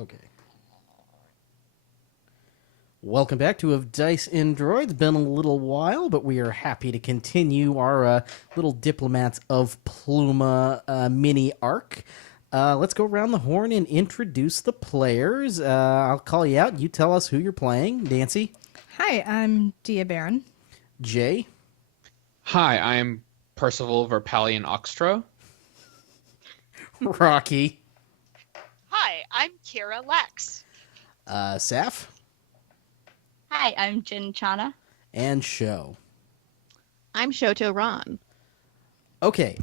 Okay. Welcome back to Of Dice and Droids. Been a little while, but we are happy to continue our little Diplomats of Plooma mini arc. Let's go around the horn and introduce the players. I'll call you out. You tell us who you're playing. Nancy. Hi, I'm Dia Baron. Jay. Hi, I'm Percival Verpalion Oxtro. Rocky. Hi, I'm Kira Lex. Saf. Hi, I'm Jin Chana. And Show. I'm Shoto Ron. Okay,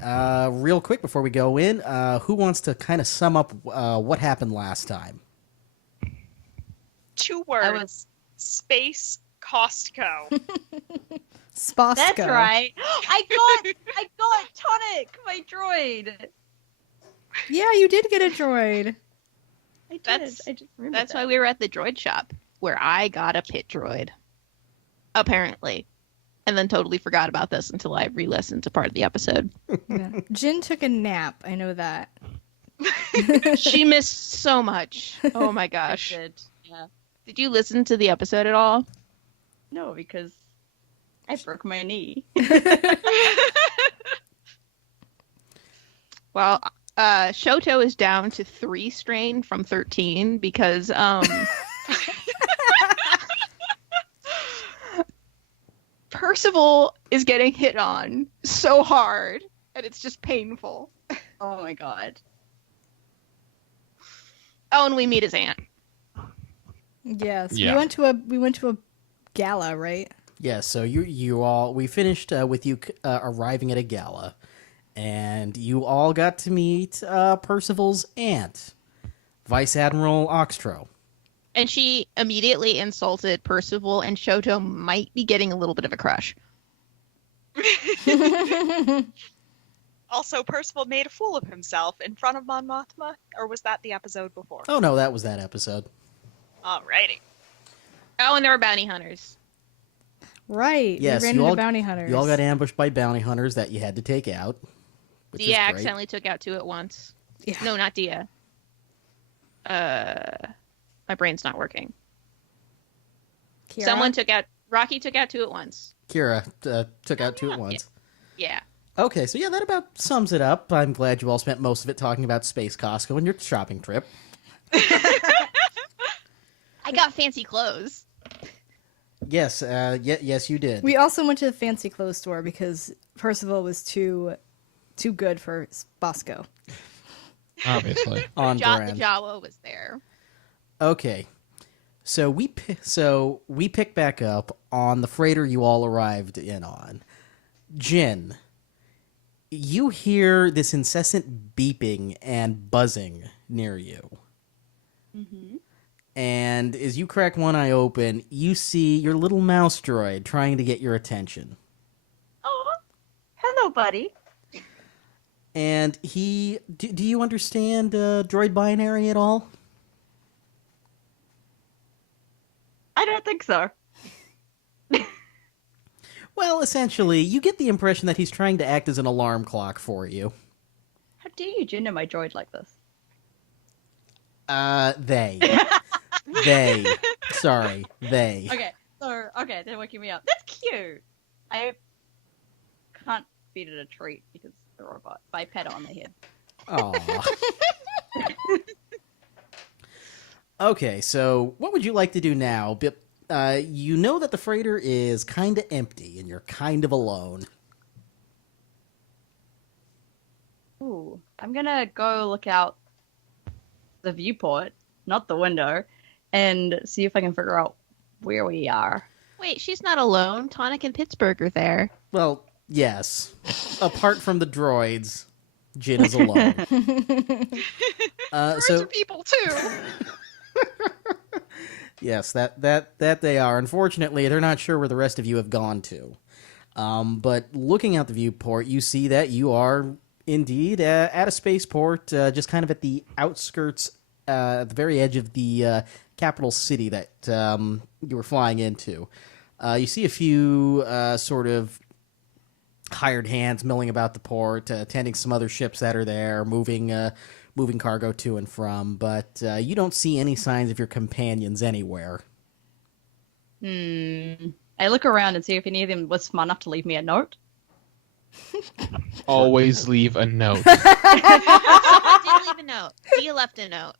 real quick before we go in, who wants to kind of sum up what happened last time? 2 words. Space Costco. Spostco. That's right. I got Tonic, my droid. Yeah, you did get a droid. I did. That's- I just remembered That's why we were at the droid shop, where I got a pit droid. Apparently. And then totally forgot about this until I re-listened to part of the episode. Yeah. Jin took a nap. I know that. She missed so much. Oh my I gosh. did. Yeah. Did you listen to the episode at all? No, because I broke my knee. Well, Shoto is down to 3 strain from 13 because Percival is getting hit on so hard, and it's just painful. Oh my god. Oh, and we meet his aunt. Yes. Yeah. We went to a gala, right? Yeah, so we finished with you arriving at a gala, and you all got to meet Percival's aunt, Vice Admiral Oxtro. And she immediately insulted Percival, and Shoto might be getting a little bit of a crush. Also, Percival made a fool of himself in front of Mon Mothma, or was that the episode before? Oh no, that was that episode. Alrighty. Oh, and there were bounty hunters. Right. Yes, we ran into bounty hunters. You all got ambushed by bounty hunters that you had to take out. Which Dia is great. accidentally took out 2 at once. Yeah. No, not Dia. My brain's not working. Kira? Rocky took out 2 at once. Kira took out 2 at once. Yeah. Okay, so yeah, that about sums it up. I'm glad you all spent most of it talking about Space Costco and your shopping trip. I got fancy clothes. Yes, yes, you did. We also went to the fancy clothes store because Percival was too good for Bosco. Obviously. On The brand. Jawa was there. Okay, so we pick back up on the freighter you all arrived in on. Jin, you hear this incessant beeping and buzzing near you. Mm-hmm. And as you crack one eye open, you see your little mouse droid trying to get your attention. Oh, hello, buddy. And do you understand droid binary at all? I don't think so. Well, essentially, you get the impression that he's trying to act as an alarm clock for you. How dare you gender my droid like this? They. They. Sorry, they. Okay, they're waking me up. That's cute. I can't feed it a treat because it's a robot. But I pet it on the head. Aw. Okay, so what would you like to do now? You know that the freighter is kind of empty and you're kind of alone. Ooh, I'm gonna go look out the viewport, not the window, and see if I can figure out where we are. Wait, she's not alone. Tonic and Pittsburgh are there. Well, yes. Apart from the droids, Jin is alone. Birds are people too. Yes, that they are. Unfortunately, they're not sure where the rest of you have gone to. But looking out the viewport, you see that you are indeed at a spaceport, just kind of at the outskirts, at the very edge of the capital city that you were flying into. You see a few sort of hired hands milling about the port, attending some other ships that are there, moving moving cargo to and from, but you don't see any signs of your companions anywhere. I look around and see if any of them was smart enough to leave me a note. Always leave a note. I did leave a note. Dia left a note.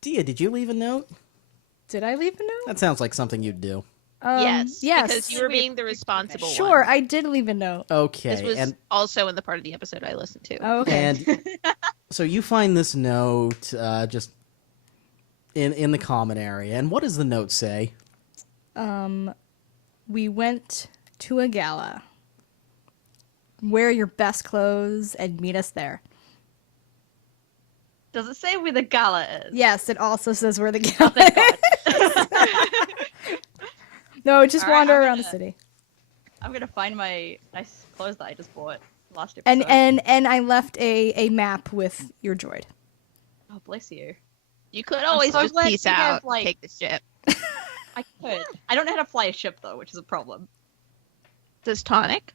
Dia, did you leave a note? Did I leave a note? That sounds like something you'd do. Yes. Yes. Because you were being the responsible Sure, one. I did leave a note. Okay, This was and also in the part of the episode I listened to. Oh, okay. and so you find this note just in the common area. And what does the note say? We went to a gala. Wear your best clothes and meet us there. Does it say where the gala is? Yes, it also says where the gala Thank is. God. No, just All right, wander I'm around the gonna- city. I'm gonna find my nice clothes that I just bought last And episode. and I left a map with your droid. Oh, bless you. You could always so just glad peace you have, out, like- take the ship. I could. I don't know how to fly a ship though, which is a problem. Does Tonic?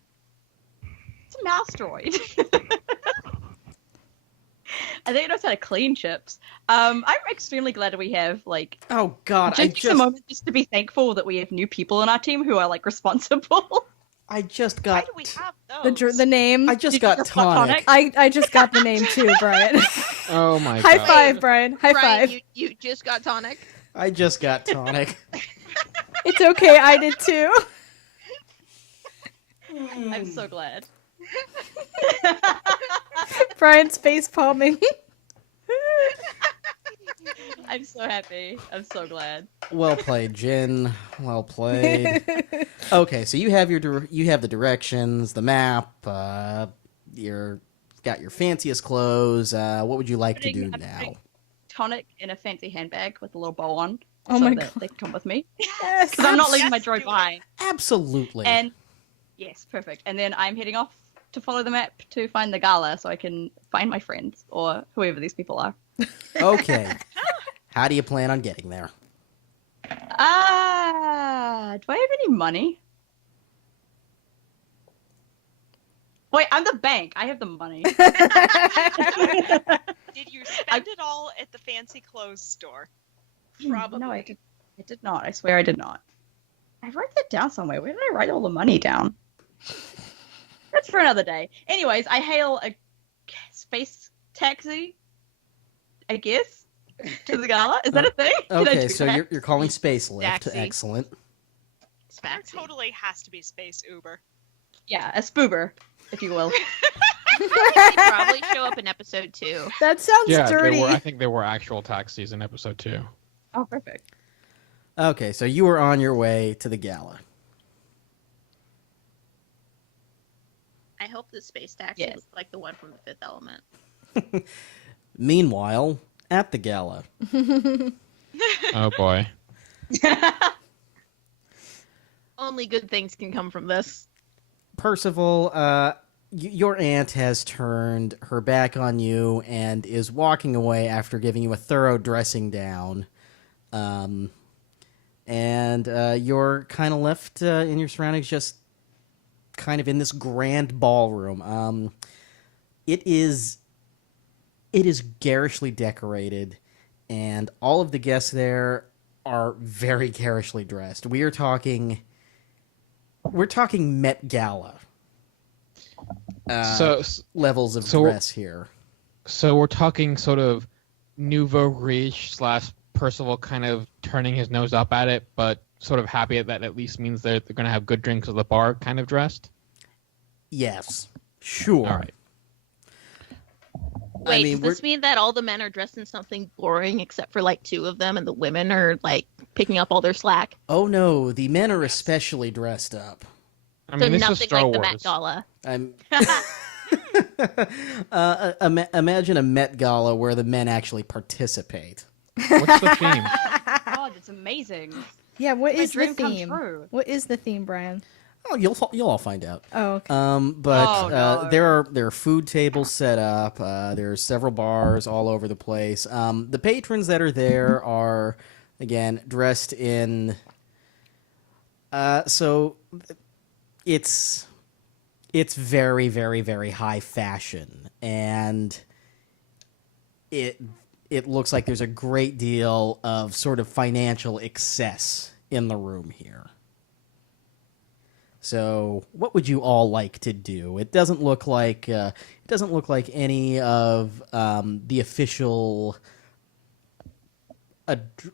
It's a mouse droid. I think it knows how to clean ships. I'm extremely glad we have like Oh God, just a moment just to be thankful that we have new people on our team who are like responsible. I just Why got do we have those? The name. I just Did got you just got tonic. I just got the name too, Brian. Oh my High god. five, Brian. High Brian, five. you just got Tonic? I just got tonic. It's okay, I did too. I'm so glad. Brian's face palming. I'm so happy. I'm so glad. Well played, Jin. Well played. Okay, so you have you have the directions, the map. You're got your fanciest clothes. What would you like to do I'm now? putting Tonic in a fancy handbag with a little bow on. Oh so my that God. they can come with me. Yes. Because I'm not leaving my Yes, droid do it. behind. Absolutely. And yes, perfect. And then I'm heading off to follow the map to find the gala so I can find my friends or whoever these people are. Okay. How do you plan on getting there? Do I have any money? Wait, I'm the bank. I have the money. Did you spend it all at the fancy clothes store? Probably. No, I did not. I swear I did not. I wrote that down somewhere. Where did I write all the money down? That's for another day. Anyways, I hail a space taxi, I guess, to the gala. Is that a thing? Did I Okay, do so that? you're calling space lift. Taxi. Excellent. There Spaxy. totally has to be space Uber. Yeah, a spoober, if you will. They probably show up in episode 2. That sounds Yeah, dirty. I think there were actual taxis in episode 2. Oh, perfect. Okay, so you were on your way to the gala. I hope the space taxi Yes. looks like the one from the Fifth Element. Meanwhile, at the gala, Oh boy. Only good things can come from this. Percival, your aunt has turned her back on you and is walking away after giving you a thorough dressing down. And you're kind of left in your surroundings, just kind of in this grand ballroom. It is garishly decorated, and all of the guests there are very garishly dressed. We're talking Met Gala So levels of so- dress here. so we're talking sort of nouveau riche / Percival kind of turning his nose up at it, but sort of happy that at least means they're going to have good drinks at the bar kind of dressed. Yes, sure. All right. Wait, mean, does this mean that all the men are dressed in something boring except for like 2 of them and the women are like picking up all their slack? Oh no, the men are especially dressed up. I So mean, this is nothing Star like the Wars. Met Gala. I'm. Imagine a Met Gala where the men actually participate. What's the theme? God, it's amazing. Yeah, what My is the dream come theme? true. What is the theme, Brian? Oh, you'll all find out. Oh, okay. But Oh, no. there are food tables set up. There's several bars all over the place. The patrons that are there are again dressed in. So it's very very very high fashion, and it looks like there's a great deal of sort of financial excess in the room here. So, what would you all like to do? It doesn't look like any of the official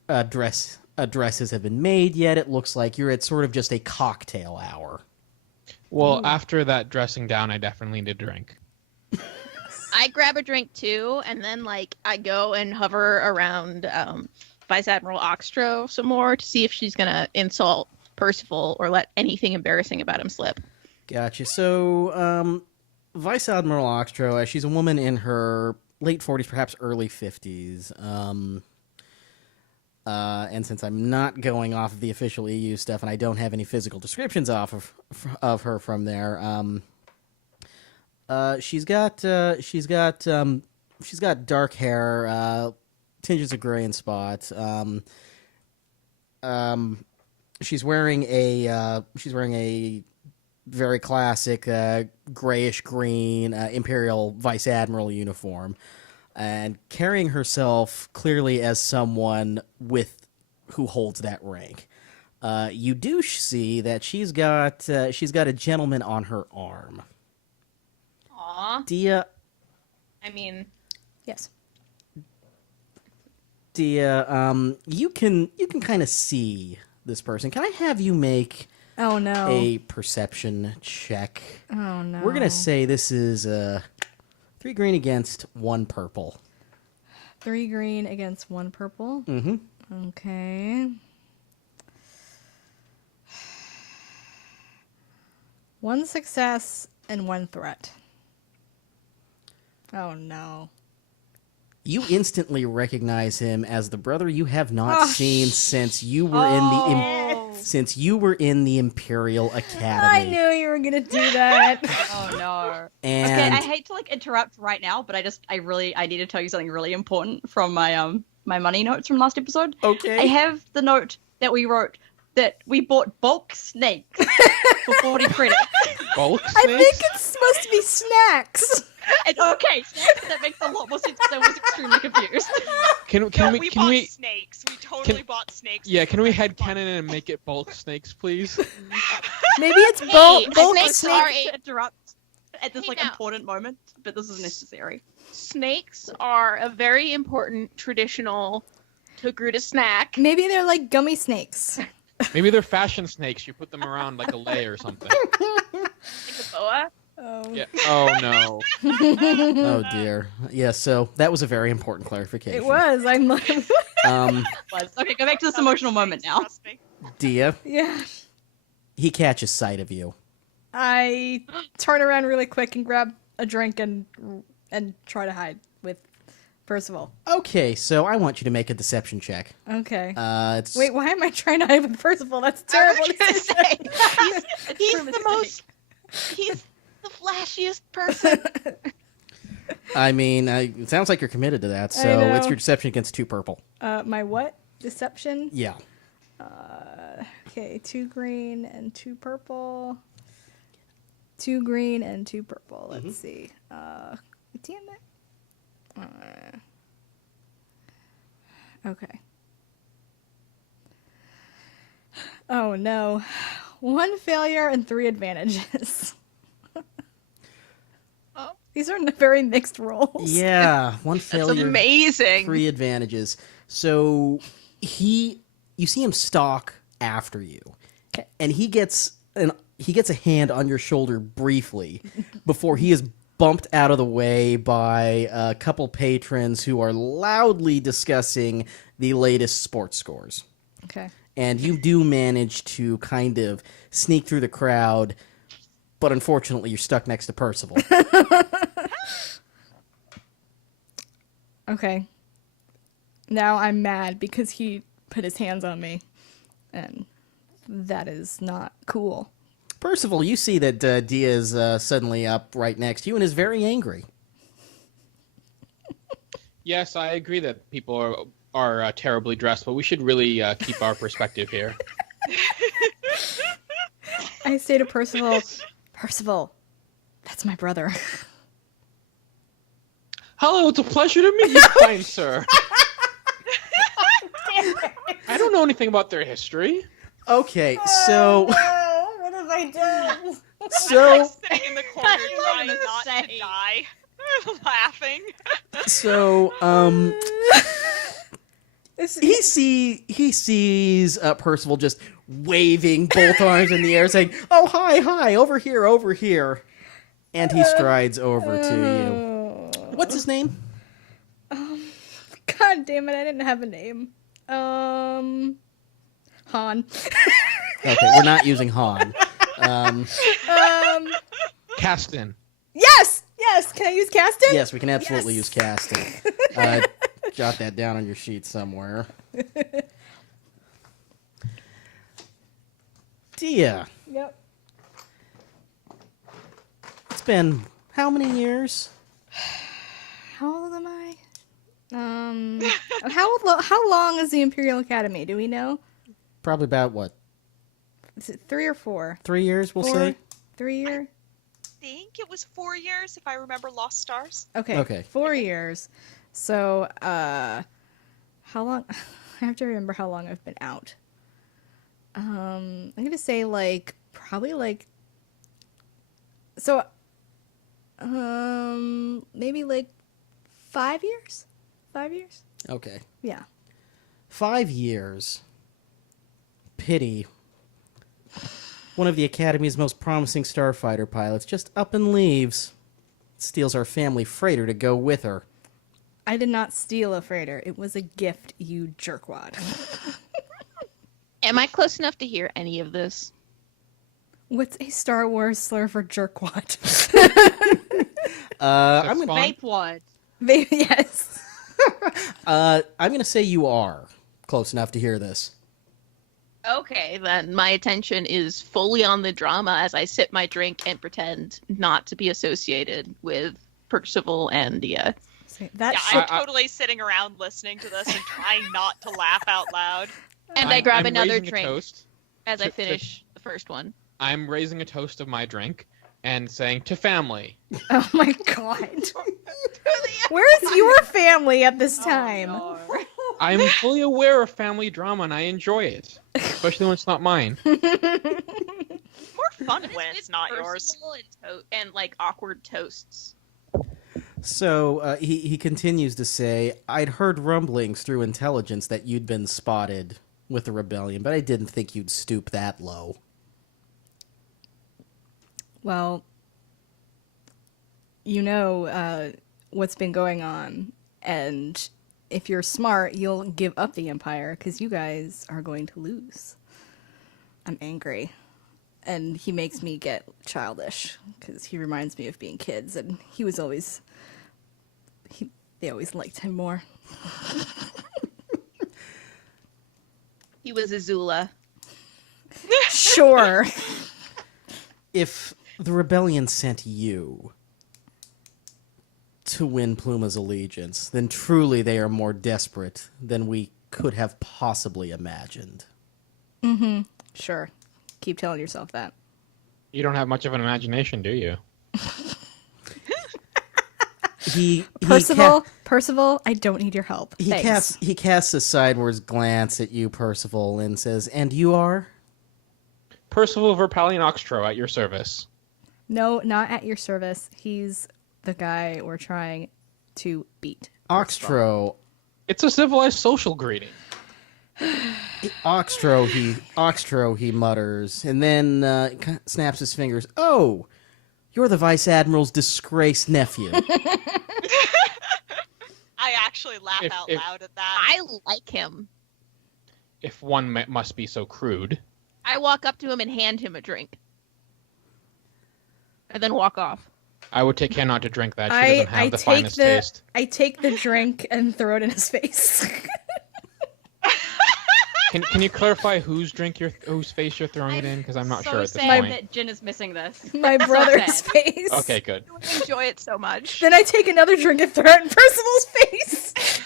addresses have been made yet. It looks like you're at sort of just a cocktail hour. Well, after that dressing down, I definitely need a drink. I grab a drink too, and then I go and hover around Vice Admiral Oxtro some more to see if she's gonna insult Percival or let anything embarrassing about him slip. Gotcha. So, Vice Admiral Oxtro, she's a woman in her late 40s, perhaps early 50s. And since I'm not going off of the official EU stuff, and I don't have any physical descriptions off of her from there, she's got dark hair, tinges of gray and spots. She's wearing a very classic grayish green Imperial Vice Admiral uniform, and carrying herself clearly as someone who holds that rank. You do see that she's got a gentleman on her arm. Aw. Dia, I mean, Yes. you can kind of see this person. Can I have you make Oh no. a perception check? Oh no. We're gonna say this is 3 green against 1 purple. 3 green against 1 purple. Mm-hmm. Okay. 1 success and 1 threat. Oh no. You instantly recognize him as the brother you have not Oh, seen since you were since you were in the Imperial Academy. I knew you were gonna do that. Oh no. And Okay, I hate to interrupt right now, but I need to tell you something really important from my my money notes from last episode. okay. I have the note that we wrote that we bought bulk snakes for 40 credits. Bulk I snakes? think it's supposed to be snacks. And okay, that makes a lot more sense. I was extremely confused. Can We we bought snakes. We totally bought snakes. Yeah, can we headcanon and make it bulk snakes, please? Maybe it's Hey, bulk snakes snake. are Sorry to interrupt at this Hey, now. important moment, but this is necessary. snakes are a very important traditional Togruta snack. Maybe they're like gummy snakes. Maybe they're fashion snakes. You put them around like a lei or something. Like a boa. Oh. Yeah. Oh no. Oh dear. Yeah, so that was a very important clarification. It was. I'm like, Okay, go back to this emotional moment now. Trust me. Dia, yeah. he catches sight of you. I turn around really quick and grab a drink and try to hide with Percival. Okay, so I want you to make a deception check. Okay. It's Wait, why am I trying to hide with Percival? That's I terrible. was gonna say he's True the mistake. most. He's the flashiest person. I mean, it sounds like you're committed to that. I So know. it's your deception against 2 purple. My what? Deception? Yeah. Okay, 2 green and 2 purple. 2 green and 2 purple. Let's see. Damn it. Okay. Oh no. 1 failure and 3 advantages. Oh. These are very mixed rolls. Yeah, 1 That's failure, amazing. 3 advantages. So you see him stalk after you, Okay. and he gets a hand on your shoulder briefly before he is bumped out of the way by a couple patrons who are loudly discussing the latest sports scores. Okay. And you do manage to kind of sneak through the crowd, but unfortunately you're stuck next to Percival. Okay. Now I'm mad because he put his hands on me. And that is not cool. Percival, you see that Dia is suddenly up right next to you and is very angry. Yes, I agree that people are terribly dressed, but we should really keep our perspective here. I say to Percival, Percival, that's my brother. Hello, it's a pleasure to meet you, kind sir. I don't know anything about their history. Okay, so what have I done? so Sitting in the corner trying gonna not to say. die, laughing. so he sees Percival just waving both arms in the air, saying, "Oh, hi, over here," and he strides over to you. What's his name? God damn it! I didn't have a name. Han. Okay, we're not using Han. Caston. Yes. Can I use Caston? Yes, we can absolutely Yes. use casting. Jot that down on your sheet somewhere. Dia, Yep. it's been how many years? How old am I? How long is the Imperial Academy? Do we know? Probably about what? Is it 3 or 4? 3 years, we'll 4? say. 3 year? I think it was 4 years, if I remember Lost Stars. Okay. 4 years. So, how long? I have to remember how long I've been out. I'm gonna say probably so, maybe 5 years. 5 years. Okay. Yeah. 5 years. Pity. One of the Academy's most promising starfighter pilots just up and leaves. Steals our family freighter to go with her. I did not steal a freighter. It was a gift, you jerkwad. Am I close enough to hear any of this? What's a Star Wars slur for jerkwad? I'm gonna Fun. Vape one. Maybe, yes. I'm gonna say you are close enough to hear this. Okay, then my attention is fully on the drama as I sip my drink and pretend not to be associated with Percival and Dia. That Yeah, shit. I'm totally sitting around listening to this and trying not to laugh out loud. And I grab I'm another raising a drink toast. as I to- finish the first one. I'm raising a toast of my drink and saying to family. Oh my god. Where's your family at this time? Oh, no. I'm fully aware of family drama and I enjoy it, especially when it's not mine. More fun when it's not yours. Personal and awkward toasts. So he continues to say, "I'd heard rumblings through intelligence that you'd been spotted with the rebellion, but I didn't think you'd stoop that low." Well, you know what's been going on, and if you're smart, you'll give up the Empire, because you guys are going to lose. I'm angry. And he makes me get childish, because he reminds me of being kids, and he was always... They always liked him more. He was Azula. Sure. If the rebellion sent you to win Pluma's allegiance, then truly they are more desperate than we could have possibly imagined. Sure. Keep telling yourself that. You don't have much of an imagination, do you? Percival, I don't need your help. Thanks. He casts a sideways glance at you, Percival, and says, "And you are?" Percival Verpalian Oxtro at your service. No, not at your service. He's the guy we're trying to beat. Oxtro. It's a civilized social greeting. Oxtro, he mutters, and then snaps his fingers. "Oh, you're the Vice Admiral's disgraced nephew." I actually laugh out loud at that. I like him. If one must be so crude. I walk up to him and hand him a drink. And then walk off. I would take care not to drink that. She doesn't have the finest taste. I take the drink and throw it in his face. Can you clarify whose face you're throwing it in? Because I'm not so sure at this sad point. that Jin is missing this. My brother's sad. face. Okay, good. I enjoy it so much. Then I take another drink and throw it in Percival's face.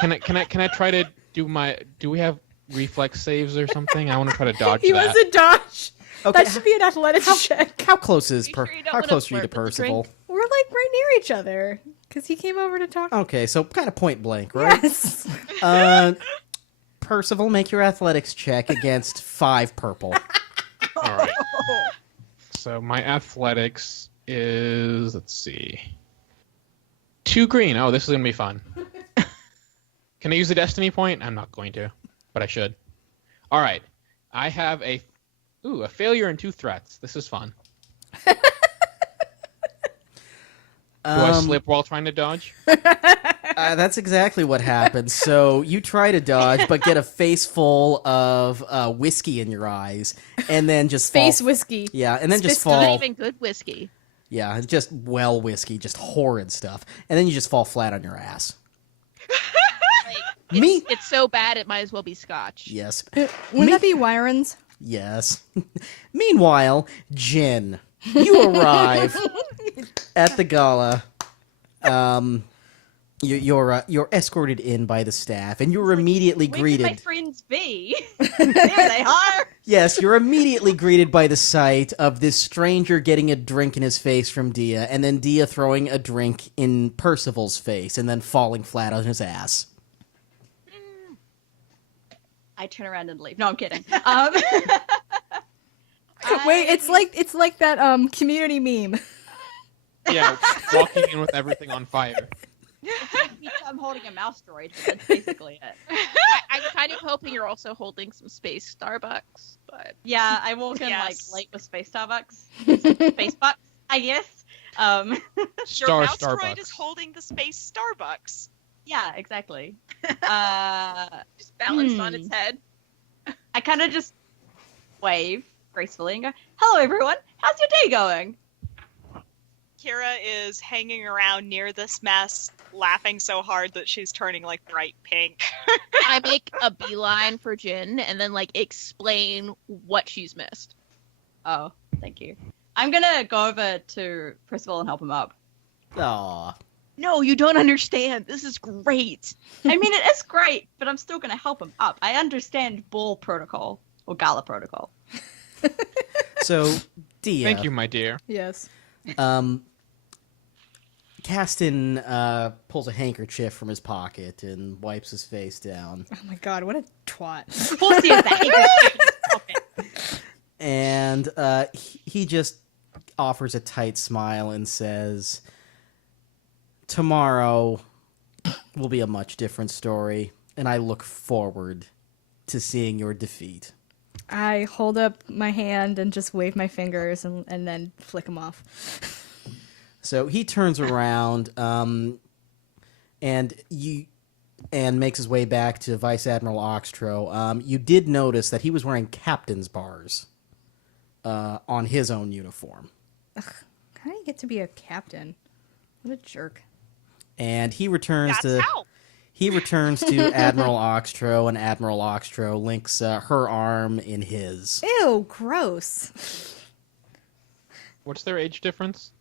Can I try to do my? Do we have reflex saves or something? I want to try to dodge He that. wants a dodge. Okay, That should be an athletics check. how close is You sure you don't how wanna close are you to flirt with the Percival? drink? We're like right near each other. Because he came over to talk. Okay, so kind of point blank, right? Yes. Percival, make your athletics check against 5 purple. All right. So my athletics is, let's see, 2 green. Oh, this is gonna be fun. Can I use a destiny point? I'm not going to, but I should. All right. I have a failure and 2 threats. This is fun. Do I slip while trying to dodge? That's exactly what happens. So you try to dodge, but get a face full of whiskey in your eyes, and then just Space fall. whiskey. Yeah, and then just Spisky. fall. Not even good whiskey. Yeah, just whiskey, just horrid stuff, and then you just fall flat on your ass. Like, Me? it's so bad it might as well be scotch. Yes, Wouldn't that be Wyron's? yes. Meanwhile, Jin, you arrive at the gala. You're escorted in by the staff, and you're immediately Where greeted. can my friends be? There they are. Yes, you're immediately greeted by the sight of this stranger getting a drink in his face from Dia, and then Dia throwing a drink in Percival's face, and then falling flat on his ass. I turn around and leave. No, I'm kidding. Wait, it's like that community meme. Yeah, walking in with everything on fire. I'm holding a mouse droid, but that's basically it. I'm kind of hoping you're also holding some space Starbucks, but Yeah, I walk in Yes. like late with space Starbucks. Space bucks, I guess. Your Star mouse droid Starbucks. is holding the space Starbucks. Yeah, exactly. just balanced on its head. I kind of just wave gracefully and go, "Hello, everyone. How's your day going?" Kira is hanging around near this mess, laughing so hard that she's turning like bright pink. I make a beeline for Jin and then like explain what she's missed. Oh, thank you. I'm gonna go over to Percival and help him up. Aw. No, you don't understand. This is great. I mean, it is great, but I'm still gonna help him up. I understand ball protocol or gala protocol. So, Dia. Thank you, my dear. Yes. Caston pulls a handkerchief from his pocket and wipes his face down. Oh my god, what a twat. Of course he has that. And he just offers a tight smile and says, "Tomorrow will be a much different story, and I look forward to seeing your defeat." I hold up my hand and just wave my fingers and then flick them off. So he turns around and makes his way back to Vice Admiral Oxtro. You did notice that he was wearing captain's bars on his own uniform. How do you get to be a captain? What a jerk. And he returns That's how. to Admiral Oxtro, and Admiral Oxtro links her arm in his. Ew, gross. What's their age difference?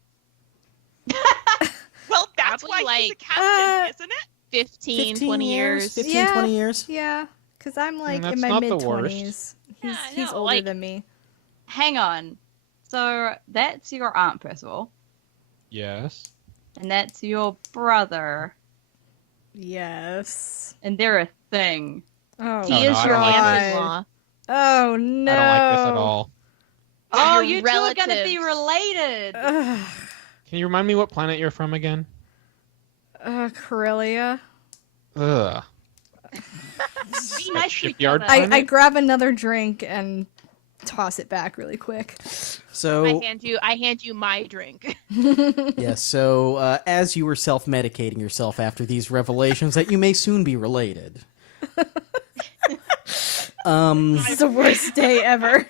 Well, that's Probably why he's a like, captain, isn't it? 15, 20 years. 15, Yeah. 20 years. Yeah, because I'm like that's in my not the mid-20s. worst. He's, Yeah, I he's know, older like- than me. Hang on. So that's your aunt, Percival, Yes. and that's your brother, Yes. and they're a thing. Oh, He Oh, no, is I your don't like this. aunt-in-law. Oh, no. I don't like this at all. Oh, Your you two are gonna be relatives. related. Ugh. Can you remind me what planet you're from again? Corellia. Ugh. Be nice to each shipyard other. I Planet? grab another drink and toss it back really quick. So I hand you my drink. yes. So as you were self-medicating yourself after these revelations, that you may soon be related. This is the worst day ever.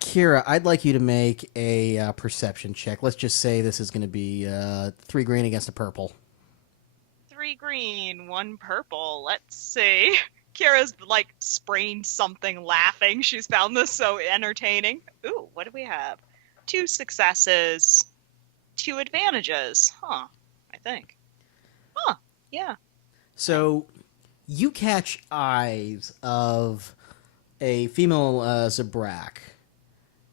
Kira, I'd like you to make a perception check. Let's just say this is going to be 3 green against a purple. 3 green, 1 purple. Let's see. Kira's like sprained something laughing. She's found this so entertaining. Ooh, what do we have? 2 successes, 2 advantages. Huh, I think. Huh, yeah. So you catch eyes of a female Zabrak,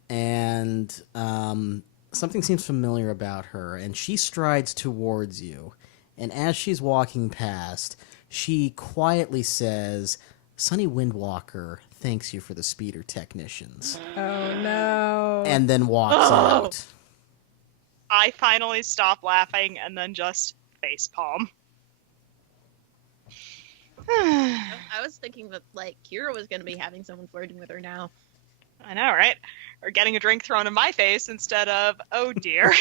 and something seems familiar about her, and she strides towards you, and as she's walking past, she quietly says, "Sonny Windwalker thanks you for the speeder technicians," Oh no. and then walks Oh. out. I finally stop laughing and then just facepalm. I was thinking that like Kira was gonna be having someone flirting with her now. I know, right? Or getting a drink thrown in my face instead of, oh dear.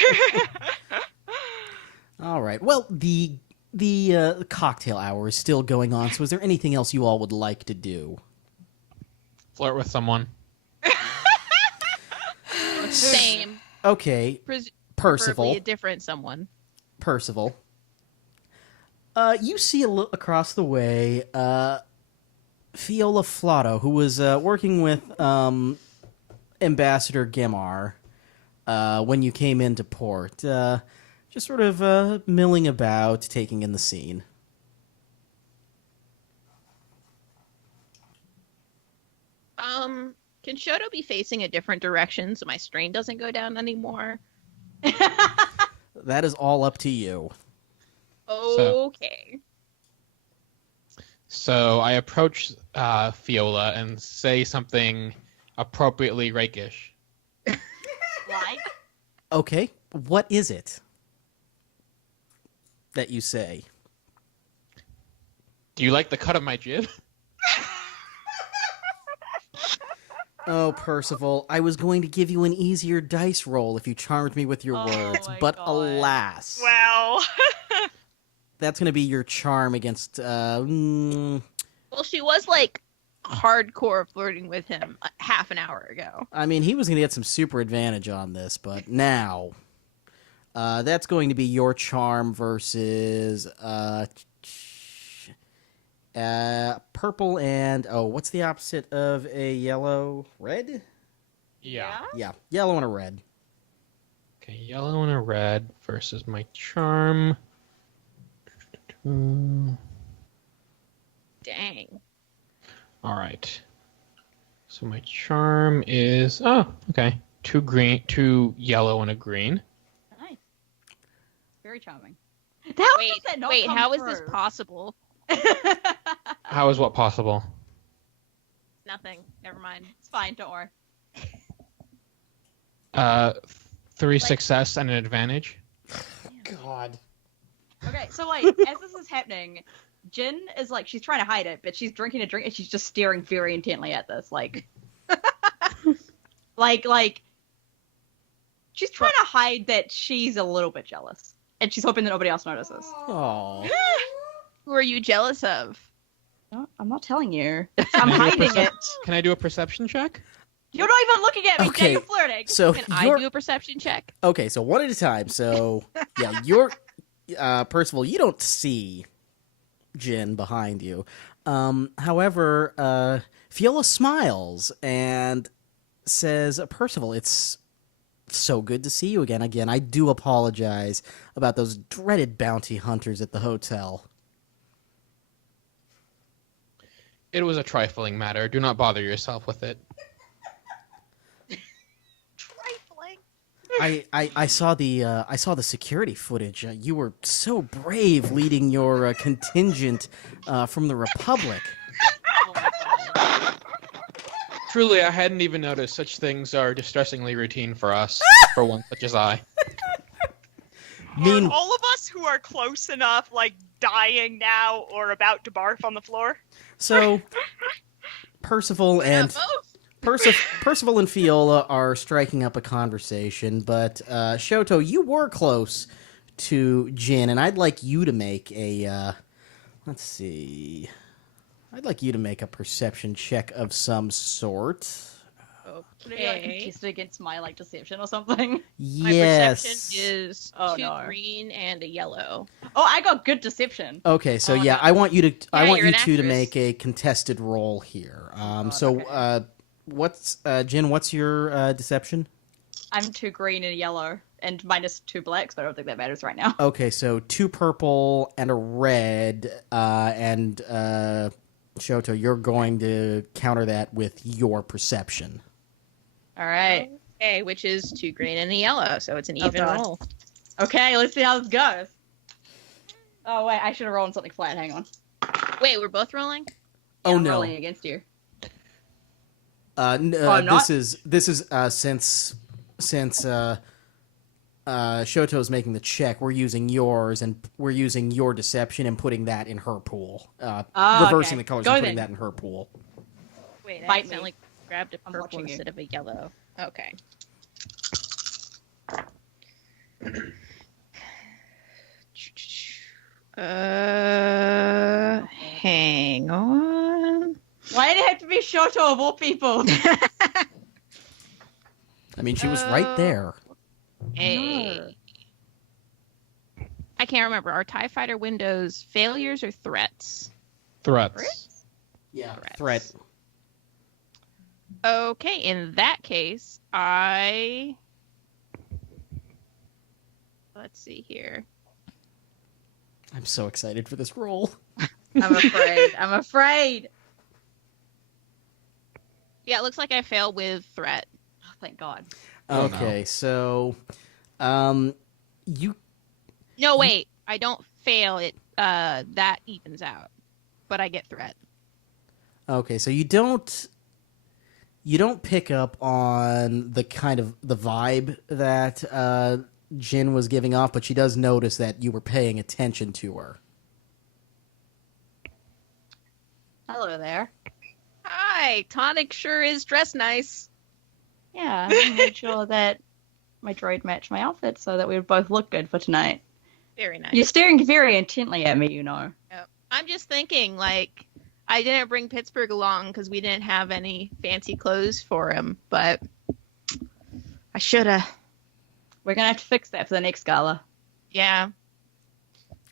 All right. Well, the cocktail hour is still going on. So, is there anything else you all would like to do? Flirt with someone. Same. Okay, Preferably Percival. a different someone. Percival. You see across the way, Fiola Flotto, who was working with Ambassador Gemar when you came into port, just sort of milling about, taking in the scene. Can Shoto be facing a different direction so my strain doesn't go down anymore? That is all up to you. Okay. So I approach Fiola and say something appropriately rakish. Like? Okay, what is it that you say? Do you like the cut of my jib? Oh, Percival, I was going to give you an easier dice roll if you charmed me with your Oh words, my but God. alas, Well, that's going to be your charm against. Well, she was like hardcore flirting with him half an hour ago. I mean, he was going to get some super advantage on this, but now, that's going to be your charm versus purple and what's the opposite of a yellow? Red? Yeah. Yeah, yellow and a red. Okay, yellow and a red versus my charm. Dang. All right. So my charm is okay. 2 yellow and a green. Nice. Very charming. How Wait, does that not wait, come how is this through? possible? How is what possible? Nothing. Never mind. It's fine, don't worry. 3 success and an advantage. God. Okay, so like, as this is happening, Jin is like, she's trying to hide it, but she's drinking a drink and she's just staring very intently at this, like, like, she's trying to hide that she's a little bit jealous, and she's hoping that nobody else notices. Oh. Who are you jealous of? No, I'm not telling you. I'm Can I do a hiding percep- it. Can I do a perception check? You're not even looking at me. Okay. Okay. You're flirting. So Can I you're do a perception check? okay. So one at a time. So yeah, you're Percival. You don't see Jin behind you. However, Fiola smiles and says, "Percival, it's so good to see you again. Again, I do apologize about those dreaded bounty hunters at the hotel." It was a trifling matter. Do not bother yourself with it. trifling. I saw the security footage. You were so brave leading your contingent from the Republic. Truly, I hadn't even noticed such things are distressingly routine for us, for one such as I. Mean- Are all of us who are close enough, like, dying now or about to barf on the floor? So, Percival and Percival and Fiola are striking up a conversation, but Shoto, you were close to Jin, and I'd like you to make a let's see. I'd like you to make a perception check of some sort. Would it be like contested against my like deception or something? My Yes. perception is Oh, 2 no. green and a yellow. Oh, I got good deception. Okay, so Oh, yeah, no. I want you to you're an two to actress. make a contested roll here. God, So okay. what's Jin? What's your deception? I'm 2 green and a yellow, and minus 2 blacks, but I don't think that matters right now. Okay, so 2 purple and a red, and Shoto, you're going to counter that with your perception. All right. Okay, which is 2 green and a yellow, so it's an even God. roll. Okay, let's see how this goes. Oh wait, I should have rolled something flat. Hang on. Wait, we're both rolling? Oh I'm no. rolling against you. I'm not? this is since Shoto's making the check, we're using yours and we're using your deception and putting that in her pool. Reversing okay. the colors Go and putting then. that in her pool. Wait, I Bite me. accidentally grabbed a I'm purple watching you. instead of a yellow. Okay. Hang on. Why did it have to be Shoto of all people? I mean, she was right there. Hey. I can't remember. Are TIE Fighter windows failures or threats? Threats. Yeah, Threats. threat. Okay, in that case, let's see here. I'm so excited for this roll. I'm afraid. I'm afraid. Yeah, it looks like I failed with threat. Oh, thank God. Oh, no. Okay, so you No, wait. I don't fail it. That evens out. But I get threat. okay, so you don't pick up on the kind of the vibe that Jin was giving off, but she does notice that you were paying attention to her. Hello there. Hi, Tonic sure is dressed nice. Yeah, I made sure that my droid matched my outfit so that we would both look good for tonight. Very nice. You're staring very intently at me, you know. Yep. I'm just thinking, like, I didn't bring Pittsburgh along because we didn't have any fancy clothes for him, but I shoulda. We're gonna have to fix that for the next gala. Yeah.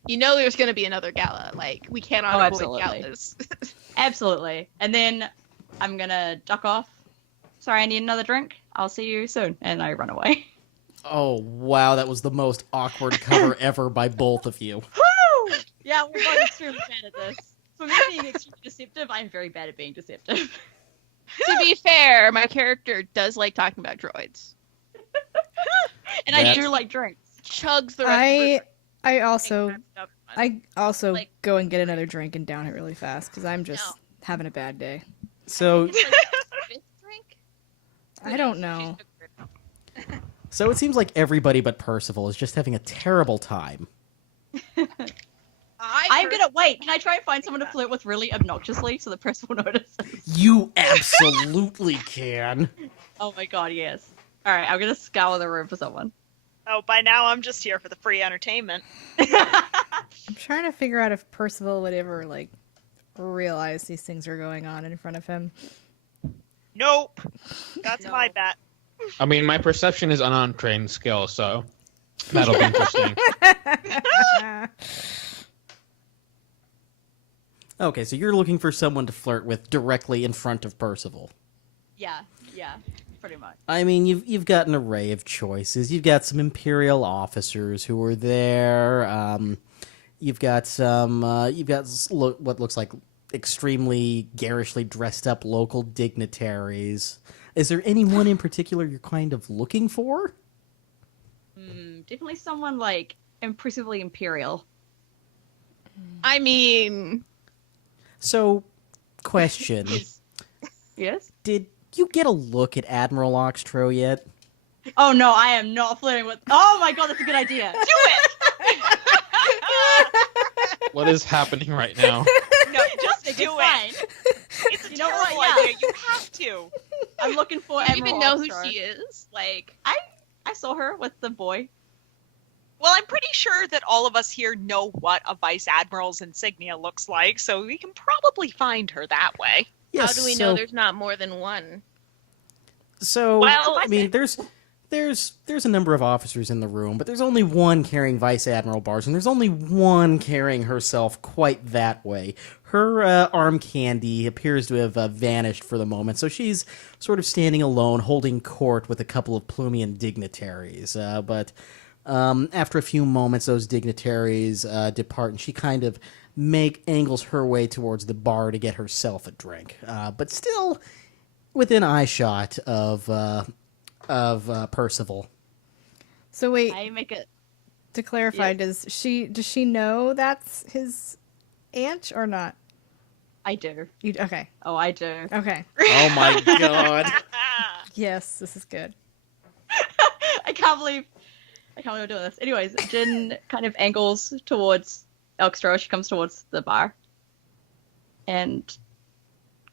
You know there's going to be another gala. Like, we cannot avoid absolutely. galas. Absolutely. And then I'm gonna duck off. Sorry, I need another drink. I'll see you soon. And I run away. Oh, wow, that was the most awkward cover ever by both of you. Woo! Yeah, we're both extremely bad at this. For me being extremely deceptive, I'm very bad at being deceptive. To be fair, my character does like talking about droids. And I That- do like drinks. Chugs the rest of I also Like- go and get another drink and down it really fast because I'm just No. having a bad day. So It's like the fifth drink? I don't know. it seems like everybody but Percival is just having a terrible time. I'm gonna wait. Can I try and find someone to flirt with really obnoxiously so the press will notice? You absolutely can. Oh my god, yes. Alright, I'm gonna scour the room for someone. Oh, by now I'm just here for the free entertainment. I'm trying to figure out if Percival would ever like realize these things are going on in front of him. Nope. That's No. my bet. I mean, my perception is an untrained skill, so that'll be interesting. Okay, so you're looking for someone to flirt with directly in front of Percival. yeah, pretty much. I mean, you've got an array of choices. You've got some Imperial officers who are there. You've got some. What looks like extremely garishly dressed up local dignitaries. Is there anyone in particular you're kind of looking for? Definitely someone like impressively imperial. I mean, So, question: Yes? Did you get a look at Admiral Oxtro yet? Oh no, I am not flirting with. Oh my god, that's a good idea. Do it! What is happening right now? No, just It's do fine. it. It's a You know what? terrible Yeah. idea. You have to. I'm looking for do you Admiral even know who Oxtro. she is? Like, I saw her with the boy. Well, I'm pretty sure that all of us here know what a vice admiral's insignia looks like, so we can probably find her that way. Yes. how do we know there's not more than one? So, Well, I mean, there's a number of officers in the room, but there's only one carrying Vice Admiral bars, and there's only one carrying herself quite that way. Her arm candy appears to have vanished for the moment, so she's sort of standing alone, holding court with a couple of Plumian dignitaries. But after a few moments, those dignitaries depart, and she kind of angles her way towards the bar to get herself a drink, but still within eyeshot of Percival. So wait, I make it. To clarify, Yes. does she know that's his aunt or not? I do. Okay. Oh, I do. Okay. Oh my god. Yes, this is good. I can't believe I'm doing this. Anyways, Jin kind of angles towards Elkstro. She comes towards the bar. And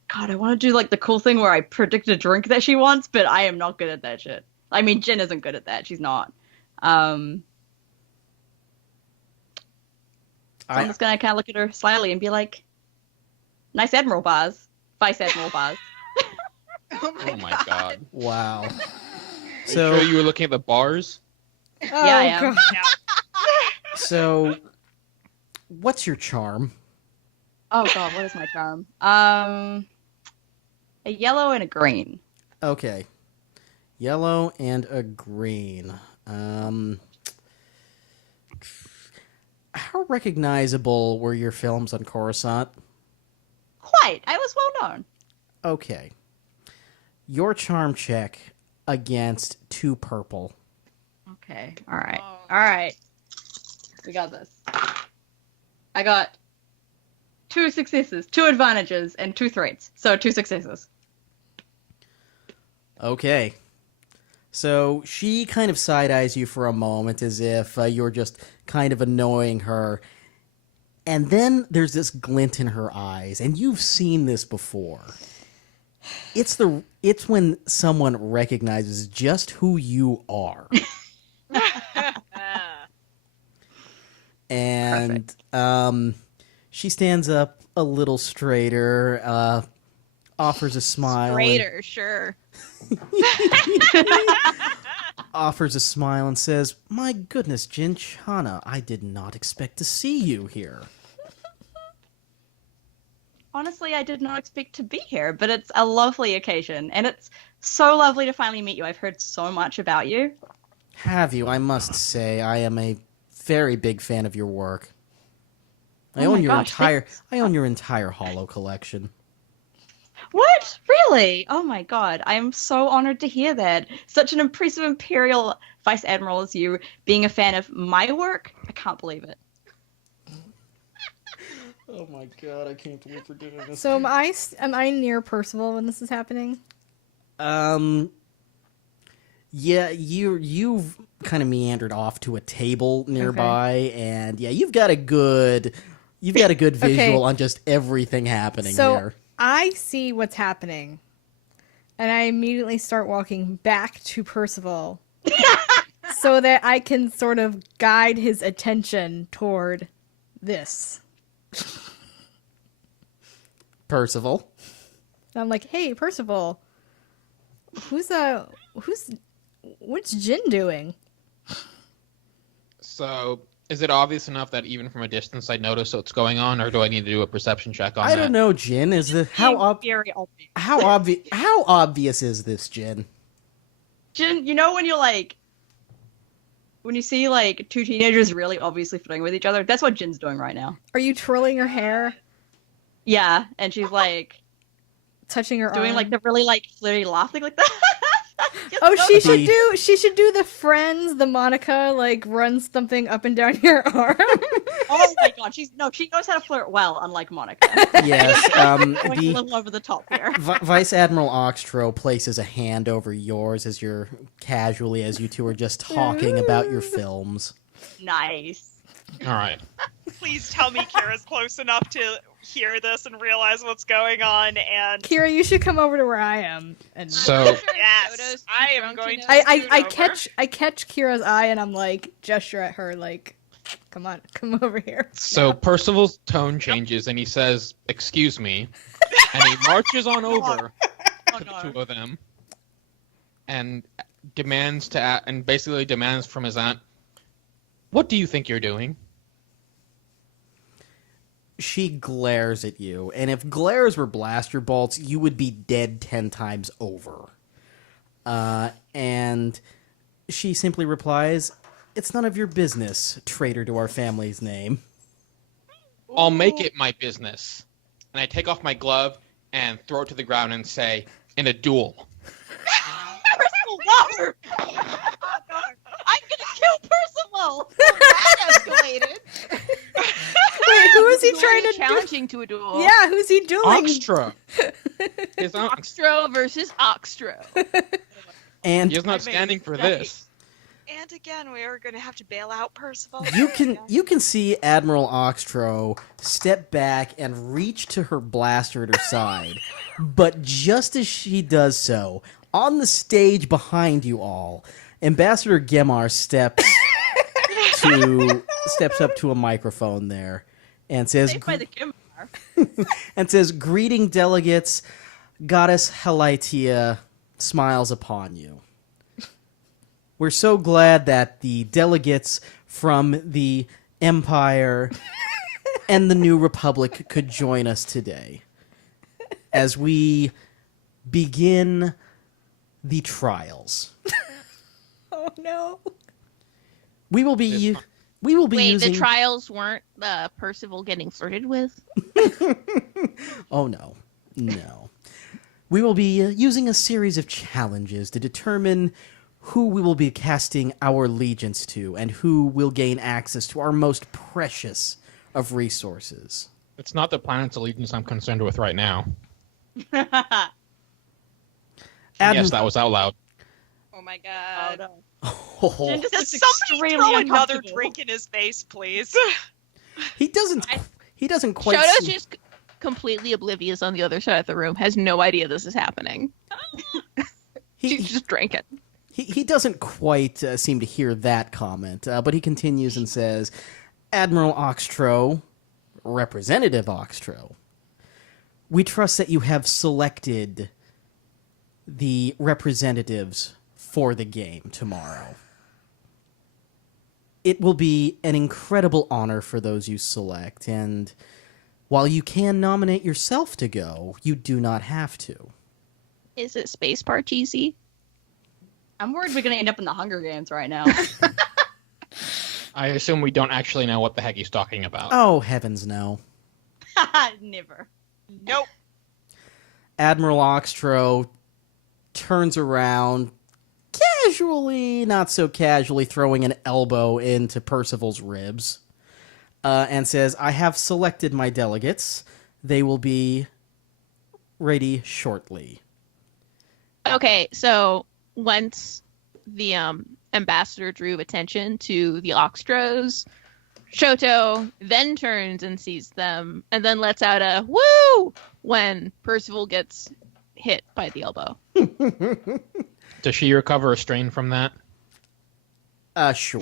God, I want to do like the cool thing where I predict a drink that she wants, but I am not good at that shit. I mean, Jin isn't good at that. She's not. So I'm just gonna kind of look at her slyly and be like, "Nice Admiral bars, Vice Admiral bars." Oh Oh my god. Wow. Are So you sure you were looking at the bars? Oh, I am. God. so what's your charm? Oh God, what is my charm? A yellow and a green. Okay. Yellow and a green. How recognizable were your films on Coruscant? Quite. I was well known. Okay. Your charm check against 2 purple. Okay. All right. Oh. All right. We got this. I got 2 successes, 2 advantages, and 2 threats. So 2 successes. Okay. So she kind of side-eyes you for a moment as if you're just kind of annoying her. And then there's this glint in her eyes, and you've seen this before. It's when someone recognizes just who you are. And she stands up a little straighter, offers a smile. Straighter, sure. Offers a smile and says, "My goodness, Jin Chana, I did not expect to see you here." Honestly, I did not expect to be here, but it's a lovely occasion, and it's so lovely to finally meet you. I've heard so much about you. Have you? I must say, I am a very big fan of your work. I Oh own my your gosh, entire Holo collection. What? Really? Oh my God. I am so honored to hear that. Such an impressive Imperial Vice Admiral as you being a fan of my work. I can't believe it. Oh my god, I can't believe we're doing this. So am I near Percival when this is happening? Yeah, you've kind of meandered off to a table nearby, and yeah, you've got a good visual on just everything happening So here. I see what's happening, and I immediately start walking back to Percival so that I can sort of guide his attention toward this. Percival. And I'm like, "Hey, Percival, what's Jin doing?" So, is it obvious enough that even from a distance I notice what's going on, or do I need to do a perception check on I that? don't know, Jin. Is the Very obvious. how obvious is this, Jin? Jin, you know when you're like, when you see like 2 teenagers really obviously flirting with each other? That's what Jin's doing right now. Are you twirling her hair, Yeah, and she's like touching her doing arm? like the really like flirty laughing like that. Oh, she should The- do the Friends, the Monica, like runs something up and down your arm. Oh my God, she knows how to flirt well, unlike Monica. Yes. Going a The little over the top here. Vice Admiral Oxtro places a hand over yours as you two are just talking about your films. Nice. All right. Please tell me Kira's close enough to hear this and realize what's going on. And Kira, you should come over to where I am. And So, yes, I am going to. I scoot over. catch Kira's eye and I'm like gesture at her like, come on, come over here. so Percival's tone changes and he says, "Excuse me," and he marches on over Oh to the no. 2 of them and basically demands from his aunt, "What do you think you're doing?" She glares at you, and if glares were blaster bolts, you would be dead 10 times over. And she simply replies, "It's none of your business, traitor to our family's name." I'll make it my business. And I take off my glove and throw it to the ground and say, "In a duel." Percival, no! Oh, no. I'm gonna kill Percival! who is he who's trying already to challenging to a duel? do? Yeah, who's he dueling? Oxtra. His Ox. Oxtro versus Oxtro. And He is not standing for this. And again, we are going to have to bail out Percival. you can see Admiral Oxtro step back and reach to her blaster at her side. But just as she does so, on the stage behind you all, Ambassador Gemar steps up to a microphone there and says, Saved by the Kimbar. "Greeting delegates, Goddess Helitia smiles upon you. We're so glad that the delegates from the Empire and the New Republic could join us today as we begin the trials. Oh no. We will be Wait, using... the trials weren't Percival getting flirted with? Oh, no. No. We will be using a series of challenges to determine who we will be casting our allegiance to and who will gain access to our most precious of resources. It's not the planet's allegiance I'm concerned with right now. Yes, that was out loud. Oh my Oh god. no. Oh, Jen just Does looks somebody extremely throw another uncomfortable. drink in his face, please? he doesn't quite Shoto's see- just completely oblivious on the other side of the room, has no idea this is happening. She's just drinking. He doesn't quite seem to hear that comment, but he continues and says, Admiral Oxtro, Representative Oxtro, we trust that you have selected the representatives for the game tomorrow. It will be an incredible honor for those you select, and while you can nominate yourself to go, you do not have to. Is it space bar cheesy? I'm worried we're gonna end up in the Hunger Games right now. I assume we don't actually know what the heck he's talking about. Oh, heavens no. Never. Nope. Admiral Oxtro turns around, casually, not so casually, throwing an elbow into Percival's ribs, and says, I have selected my delegates. They will be ready shortly. Okay, so once the ambassador drew attention to the Oxtros, Shoto then turns and sees them, and then lets out a woo when Percival gets hit by the elbow. Does she recover a strain from that? Sure.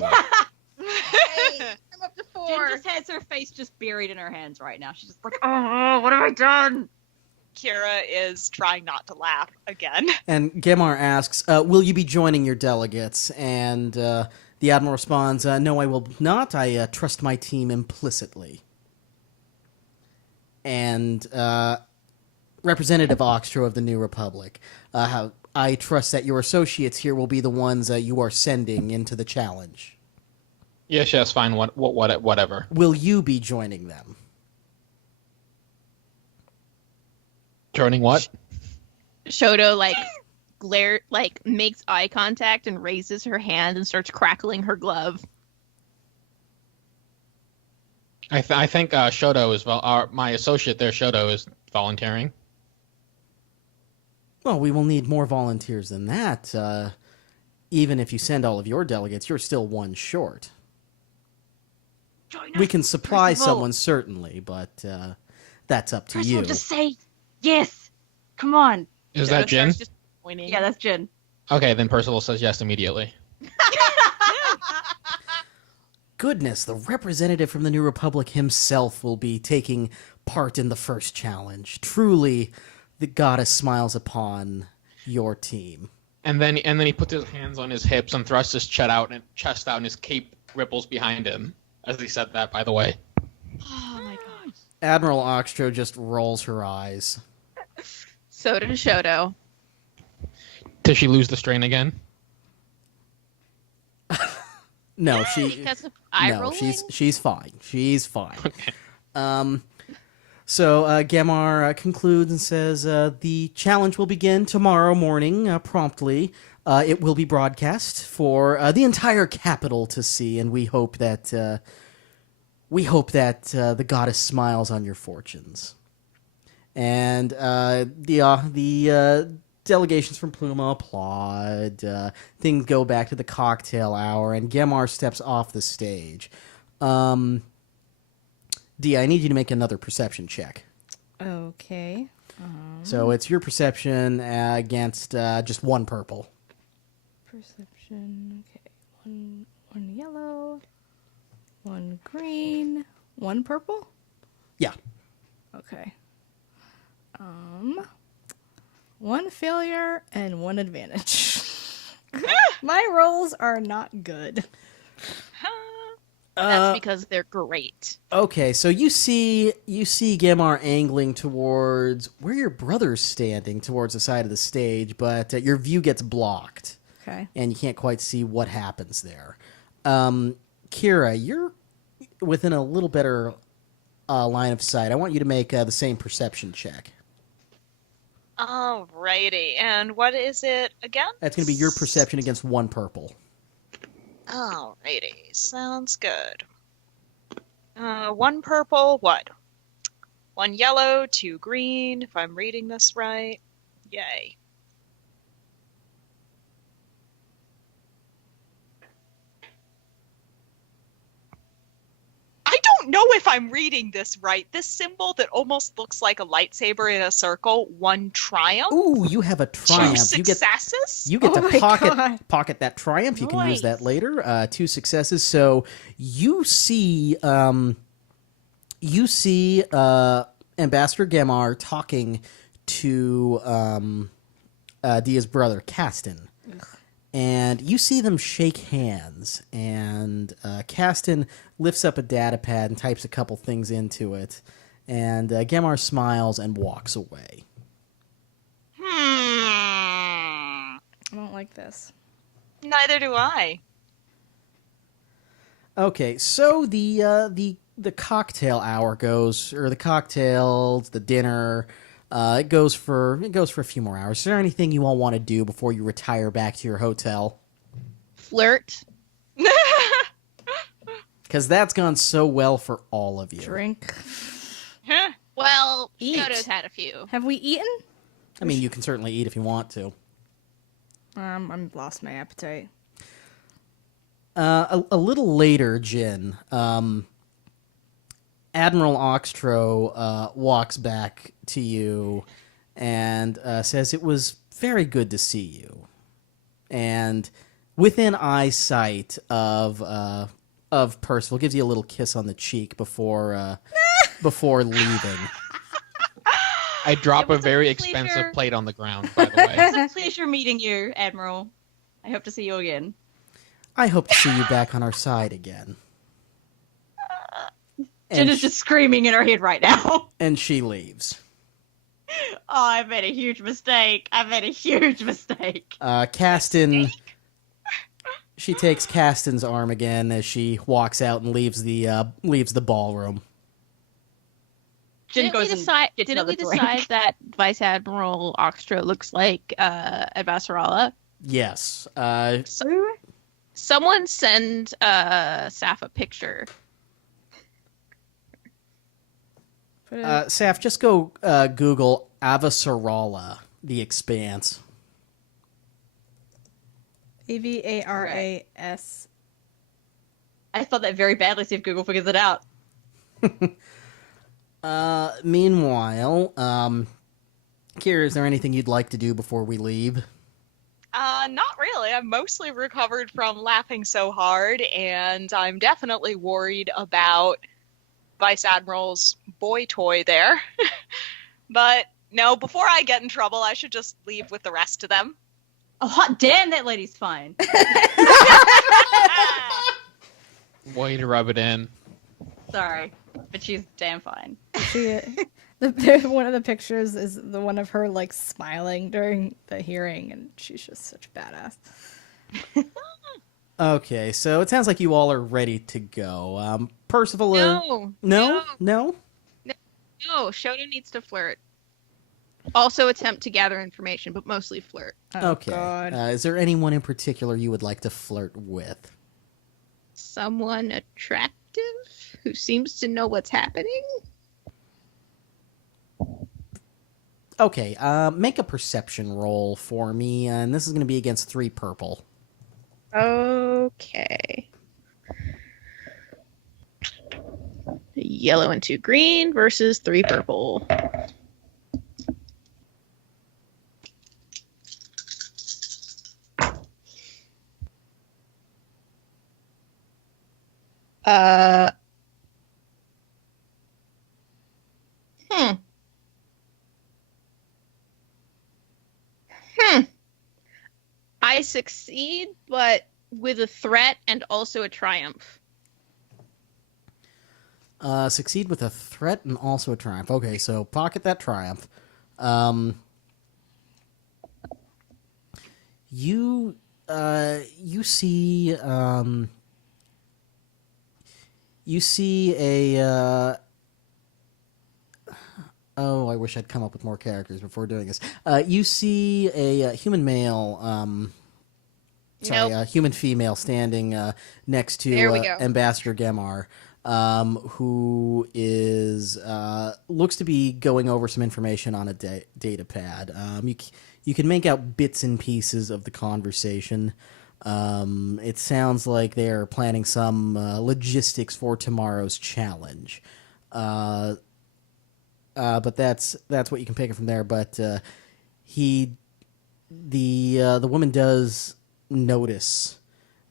Hey, I'm up to Jen 4. just has her face just buried in her hands right now. She's just like, oh, what have I done? Kira is trying not to laugh again. And Gemar asks, will you be joining your delegates? And the Admiral responds, no, I will not. I trust my team implicitly. And Representative Oxtro of the New Republic, I trust that your associates here will be the ones you are sending into the challenge. Yes, fine. Whatever. Will you be joining them? Joining what? Shoto makes eye contact and raises her hand and starts crackling her glove. I think Shoto is my associate there. Shoto is volunteering. Well, we will need more volunteers than that. Even if you send all of your delegates, you're still one short. Join We us, can supply Percival. someone, certainly, but that's up to Percival, you. just say yes. Come on. Is Shoto that Jin? starts just pointing. Yeah, that's Jen. Okay, then Percival says yes immediately. Goodness, the representative from the New Republic himself will be taking part in the first challenge. Truly, the goddess smiles upon your team. And then he puts his hands on his hips and thrusts his chest out, and his cape ripples behind him. As he said that, by the way. Oh my god. Admiral Oxtro just rolls her eyes. So did Shoto. Does she lose the strain again? No, she Because of eye no, rolling? she's fine. She's fine. Okay. So Gemar concludes and says the challenge will begin tomorrow morning promptly. It will be broadcast for the entire capital to see, and we hope that We hope that the goddess smiles on your fortunes. And the delegations from Plooma applaud. Things go back to the cocktail hour, and Gemar steps off the stage. Dee, I need you to make another perception check. Okay. So it's your perception against just one purple. Perception. Okay. One yellow, one green, one purple. Yeah. Okay. One failure and one advantage. My rolls are not good. That's because they're great. Okay, so you see Gemar angling towards where your brother's standing, towards the side of the stage, but your view gets blocked, Okay. and you can't quite see what happens there. Kira, you're within a little better line of sight. I want you to make the same perception check. Alrighty, and what is it again? That's going to be your perception against one purple. Alrighty, sounds good. One purple, what? One yellow, two green, if I'm reading this right. Yay. I don't know if I'm reading this right. This symbol that almost looks like a lightsaber in a circle, one triumph. Ooh, you have a Two triumph. successes? You get Oh to my God. pocket that triumph. You can use that Nice. later. 2 successes. So you see Ambassador Gemar talking to Dia's brother Caston, and you see them shake hands. And Caston lifts up a data pad and types a couple things into it, and Gemar smiles and walks away. I don't like this. Neither do I. Okay, so the cocktail hour goes, or the cocktails, the dinner, it goes for a few more hours. Is there anything you all want to do before you retire back to your hotel? Flirt. Because that's gone so well for all of you. Drink. Huh? Well, Eat. Shoto's had a few. Have we eaten? I mean, you can certainly eat if you want to. I'm lost my appetite. A little later, Jin, Admiral Oxtro walks back to you and says it was very good to see you. And within eyesight of Percival, gives you a little kiss on the cheek before leaving. I drop It was a a very pleasure. expensive plate on the ground, by the way. It's a pleasure meeting you, Admiral. I hope to see you again. I hope to see you back on our side again. Jen is just screaming in her head right now. And she leaves. Oh, I made a huge mistake. I made a huge mistake. Caston. She takes Caston's arm again as she walks out and leaves the ballroom. Jen Didn't we goes and decide? gets Didn't we another drink. decide that Vice Admiral Oxtra looks like Advasarala? Yes. Someone send Saf a picture. Put it Saf, just go Google Avasarala, the Expanse. AVARAS. I spelled that very badly, see if Google figures it out. Meanwhile, Kira, is there anything you'd like to do before we leave? Not really. I'm mostly recovered from laughing so hard, and I'm definitely worried about Vice Admiral's boy toy there. But no, before I get in trouble, I should just leave with the rest of them. Oh, hot damn, that lady's fine. Way to rub it in. Sorry, but she's damn fine. See, one of the pictures is the one of her like smiling during the hearing, and she's just such a badass. Okay, so it sounds like you all are ready to go. Percival. No. No. No, Shoto needs to flirt. Also attempt to gather information, but mostly flirt. Oh, Okay. God. Is there anyone in particular you would like to flirt with? Someone attractive. detective who seems to know what's happening. Okay, make a perception roll for me, and this is going to be against 3 purple. Okay. Yellow and 2 green versus 3 purple. Uh. Hmm. I succeed, but with a threat and also a triumph. Succeed with a threat and also a triumph. Okay, so pocket that triumph. You see a oh, I wish I'd come up with more characters before doing this. You see a human male Nope. human female standing next to There we go. Ambassador Gemar, who is looks to be going over some information on a data pad. You can make out bits and pieces of the conversation. It sounds like they're planning some logistics for tomorrow's challenge. But that's what you can pick it from there. But the woman does notice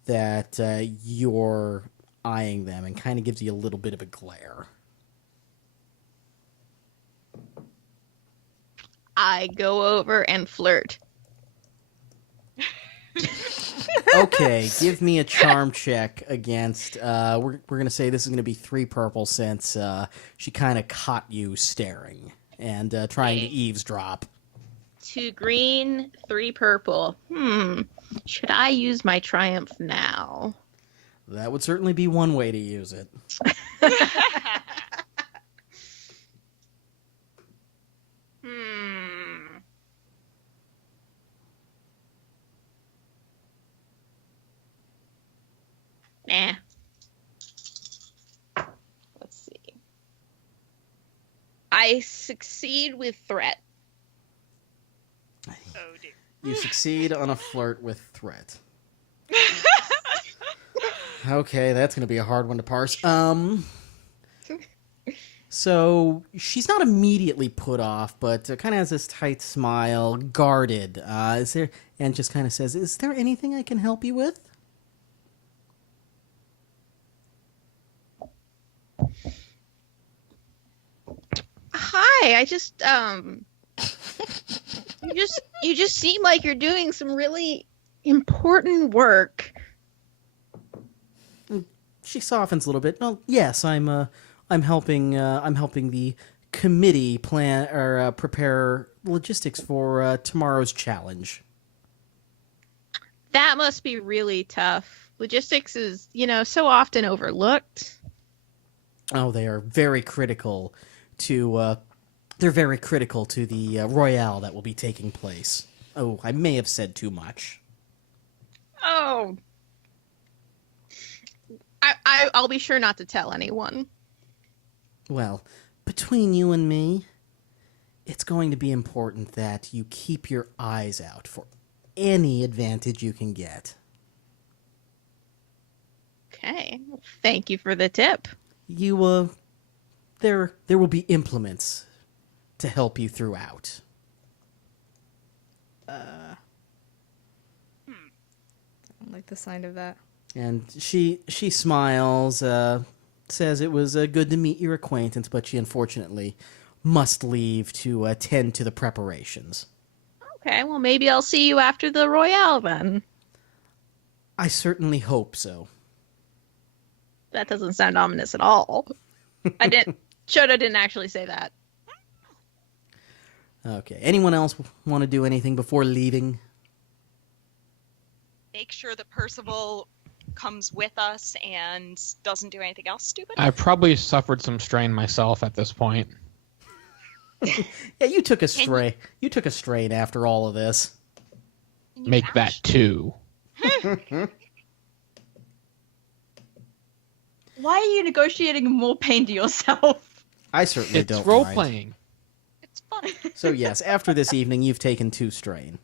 that you're eyeing them and kind of gives you a little bit of a glare. I go over and flirt. Okay, give me a charm check against. We're gonna say this is gonna be 3 purple since she kind of caught you staring and trying to eavesdrop. 2 green, 3 purple. Should I use my triumph now? That would certainly be one way to use it. Nah. Let's see. I succeed with threat. Oh dear. You succeed on a flirt with threat. Okay, that's going to be a hard one to parse. So she's not immediately put off, but kind of has this tight smile, guarded. And just kind of says, "Is there anything I can help you with?" Hi, I just you just seem like you're doing some really important work. She softens a little bit. Well, yes, I'm helping the committee plan or prepare logistics for tomorrow's challenge. That must be really tough. Logistics is, so often overlooked. Oh, they are very critical to the royale that will be taking place. Oh, I may have said too much. Oh. I'll be sure not to tell anyone. Well, between you and me, it's going to be important that you keep your eyes out for any advantage you can get. Okay. Well, thank you for the tip. There will be implements to help you throughout. I don't like the sign of that. And she smiles, says it was good to meet your acquaintance, but she unfortunately must leave to attend to the preparations. Okay, well maybe I'll see you after the royale then. I certainly hope so. That doesn't sound ominous at all. Shota didn't actually say that. Okay. Anyone else want to do anything before leaving? Make sure that Percival comes with us and doesn't do anything else stupid. I've probably suffered some strain myself at this point. Yeah, you took a strain. You took a strain after all of this. Make that 2. Why are you negotiating more pain to yourself? I certainly It's don't role mind. playing. It's fun. So yes, after this evening, you've taken 2 strain.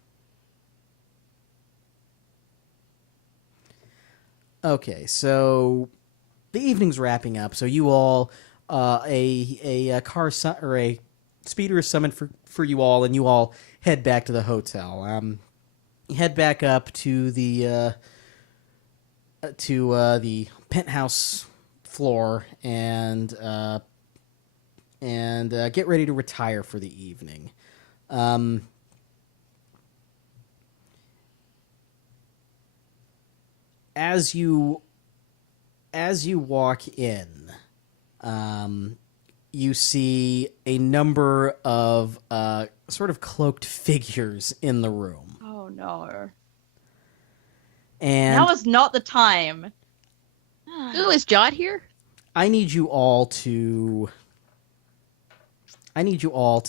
Okay, so the evening's wrapping up. So you all, a car or a speeder is summoned for you all, and you all head back to the hotel. You head back up to the penthouse floor and get ready to retire for the evening. As you walk in, you see a number of sort of cloaked figures in the room. Oh no. And Now is not the time. Ooh, is Jot here? I need you all to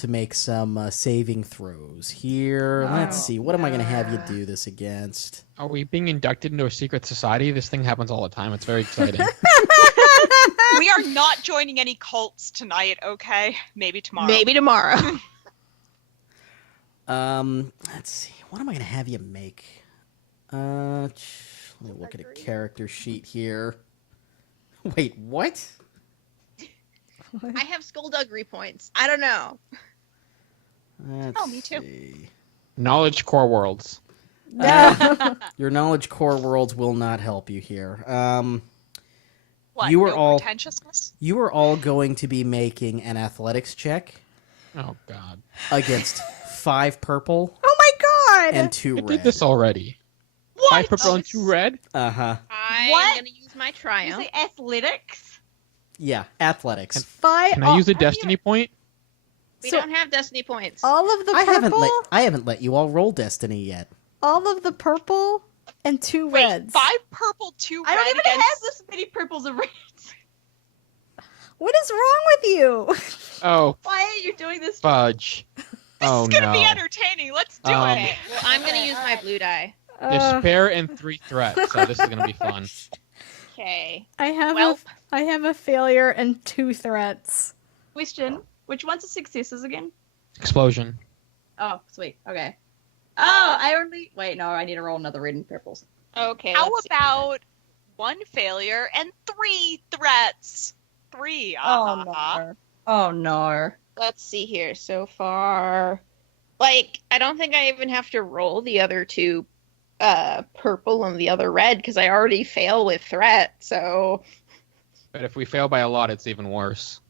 make some saving throws here. Let's see. What am I going to have you do this against? Are we being inducted into a secret society? This thing happens all the time. It's very exciting. We are not joining any cults tonight, okay? Maybe tomorrow. Maybe tomorrow. Let's see. What am I going to have you make? Let me look at a character sheet here. Wait, what? I have skullduggery points. I don't know. Let's me too. see. Knowledge core worlds. Your knowledge core worlds will not help you here. What, you were no all- pretentiousness? You are all going to be making an athletics check Oh god. against 5 purple Oh my god! and 2 I red. did this already. What? 5 purple and 2 red? Uh-huh. I'm What? gonna use my Is triumph. it athletics? Yeah, athletics. Can I use a destiny point? We So- don't have destiny points. all of the I purple, haven't let you all roll destiny yet. all of the purple, and 2 Wait, reds. 5 purple, 2 I red don't even against... have this many purples and reds. What is wrong with you? Oh, Why are you doing this? fudge. This Oh is gonna no. be entertaining. Let's do Um, it. Okay, well, I'm gonna use my blue die. Despair and 3 threats, so this is gonna be fun. Okay. I have Welp. I have a failure and 2 threats. Question: which ones are successes again? Explosion. Oh, sweet. Okay. Oh, I only wait. No, I need to roll another red and purples. Okay. How let's see. about 1 failure and 3 threats? 3. Oh no. Oh no. Let's see here. So far, like, I don't think I even have to roll the other 2 purple and the other red because I already fail with threat. So But if we fail by a lot, it's even worse.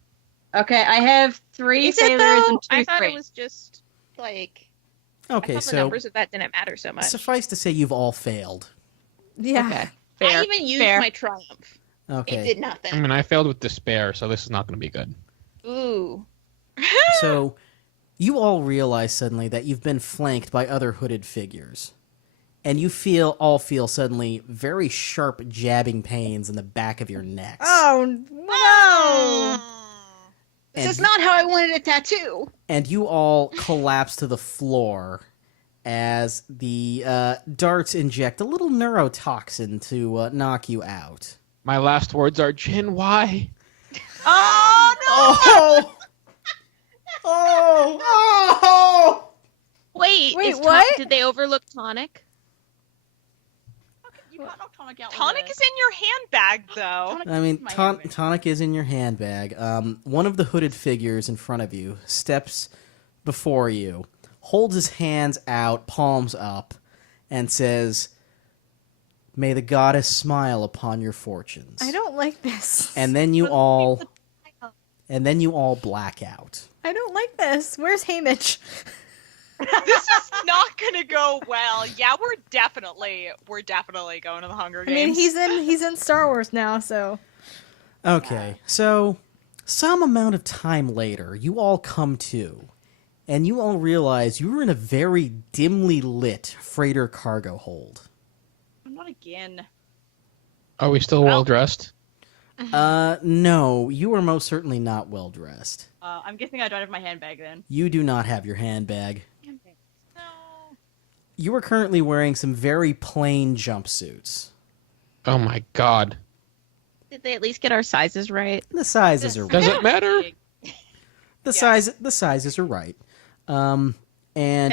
Okay, I have 3 is it failures though? and 2 I thought threats. it was just like Okay, I thought the so numbers of that didn't matter so much. suffice to say you've all failed. Yeah. Okay. I Fair. even used Fair. my triumph. It Okay. did nothing. I mean, I failed with despair, so this is not gonna be good. Ooh. So you all realize suddenly that you've been flanked by other hooded figures. And you all feel suddenly very sharp jabbing pains in the back of your necks. Oh no! This And- is not how I wanted a tattoo. And you all collapse to the floor as the darts inject a little neurotoxin to knock you out. My last words are, Jin, why? Oh no! Oh! Oh! Wait, Wait, is what? Did they overlook tonic? You can't knock tonic out. Tonic is in your handbag, though. Tonic I mean, is my handbag. tonic is in your handbag. One of the hooded figures in front of you steps before you, holds his hands out, palms up, and says, "May the goddess smile upon your fortunes." I don't like this. And then you all black out. I don't like this. Where's Hamish? This is not gonna go well. Yeah, we're definitely going to the Hunger I Games. mean, he's in Star Wars now, so Okay, so some amount of time later, you all come to, and you all realize you were in a very dimly lit freighter cargo hold. Not again. Are we still well dressed? No, you are most certainly not well dressed. I'm guessing I don't have my handbag then. You do not have your handbag. No. You are currently wearing some very plain jumpsuits. Oh my god. Did they at least get our sizes right? The sizes are Does right. it matter? The sizes are right. And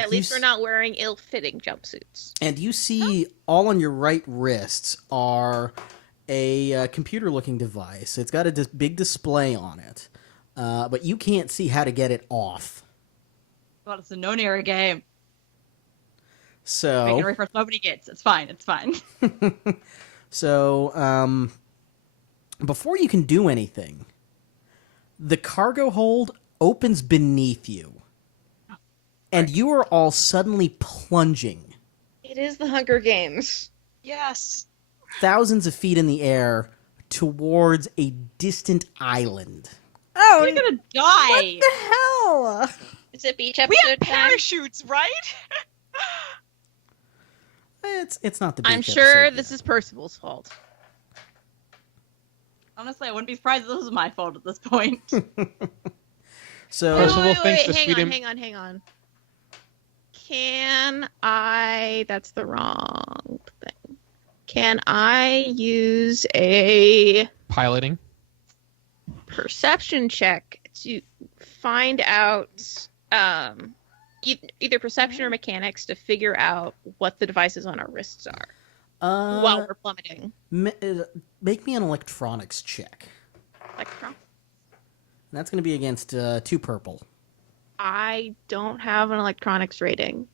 At least we're not wearing ill-fitting jumpsuits. And you see all on your right wrists are a computer-looking device. It's got a big display on it, but you can't see how to get it off. Well, it's a no-near game. Make So, it reference nobody gets. It's fine. It's fine. so before you can do anything, the cargo hold opens beneath you, and you are all suddenly plunging It is the Hunger Games. Yes. thousands of feet in the air towards a distant island. Oh, You're gonna die. what the hell? Is it beach We episode have time? parachutes, right? It's not the. I'm beach sure episode this yet. is Percival's fault. Honestly, I wouldn't be surprised if this was my fault at this point. So Percival thinks the hang sweet on, hang on. Can I... That's the wrong thing. Can I use a Piloting. perception check to find out either perception or mechanics to figure out what the devices on our wrists are while we're plummeting? make me an electronics check. Electron? That's going to be against 2 purple. I don't have an electronics rating.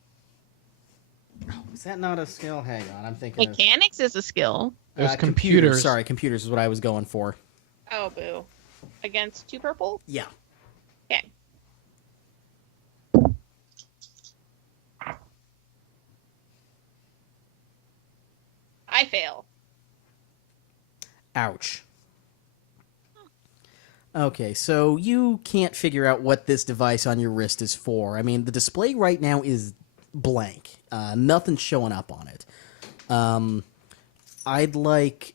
Is that not a skill? Hang on, I'm thinking. Mechanics is a skill. There's computers. Sorry, computers is what I was going for. Oh, boo. Against 2 purple? Yeah. Okay. I fail. Ouch. Okay, so you can't figure out what this device on your wrist is for. I mean, the display right now is blank. Nothing's showing up on it. I'd like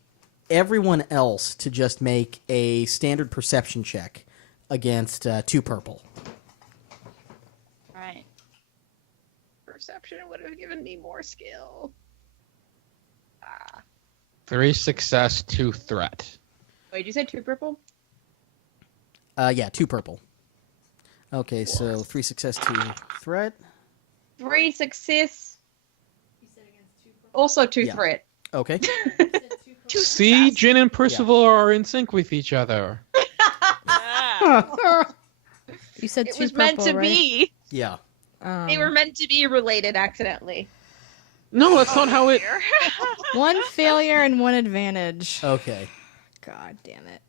everyone else to just make a standard perception check against 2 purple. Right. Perception would have given me more skill. 3 success, 2 threat. Wait, did you say 2 purple? Yeah, 2 purple. Okay, so 3 success, 2 threat. 3 success. Also 2 Yeah. threat. Okay. See, Jin and Percival are in sync with each other. Yeah. You said It 2 was purple, meant to right? be. Yeah. They were meant to be related accidentally. No, that's not how it. Dear. 1 failure and 1 advantage. Okay. God damn it.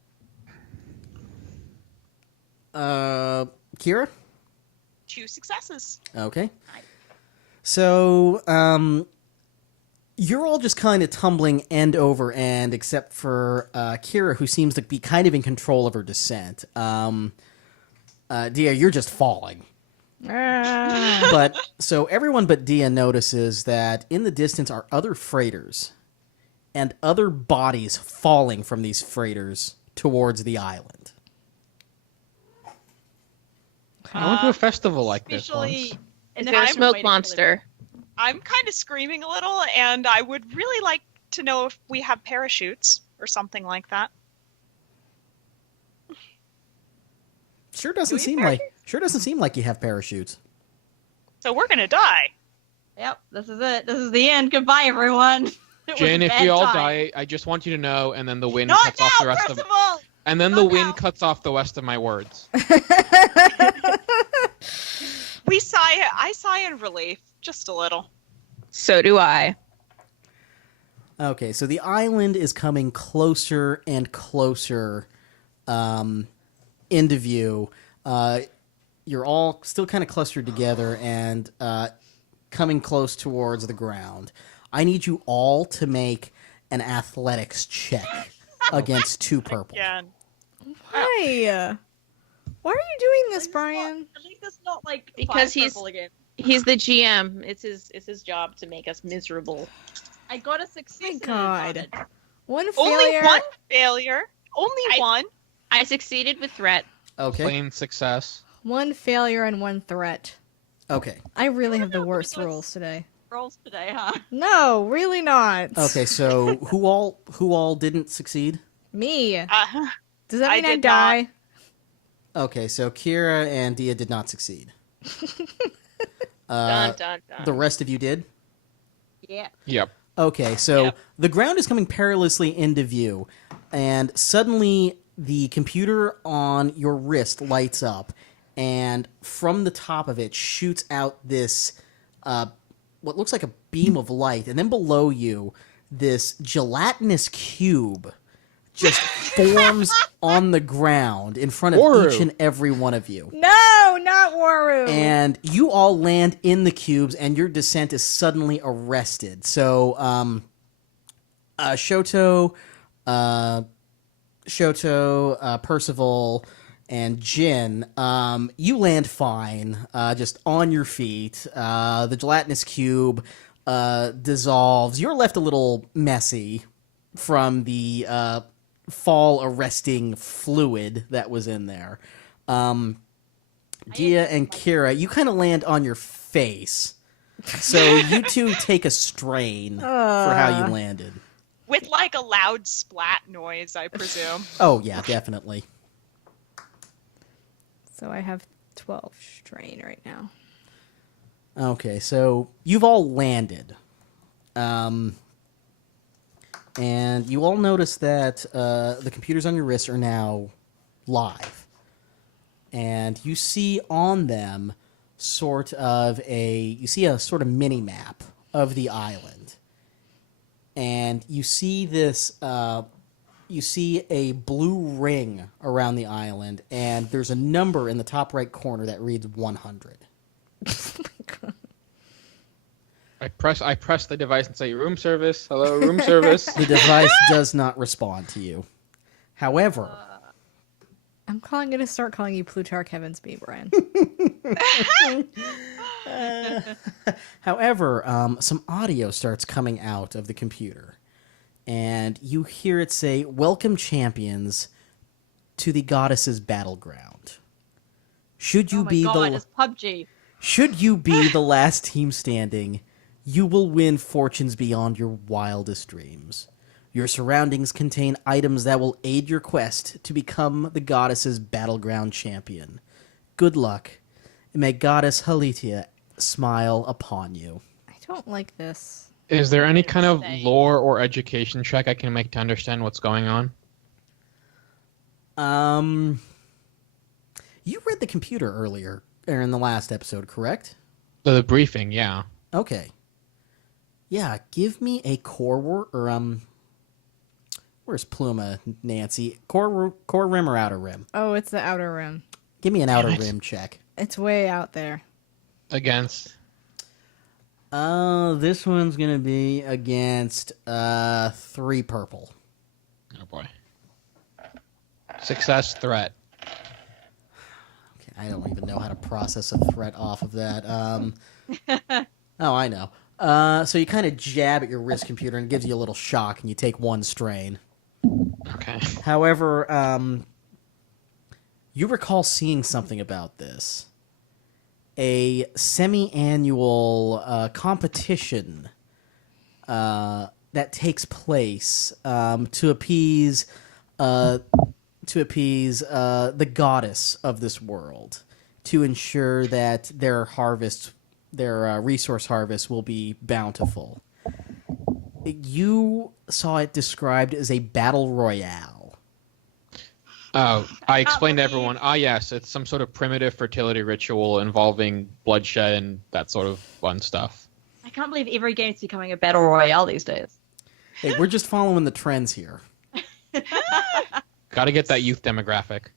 Kira? 2 successes. Okay. So, you're all just kind of tumbling end over end, except for Kira, who seems to be kind of in control of her descent. Dia, you're just falling. Ah. But so everyone but Dia notices that in the distance are other freighters and other bodies falling from these freighters towards the island. I went to a festival like this Especially, once. Is And there a I'm smoke waiting for monster? I'm kind of screaming a little, and I would really like to know if we have parachutes or something like that. Sure doesn't we seem like you have parachutes. So we're gonna die. Yep, this is it. This is the end. Goodbye, everyone. It was Jen, a if bad we all time. die, I just want you to know, and then the wind Not cuts off the now, rest of. Percival! And then Not the wind now. cuts off the rest of my words. We sigh. I sigh in relief, just a little. So do I. Okay, so the island is coming closer and closer into view. You're all still kind of clustered together and coming close towards the ground. I need you all to make an athletics check against 2 purple. Again. Why? Why are you doing this, Brian? At least it's not like Because 5 he's- purple again. He's the GM. It's his job to make us miserable. I got a success. My and an God. advantage. 1 Only failure. 1 failure. Only I- 1. I succeeded with threat. Okay. Plain success. 1 failure and 1 threat. Okay. I really have the no, worst because- rolls today. Rolls today, huh? No, really not. Okay, so who all didn't succeed? Me. Uh, Does that I mean I did die? Okay, so Kira and Dia did not succeed. Dun dun dun. The rest of you did? Yeah. Yep. Okay, so Yep. the ground is coming perilously into view, and suddenly the computer on your wrist lights up, and from the top of it shoots out this, what looks like a beam of light, and then below you, this gelatinous cube just forms on the ground in front of Waru. each and every one of you. No, not Waru. And you all land in the cubes, and your descent is suddenly arrested. So, Shoto, Percival, and Jin, you land fine, just on your feet. The gelatinous cube dissolves. You're left a little messy from the fall arresting fluid that was in there. Dia and Kira, you kind of land on your face. So you two take a strain for how you landed. with like a loud splat noise, I presume. Oh, yeah, definitely. So I have 12 strain right now. Okay, so you've all landed. And you all notice that the computers on your wrists are now live. And you see on them a sort of mini map of the island. And you see this, you see a blue ring around the island, and there's a number in the top right corner that reads 100. I press the device and say, room service. Hello, room service. The device does not respond to you. However, I'm going to start calling you Plutarch Heavensby, Brian. however, some audio starts coming out of the computer, and you hear it say, "Welcome, champions, to the goddess's battleground. Should you Oh my be god, the it's PUBG. should you be the last team standing, you will win fortunes beyond your wildest dreams. Your surroundings contain items that will aid your quest to become the goddess's battleground champion. Good luck, and may Goddess Halitia smile upon you." I don't like this. Is there any kind of Say. lore or education check I can make to understand what's going on? You read the computer earlier, or in the last episode, correct? The briefing, yeah. Okay. Yeah, give me a core where's Plooma, Nancy? Core rim or outer rim? Oh, it's the outer rim. Give me an outer it. rim check. It's way out there. Against. This one's gonna be against 3 purple. Oh boy. Success threat. Okay, I don't even know how to process a threat off of that. Oh, I know. So you kind of jab at your wrist computer and it gives you a little shock, and you take 1 strain. Okay. However, you recall seeing something about this. A semi-annual competition that takes place to appease the goddess of this world, to ensure that their resource harvest will be bountiful. You saw it described as a battle royale. Oh, I explained to believe- everyone, yes, it's some sort of primitive fertility ritual involving bloodshed and that sort of fun stuff. I can't believe every game's becoming a battle royale these days. Hey, we're just following the trends here. Gotta get that youth demographic.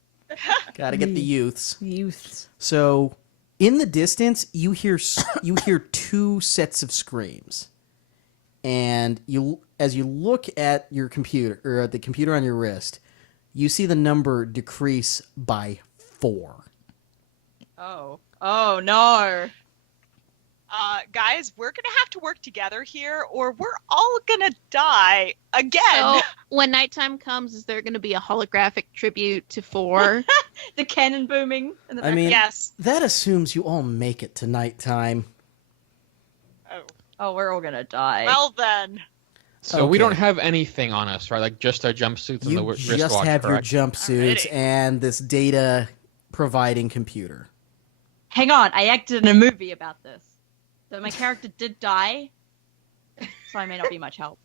Gotta get the youths. Youths. So, in the distance, you hear 2 sets of screams, and as you look at your computer or at the computer on your wrist, you see the number decrease by 4. Oh. Oh no. Guys, we're gonna have to work together here, or we're all gonna die again. So when nighttime comes, is there going to be a holographic tribute to 4? The cannon booming in the I mean, Yes. that assumes you all make it to nighttime. Oh. oh, we're all gonna die. Well then. So we Okay. don't have anything on us, right? Like just our jumpsuits and the You wristwatch, just have correct? your jumpsuits Alrighty. and this data providing computer. Hang on, I acted in a movie about this. So my character did die, so I may not be much help.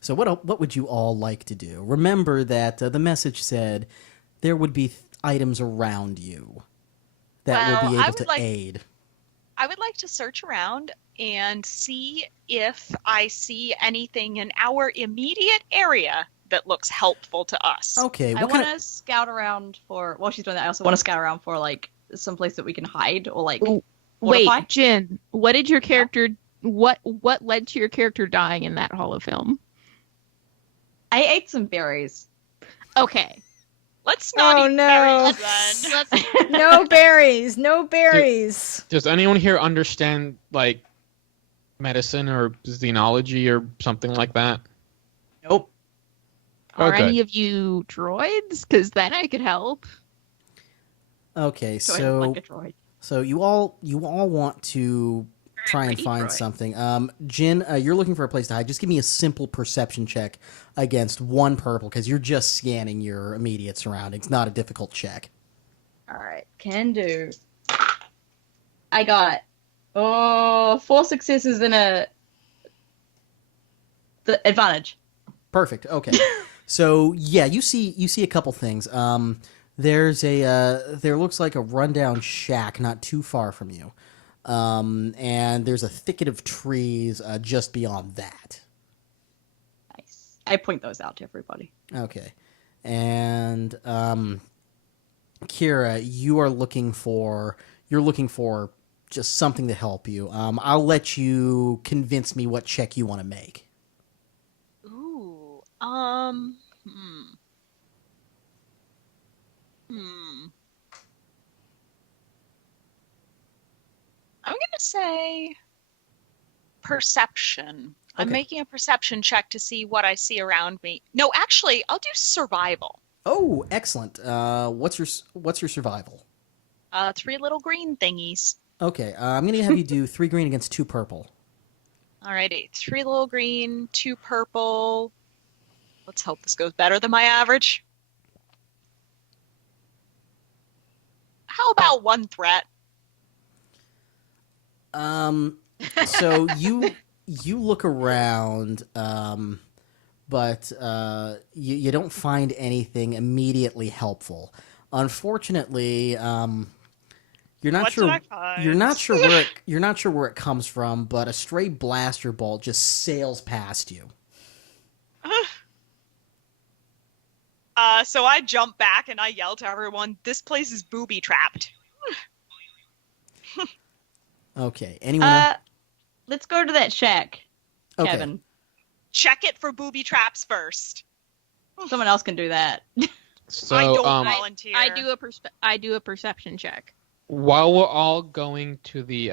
So what would you all like to do? Remember that the message said there would be items around you that will be Well, I able would to like- aid. I would like to search around and see if I see anything in our immediate area that looks helpful to us. Okay, I what want kind to scout around for. While she's doing that, I also want to scout around for like some place that we can hide or like. Ooh, fortify. Wait, Jin, what did your character? What led to your character dying in that holofilm? I ate some berries. Okay, Let's not Oh, eat no. berries then. let's. No berries. No berries. Does anyone here understand like medicine or xenology or something like that? Nope. Oh, Are good. any of you droids? Because then I could help. of... Okay, So I so look like a droid. so you all want to try and pretty find droid. something. Jin, you're looking for a place to hide. Just give me a simple perception check against 1 purple because you're just scanning your immediate surroundings. Not a difficult check. All right, can do. I got 4 successes and the advantage. Perfect. Okay. So yeah, you see a couple things. There's there looks like a rundown shack not too far from you, and there's a thicket of trees just beyond that. Nice. I point those out to everybody. Okay, and Kira, you're looking for just something to help you. I'll let you convince me what check you want to make. Ooh. I'm gonna say perception. I'm Okay. making a perception check to see what I see around me. No, actually, I'll do survival. Oh, excellent. What's your survival? 3 little green thingies. Okay, I'm gonna have you do 3 green against 2 purple. Alrighty, 3 little green, 2 purple. Let's hope this goes better than my average. How about 1 threat? So you look around, but you don't find anything immediately helpful. Unfortunately, you're not What sure. did I find? You're not sure where it comes from, but a stray blaster bolt just sails past you. So I jump back and I yell to everyone, "This place is booby trapped." Okay. Anyone? Else? Let's go to that shack, Okay. Kevin. Check it for booby traps first. Someone else can do that. So I don't um, volunteer. I do a perception check. while we're all going to the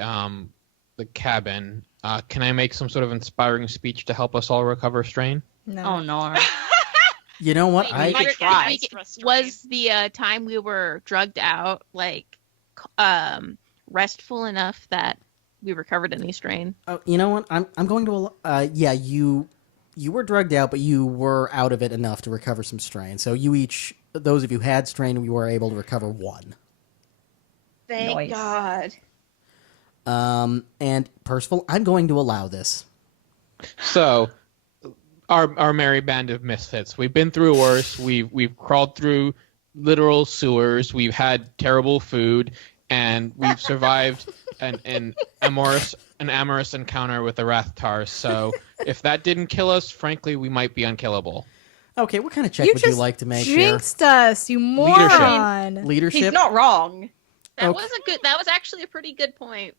cabin, can I make some sort of inspiring speech to help us all recover strain? No. Oh no. You know what? Wait, I we might get- try. we get- Extra strain. was the time we were drugged out like restful enough that we recovered any strain? Oh, you know what? I'm going to. Yeah, you were drugged out, but you were out of it enough to recover some strain. So you each, those of you who had strain, we were able to recover 1. Thank Nice. God. And Percival, I'm going to allow this. So, our merry band of misfits. We've been through worse. We've crawled through literal sewers. We've had terrible food, and we've survived an amorous encounter with the Rathtar. So, if that didn't kill us, frankly, we might be unkillable. Okay, what kind of check You would you just like to make here? jinxed us, you moron. Leadership. He's not wrong. That Okay. was that was actually a pretty good point.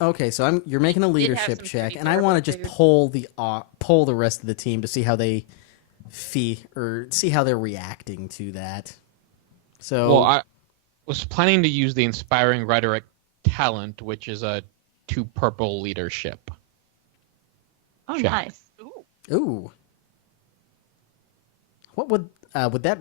Okay, so you're making a Did have leadership some check, pretty and I want to terrible just poll the rest of the team to see how they see how they're reacting to that. So Well, I was planning to use the inspiring rhetoric talent, which is a 2 purple leadership. Oh, Check. nice. Ooh. ooh, what would Would that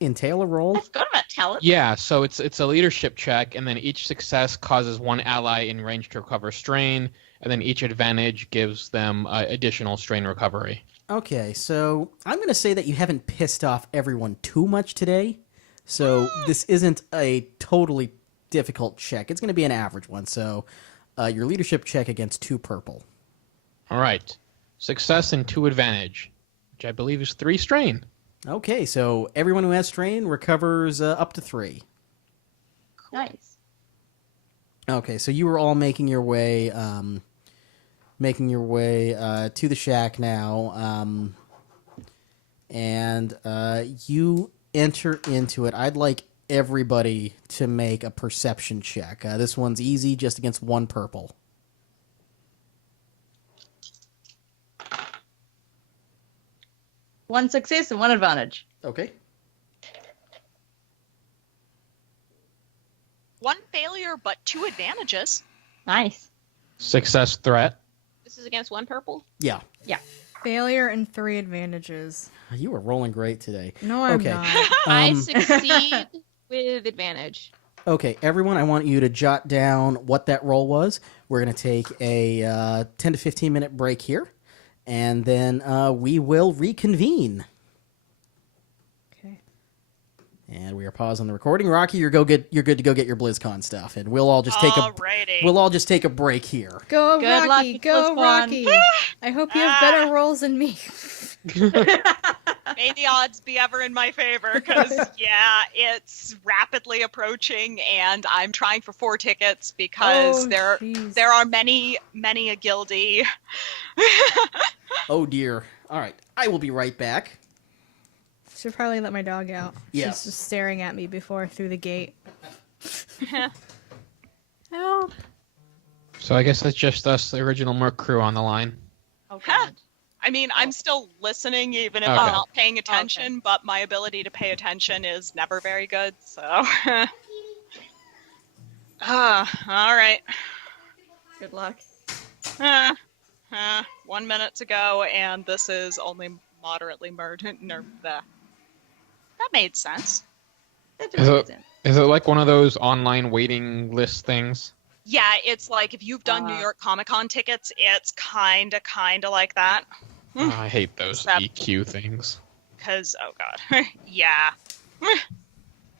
entail a roll? I forgot about talent. Yeah, so it's a leadership check, and then each success causes one ally in range to recover strain, and then each advantage gives them additional strain recovery. Okay, so I'm going to say that you haven't pissed off everyone too much today. So this isn't a totally difficult check. It's going to be an average one. So your leadership check against 2 purple. All right. Success and 2 advantage, which I believe is 3 strain. Okay, so everyone who has strain recovers up to 3. Nice. Okay, so you were all making your way to the shack now, and you enter into it. I'd like everybody to make a perception check. This one's easy, just against 1 purple. One success and 1 advantage. Okay. 1 failure, but 2 advantages. Nice. Success threat. This is against 1 purple. Yeah. Failure and 3 advantages. You were rolling great today. No, I'm Okay. not. I succeed with advantage. Okay, everyone, I want you to jot down what that roll was. We're going to take a 10 to 15 minute break here, and then we will reconvene. Okay. And we are pausing the recording. Rocky, you're good to go get your BlizzCon stuff, and we'll all just take Alrighty. a break here. Go, Good Rocky! luck with Go, this one. Rocky! I hope you have better rolls than me. May the odds be ever in my favor, because, yeah, it's rapidly approaching, and I'm trying for 4 tickets because Oh, there jeez. are many a guildie. Oh dear. All right, I will be right back. Should probably let my dog out. Yes. She's just staring at me before through the gate. Help! So I guess it's just us, the original Merc crew, on the line. Oh, Huh. God. I mean, I'm still listening even if Okay. I'm not paying attention, but my ability to pay attention is never very good, so... Alright. Good luck. 1 minute to go, and this is only moderately murdered. That made sense. That Is makes it- sense. Is it like one of those online waiting list things? Yeah, it's like if you've done New York Comic Con tickets, it's kinda like that. I hate those Except- EQ things. Cause, oh god. Yeah. I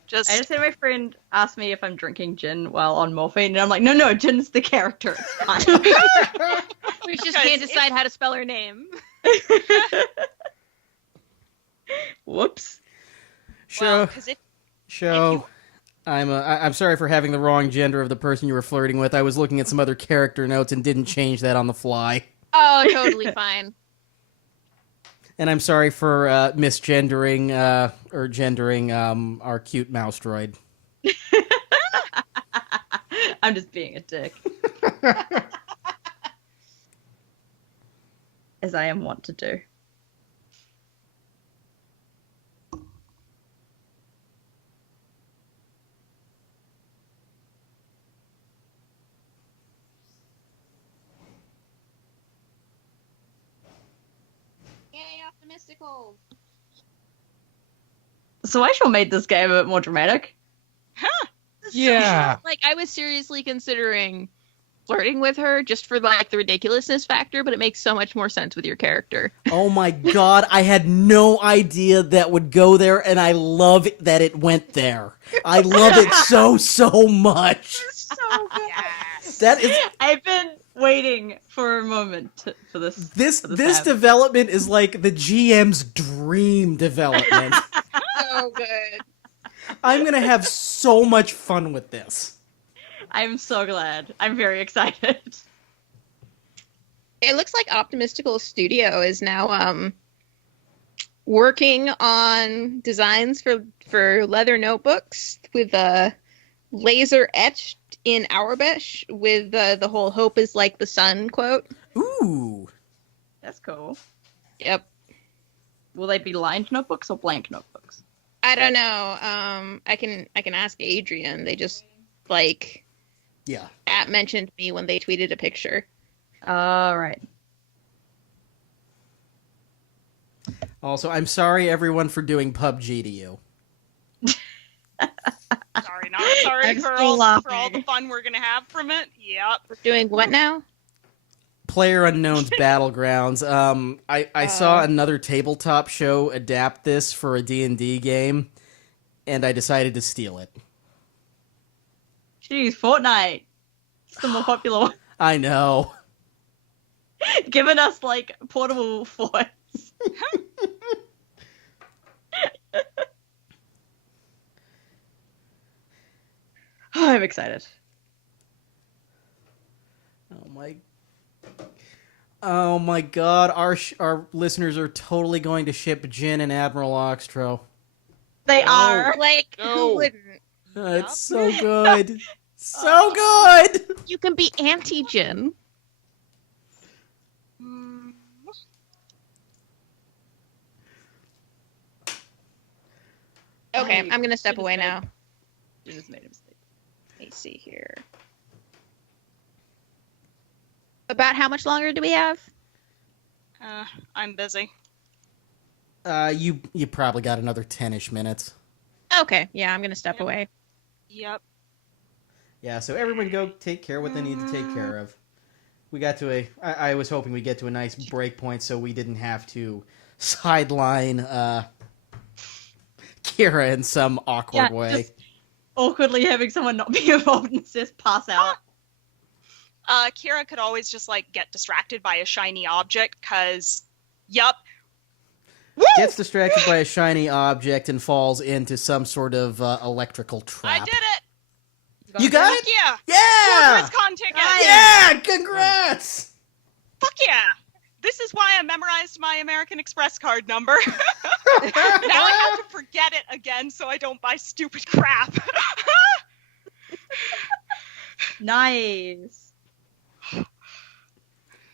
just had my friend ask me if I'm drinking gin while on morphine, and I'm like, no, gin's the character. It's fine. We just Because can't decide how to spell her name. Whoops. Show. Because if Show. I'm sorry for having the wrong gender of the person you were flirting with. I was looking at some other character notes and didn't change that on the fly. Oh, totally fine. And I'm sorry for misgendering or gendering our cute mouse droid. I'm just being a dick. As I am wont to do. Yay, optimistical. So I shall make this game a bit more dramatic. Yeah. Like, I was seriously considering flirting with her just for, like, the ridiculousness factor, but it makes so much more sense with your character. Oh my god, I had no idea that would go there, and I love that it went there. I love it so much. So good. yes. That is I've been waiting for a moment for this. this for this this to happen. development is like the GM's dream development. So good. I'm gonna have so much fun with this. I'm so glad. I'm very excited. It looks like Optimistical Studio is now working on designs for leather notebooks with laser etched in Aurebesh with the whole "hope is like the sun" quote. Ooh. That's cool. Yep. Will they be lined notebooks or blank notebooks? I don't know. I can ask Adrian. They just Yeah. mentioned me when they tweeted a picture. All right. Also, I'm sorry, everyone, for doing PUBG to you. Sorry, not sorry I'm for still all the laughing. fun we're gonna have from it. Yep. We're doing what now? Player Unknown's Battlegrounds. I saw another tabletop show adapt this for a D&D game, and I decided to steal it. Jeez, Fortnite. It's the more popular one. I know. Giving us, like, portable forts. I'm excited. Oh my god, our listeners are totally going to ship Jin and Admiral Oxtro. They are. Like, No. who wouldn't? It's so good. So good! You can be anti-Jin. Mm, Okay, I I'm gonna step should've away said- now. You just made a mistake. Let me see here. About how much longer do we have? I'm busy. You probably got another 10-ish minutes. Okay, yeah, I'm gonna step Yep. away. Yep. Yeah, so everyone go take care of what they need to take care of. We got to I was hoping we'd get to a nice break point so we didn't have to sideline Kira in some awkward way. Just awkwardly having someone not be involved and just pass out. Kira could always just like get distracted by a shiny object, cause, yup. Gets distracted by a shiny object and falls into some sort of electrical trap. I did it! You got Fuck it? yeah! Yeah! BlizzCon ticket! Yeah! Congrats! Fuck yeah! This is why I memorized my American Express card number. Now I have to forget it again so I don't buy stupid crap. Nice.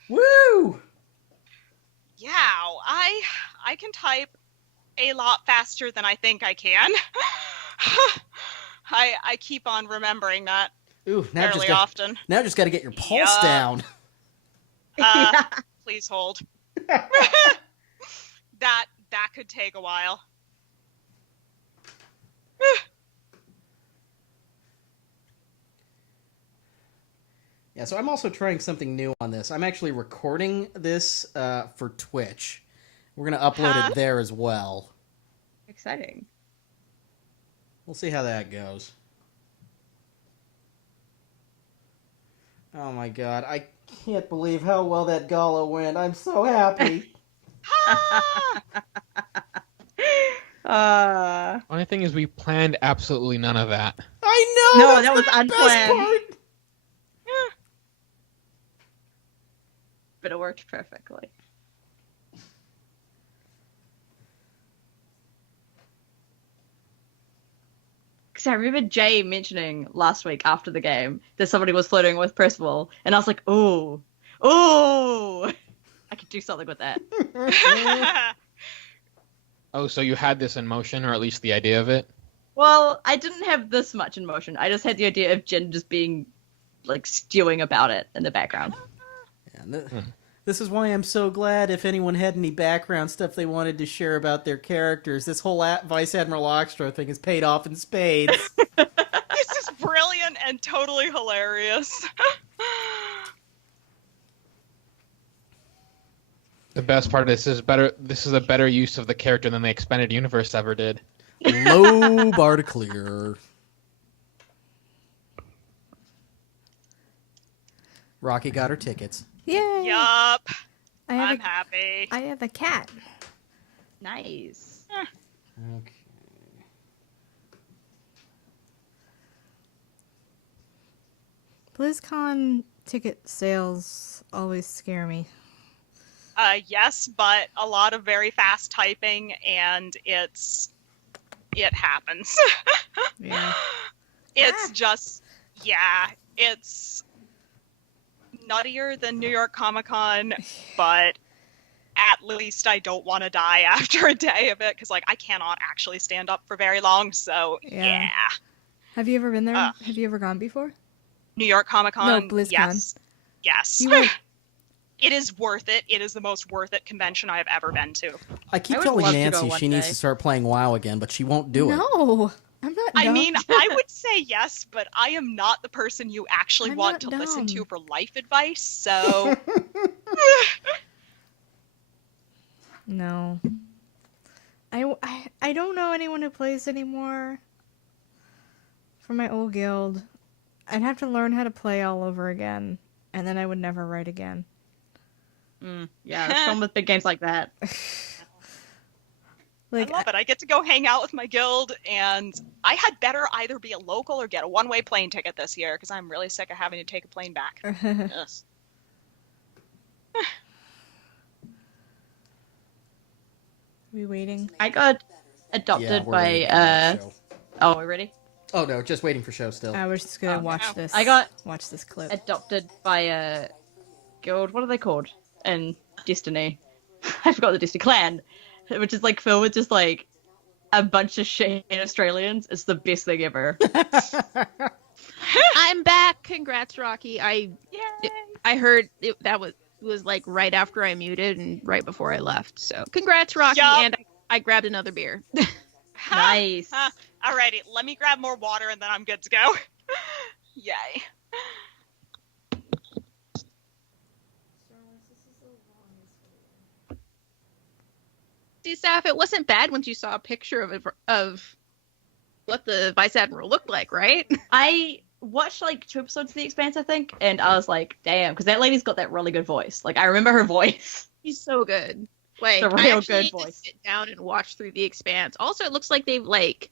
Woo! Yeah, I can type a lot faster than I think I can. I keep on remembering that Ooh, now fairly just often. just got to get your pulse Yeah. down. Please hold. That could take a while. Yeah, so I'm also trying something new on this. I'm actually recording this for Twitch. We're going to upload Huh? it there as well. Exciting. We'll see how that goes. Oh my god, I can't believe how well that gala went. I'm so happy. Only thing is, we planned absolutely none of that. I know! No, that's that was the best unplanned. part. But it worked perfectly. Because I remember Jay mentioning last week after the game that somebody was flirting with Percival, and I was like, ooh, I could do something with that. Oh, so you had this in motion, or at least the idea of it? Well, I didn't have this much in motion. I just had the idea of Jen just being, like, stewing about it in the background. Yeah, this is why I'm so glad if anyone had any background stuff they wanted to share about their characters. This whole Vice Admiral Oxtro thing has paid off in spades. This is brilliant and totally hilarious. The best part of this is This is a better use of the character than the expanded universe ever did. Low bar to clear. Rocky got her tickets. Yay! Yup. I I'm happy. have a cat. Nice. Okay. BlizzCon ticket sales always scare me. Yes, but a lot of very fast typing, and it happens. Yeah. It's just, yeah, it's nuttier than New York Comic Con, but at least I don't want to die after a day of it, because, like, I cannot actually stand up for very long, so, Yeah. yeah. Have you ever been there? Ugh. Have you ever gone before? New York Comic Con, No, BlizzCon. yes. Yes. You went. It is worth it. It is the most worth it convention I have ever been to. I keep I would telling love to go Nancy one she needs day. to start playing WoW again, but she won't do it. No, I'm not dumb. I mean, I would say yes, but I am not the person you actually I'm want not to listen to dumb. for life advice, so... No. I don't know anyone who plays anymore from my old guild. I'd have to learn how to play all over again, and then I would never write again. Yeah, it's fun with big games like that. Like, I love it. I get to go hang out with my guild, and I had better either be a local or get a one-way plane ticket this year, because I'm really sick of having to take a plane back. Yes. we waiting? I got Yeah, adopted we're by waiting for that show. Oh, are we ready? Oh no, just waiting for show still. I was just gonna watch no. this. I got watch this clip. Adopted by a guild. What are they called in Destiny? I forgot the Destiny clan, which is like filled with just like a bunch of shady Australians. It's the best thing ever. I'm back. Congrats, Rocky. I heard that was like right after I muted and right before I left. So congrats, Rocky. Yup. And I grabbed another beer. Nice. Alrighty, let me grab more water, and then I'm good to go. Yay. See, Saf, it wasn't bad once you saw a picture of what the Vice Admiral looked like, right? I watched like 2 episodes of The Expanse, I think, and I was like, damn, because that lady's got that really good voice. Like, I remember her voice. He's so good. Like, The I real actually good need to voice. sit down and watch through The Expanse. Also, it looks like they've like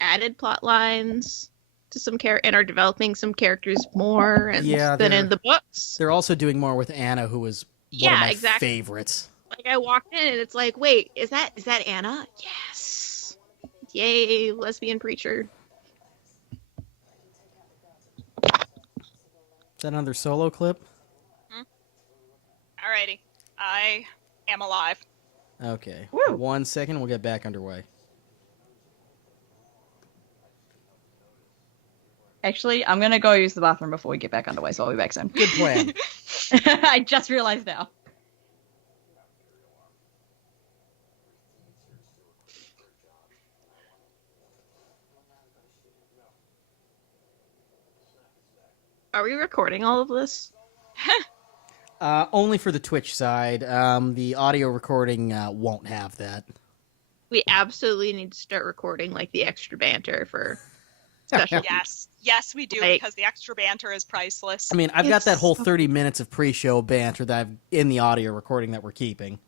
added plot lines to some and are developing some characters more and Yeah, than they're- in the books. They're also doing more with Anna, who was one Yeah, of my exactly. favorites. Like I walked in and it's like, wait, is that Anna? Yes. Yay, lesbian preacher. Is that another solo clip? Alrighty. I am alive. Okay. Woo. 1 second, we'll get back underway. Actually, I'm gonna go use the bathroom before we get back underway, so I'll be back soon. Good plan. I just realized now. Are we recording all of this? Only for the Twitch side. The audio recording won't have that. We absolutely need to start recording like the extra banter for special. Yes. Yes, we do, Like- because the extra banter is priceless. I mean, I've got It's that whole so- 30 minutes of pre-show banter that I've in the audio recording that we're keeping.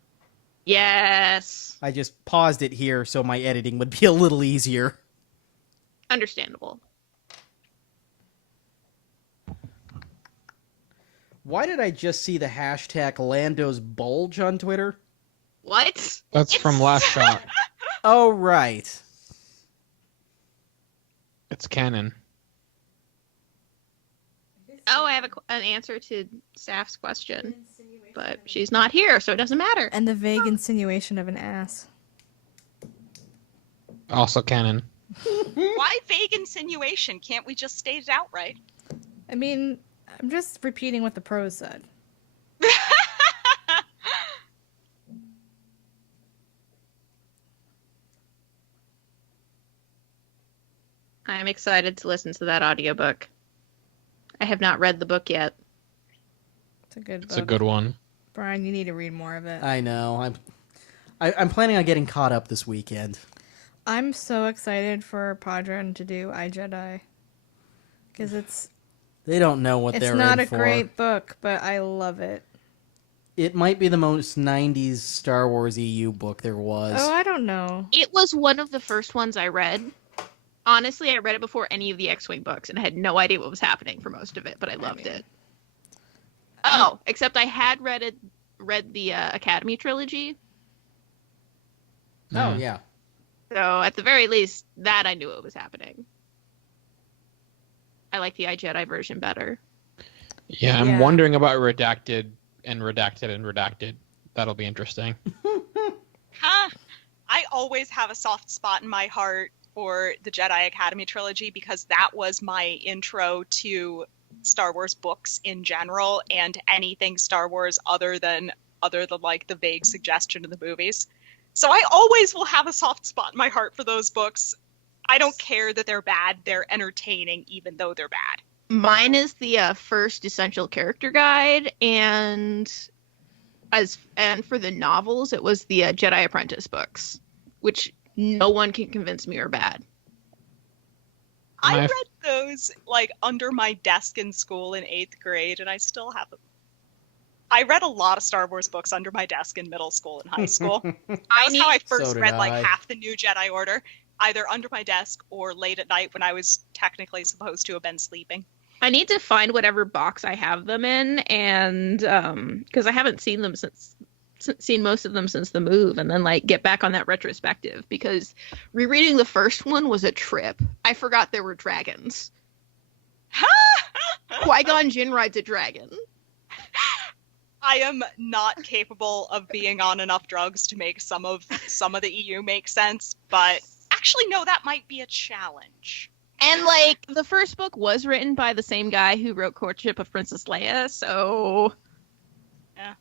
Yes. I just paused it here so my editing would be a little easier. Understandable. Why did I just see the hashtag Lando's Bulge on Twitter? What? That's from last shot. Oh, right. It's canon. Oh, I have an answer to Saf's question, but she's not here, so it doesn't matter. And the vague insinuation of an ass. Also canon. Why vague insinuation? Can't we just state it outright? I mean, I'm just repeating what the pros said. I'm excited to listen to that audiobook. I have not read the book yet. It's a good It's book. a good one. Brian, you need to read more of it. I know. I'm planning on getting caught up this weekend. I'm so excited for Padron to do iJedi. Because it's They don't know what they're not in a for. great book, but I love it. It might be the most 90s Star Wars EU book there was. Oh, I don't know. It was one of the first ones I read. Honestly, I read it before any of the X-Wing books, and I had no idea what was happening for most of it, but I loved it. Oh, except I had read the Academy trilogy, Oh, yeah. so at the very least, that I knew what was happening. I like the iJedi version better. Yeah, I'm Yeah. wondering about redacted and redacted and redacted. That'll be interesting. Huh? I always have a soft spot in my heart for the Jedi Academy trilogy because that was my intro to Star Wars books in general and anything Star Wars other than like the vague suggestion in the movies. So I always will have a soft spot in my heart for those books. I don't care that they're bad. They're entertaining, even though they're bad. Mine is the first essential character guide, and for the novels, it was the Jedi Apprentice books, which no one can convince me are bad. I read those like under my desk in school in 8th grade, and I still have them. I read a lot of Star Wars books under my desk in middle school and high school. That's how I first read like half the New Jedi Order, either under my desk or late at night when I was technically supposed to have been sleeping. I need to find whatever box I have them in, and because I haven't seen most of them since the move, and then like get back on that retrospective, because rereading the first one was a trip. I forgot there were dragons. Qui-Gon Jinn rides a dragon. I am not capable of being on enough drugs to make some of the EU make sense, but actually no, that might be a challenge. And like the first book was written by the same guy who wrote Courtship of Princess Leia, so yeah.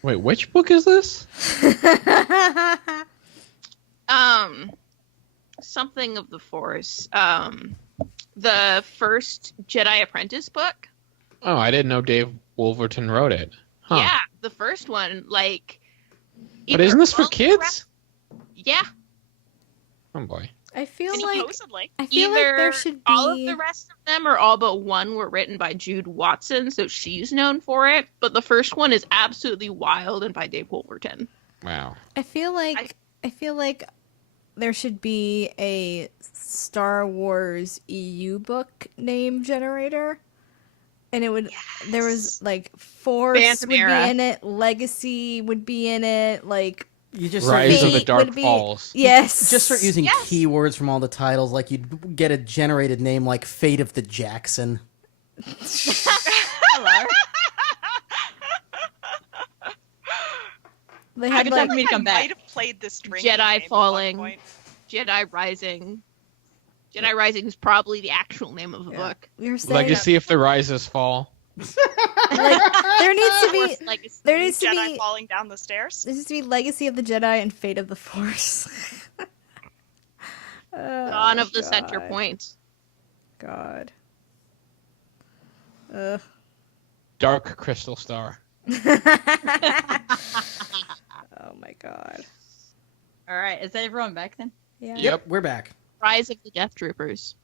Wait, which book is this? Something of the Force. The first Jedi Apprentice book. Oh, I didn't know Dave Wolverton wrote it. Huh. Yeah, the first one, like. But isn't this for kids? Yeah. Oh boy. I feel Supposedly. like there should be all of the rest of them, or all but one, were written by Jude Watson, so she's known for it. But the first one is absolutely wild and by Dave Wolverton. Wow. I feel like there should be a Star Wars EU book name generator. And it would there was like Force Phantom would Era. be in it, Legacy would be in it, like You just Rise of the Fate Dark would be- Falls. yes. just start using Yes. keywords from all the titles, like you'd get a generated name like Fate of the Jackson. Hello. They Good had time like for me to come I back. might have played this drinking Jedi game at one Falling. point. Jedi Rising. Jedi Rising is probably the actual name of the Yeah. book. you're saying Legacy if the rises fall. like, there needs to be Legacy. there needs to Jedi be falling down the stairs. there needs to be Legacy of the Jedi and Fate of the Force. Dawn of the God. Center Point. God. Ugh. Dark Crystal Star. Oh my God. All right, is everyone back then? Yeah. Yep. We're back. Rise of the Death Troopers.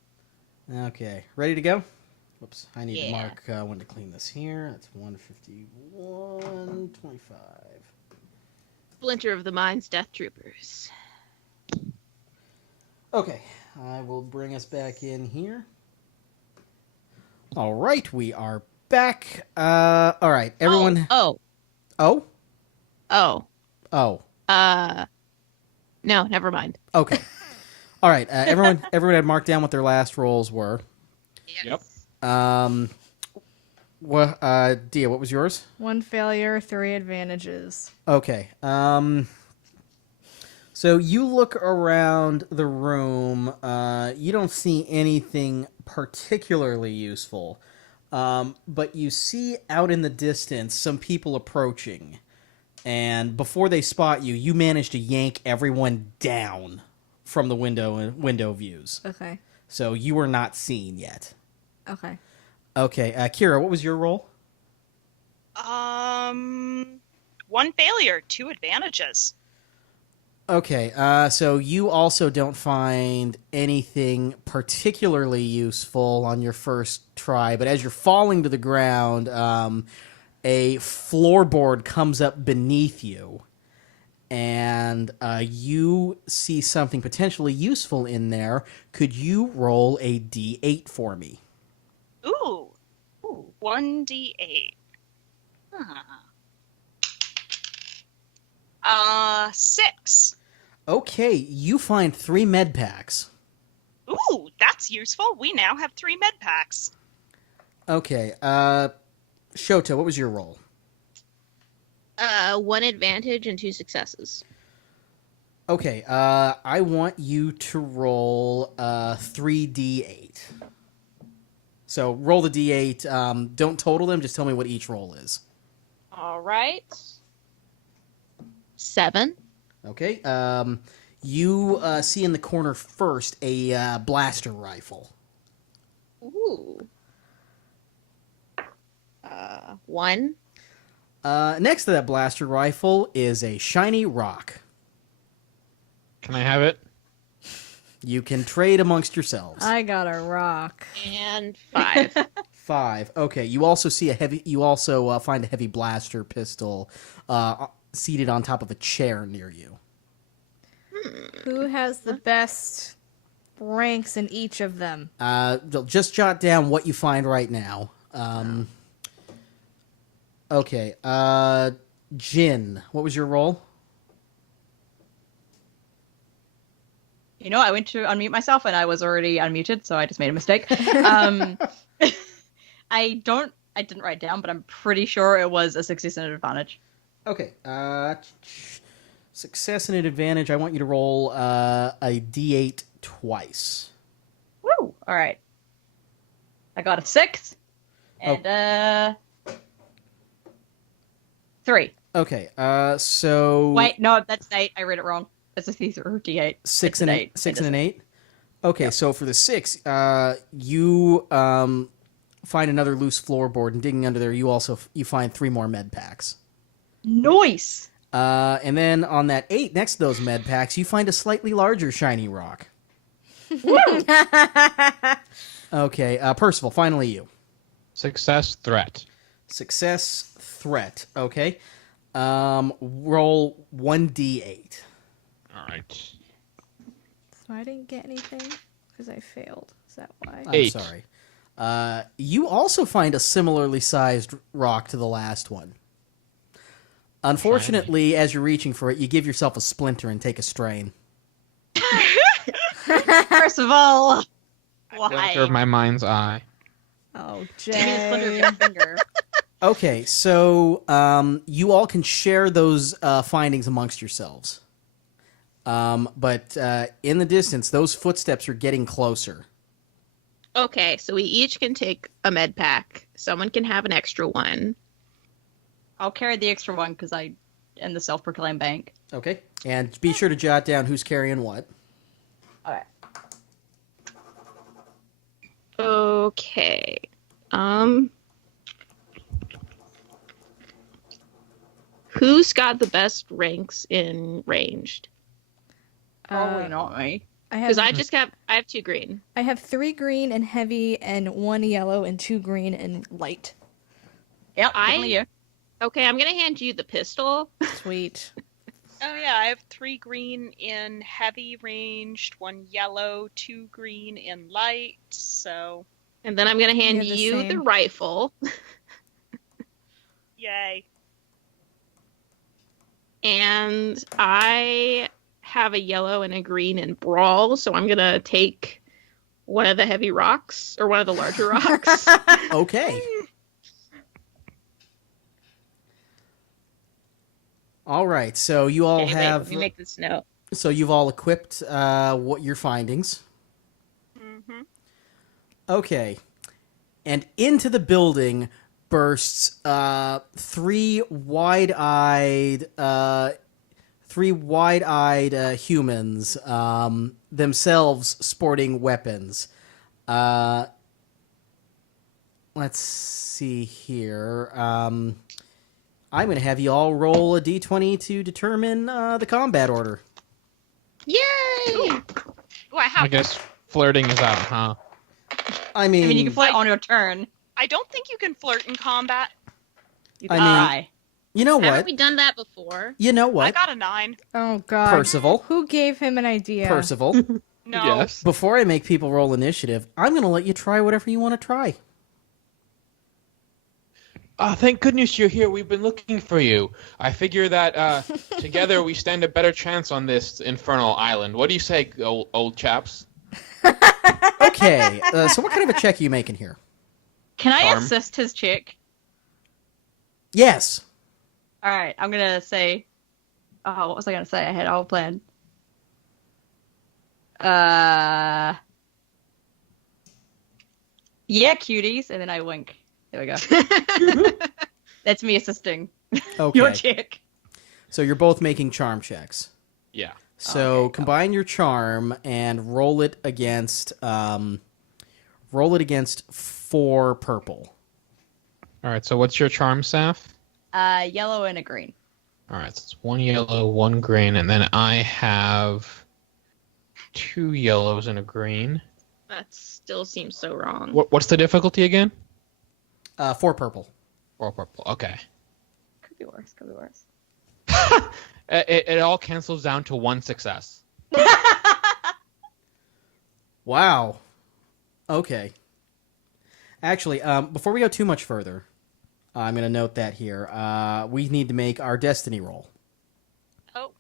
Okay, ready to go? Whoops, I need to Yeah. mark when to clean this here. That's 151.25. Splinter of the Mind's Death Troopers. Okay, I will bring us back in here. All right, we are back. All right, everyone. Oh. Oh? Oh. Oh. No, never mind. Okay. All right, everyone had marked down what their last rolls were. Yep. Dia, what was yours? 1 failure, 3 advantages. Okay. So you look around the room. You don't see anything particularly useful, but you see out in the distance some people approaching, and before they spot you, you manage to yank everyone down from the window views. Okay. So you are not seen yet. Okay. Okay, Kira, what was your roll? 1 failure, 2 advantages. Okay, so you also don't find anything particularly useful on your first try, but as you're falling to the ground, a floorboard comes up beneath you, and you see something potentially useful in there. Could you roll a d8 for me? Ooh. 1d8. 6. Okay, you find 3 med packs. Ooh, that's useful. We now have 3 med packs. Okay, Shota, what was your roll? 1 advantage and 2 successes. Okay, I want you to roll 3d8. So roll the d8. Don't total them. Just tell me what each roll is. All right. 7. Okay. You see in the corner first a blaster rifle. Ooh. 1. Next to that blaster rifle is a shiny rock. Can I have it? You can trade amongst yourselves. I got a rock. And 5. 5. Okay. You also see a heavy. You also find a heavy blaster pistol seated on top of a chair near you. Who has the best ranks in each of them? Just jot down what you find right now. Okay. Jin, what was your roll? You know, I went to unmute myself and I was already unmuted, so I just made a mistake. I didn't write down, but I'm pretty sure it was a success and an advantage. Okay. Success and an advantage. I want you to roll a d8 twice. Woo! All right. I got a 6 and 3. Okay. So Wait, no, that's 8. I read it wrong. That's a D8. 6 It's and an 8. 6 and an 8. Okay. Yep. So for the 6, you find another loose floorboard, and digging under there, you find 3 more med packs. Nice. And then on that 8 next to those med packs, you find a slightly larger shiny rock. Okay, Percival, finally you. Success threat. Success threat. Okay. Roll 1d8. All right. So I didn't get anything because I failed. Is that why? I'm 8. sorry. You also find a similarly sized rock to the last one. Unfortunately, as you're reaching for it, you give yourself a splinter and take a strain. First of all, Splinter of why? my mind's eye. Oh, Give me the splinter of Jay. your finger. Okay, so you all can share those findings amongst yourselves. But in the distance, those footsteps are getting closer. Okay, so we each can take a med pack. Someone can have an extra one. I'll carry the extra one because I am the self-proclaimed bank. Okay, and be sure to jot down who's carrying what. All right. Okay. Who's got the best ranks in ranged? Probably not me. Because I have 2 green. I have 3 green and heavy, and 1 yellow, and 2 green and light. Yep, definitely you. Okay, I'm gonna hand you the pistol. Sweet. Oh yeah, I have 3 green in heavy ranged, 1 yellow, 2 green in light. So And then I'm gonna hand You're the you the same. rifle. yay. And I have a yellow and a green in brawl, so I'm gonna take one of the heavy rocks, or one of the larger rocks. Okay. All right, so you all Okay, wait, have. let me make this note. So you've all equipped what your findings. Mm-hmm. Okay, and into the building bursts 3 wide-eyed humans, themselves sporting weapons. Let's see here. I'm going to have you all roll a d20 to determine the combat order. Yay! Ooh, I I have. guess flirting is out, huh? I I mean, you mean, can flirt on your turn. I don't think you can flirt in combat. You I can mean- try. you know Haven't what? we done that before? You know I what? got a 9. Oh, God. Percival. Who gave him an idea? Percival, No. Yes. before I make people roll initiative, I'm going to let you try whatever you want to try. Thank goodness you're here. We've been looking for you. I figure that together we stand a better chance on this infernal island. What do you say, old chaps? Okay, so what kind of a check are you making here? Can I Charm. assist his chick? Yes. All right, I'm gonna say. Oh, what was I gonna say? I had a whole plan. Yeah, cuties. And then I wink. There we go. That's me assisting Okay. your chick. So you're both making charm checks. Yeah. So Okay, combine your charm and roll it against 4 purple. All right. So what's your charm, Saf? Yellow and a green. All right. So it's 1 yellow, 1 green, and then I have 2 yellows and a green. That still seems so wrong. What's the difficulty again? 4 purple. 4 purple. Okay. Could be worse. Could be worse. It all cancels down to 1 success. Wow. Okay. Actually, before we go too much further, I'm going to note that here. We need to make our destiny roll. Oh,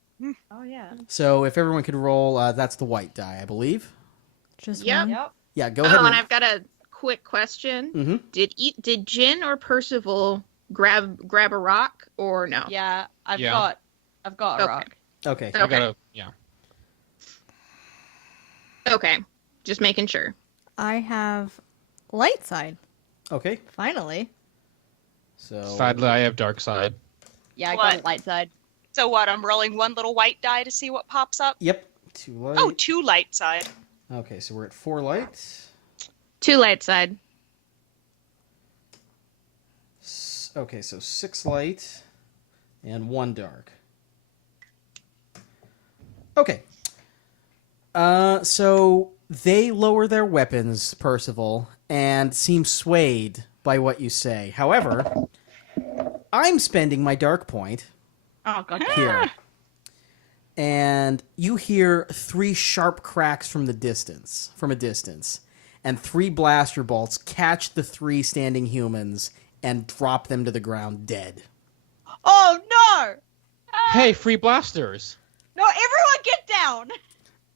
Oh yeah. So if everyone could roll, that's the white die, I believe. Just Yep. one. Yep. Yeah, go ahead. Oh, and I've got a quick question. Mhm. Did Jin or Percival grab a rock or no? Yeah. I've Yeah. got a Okay. rock. Okay. I gotta. Yeah. Okay, just making sure. I have light side. Okay. Finally. So Sadly, I have dark side. Yeah, I What? got a light side. so what? I'm rolling 1 little white die to see what pops up. Yep. 2 light. Oh, 2 light side. Okay, so we're at 4 light. 2 light side. Okay, so 6 light and 1 dark. Okay. So they lower their weapons, Percival, and seem swayed by what you say. However, I'm spending my dark point Oh god. here. And you hear 3 sharp cracks from a distance, and 3 blaster bolts catch the 3 standing humans and drop them to the ground dead. Oh no! Hey, free blasters! No, everyone get down!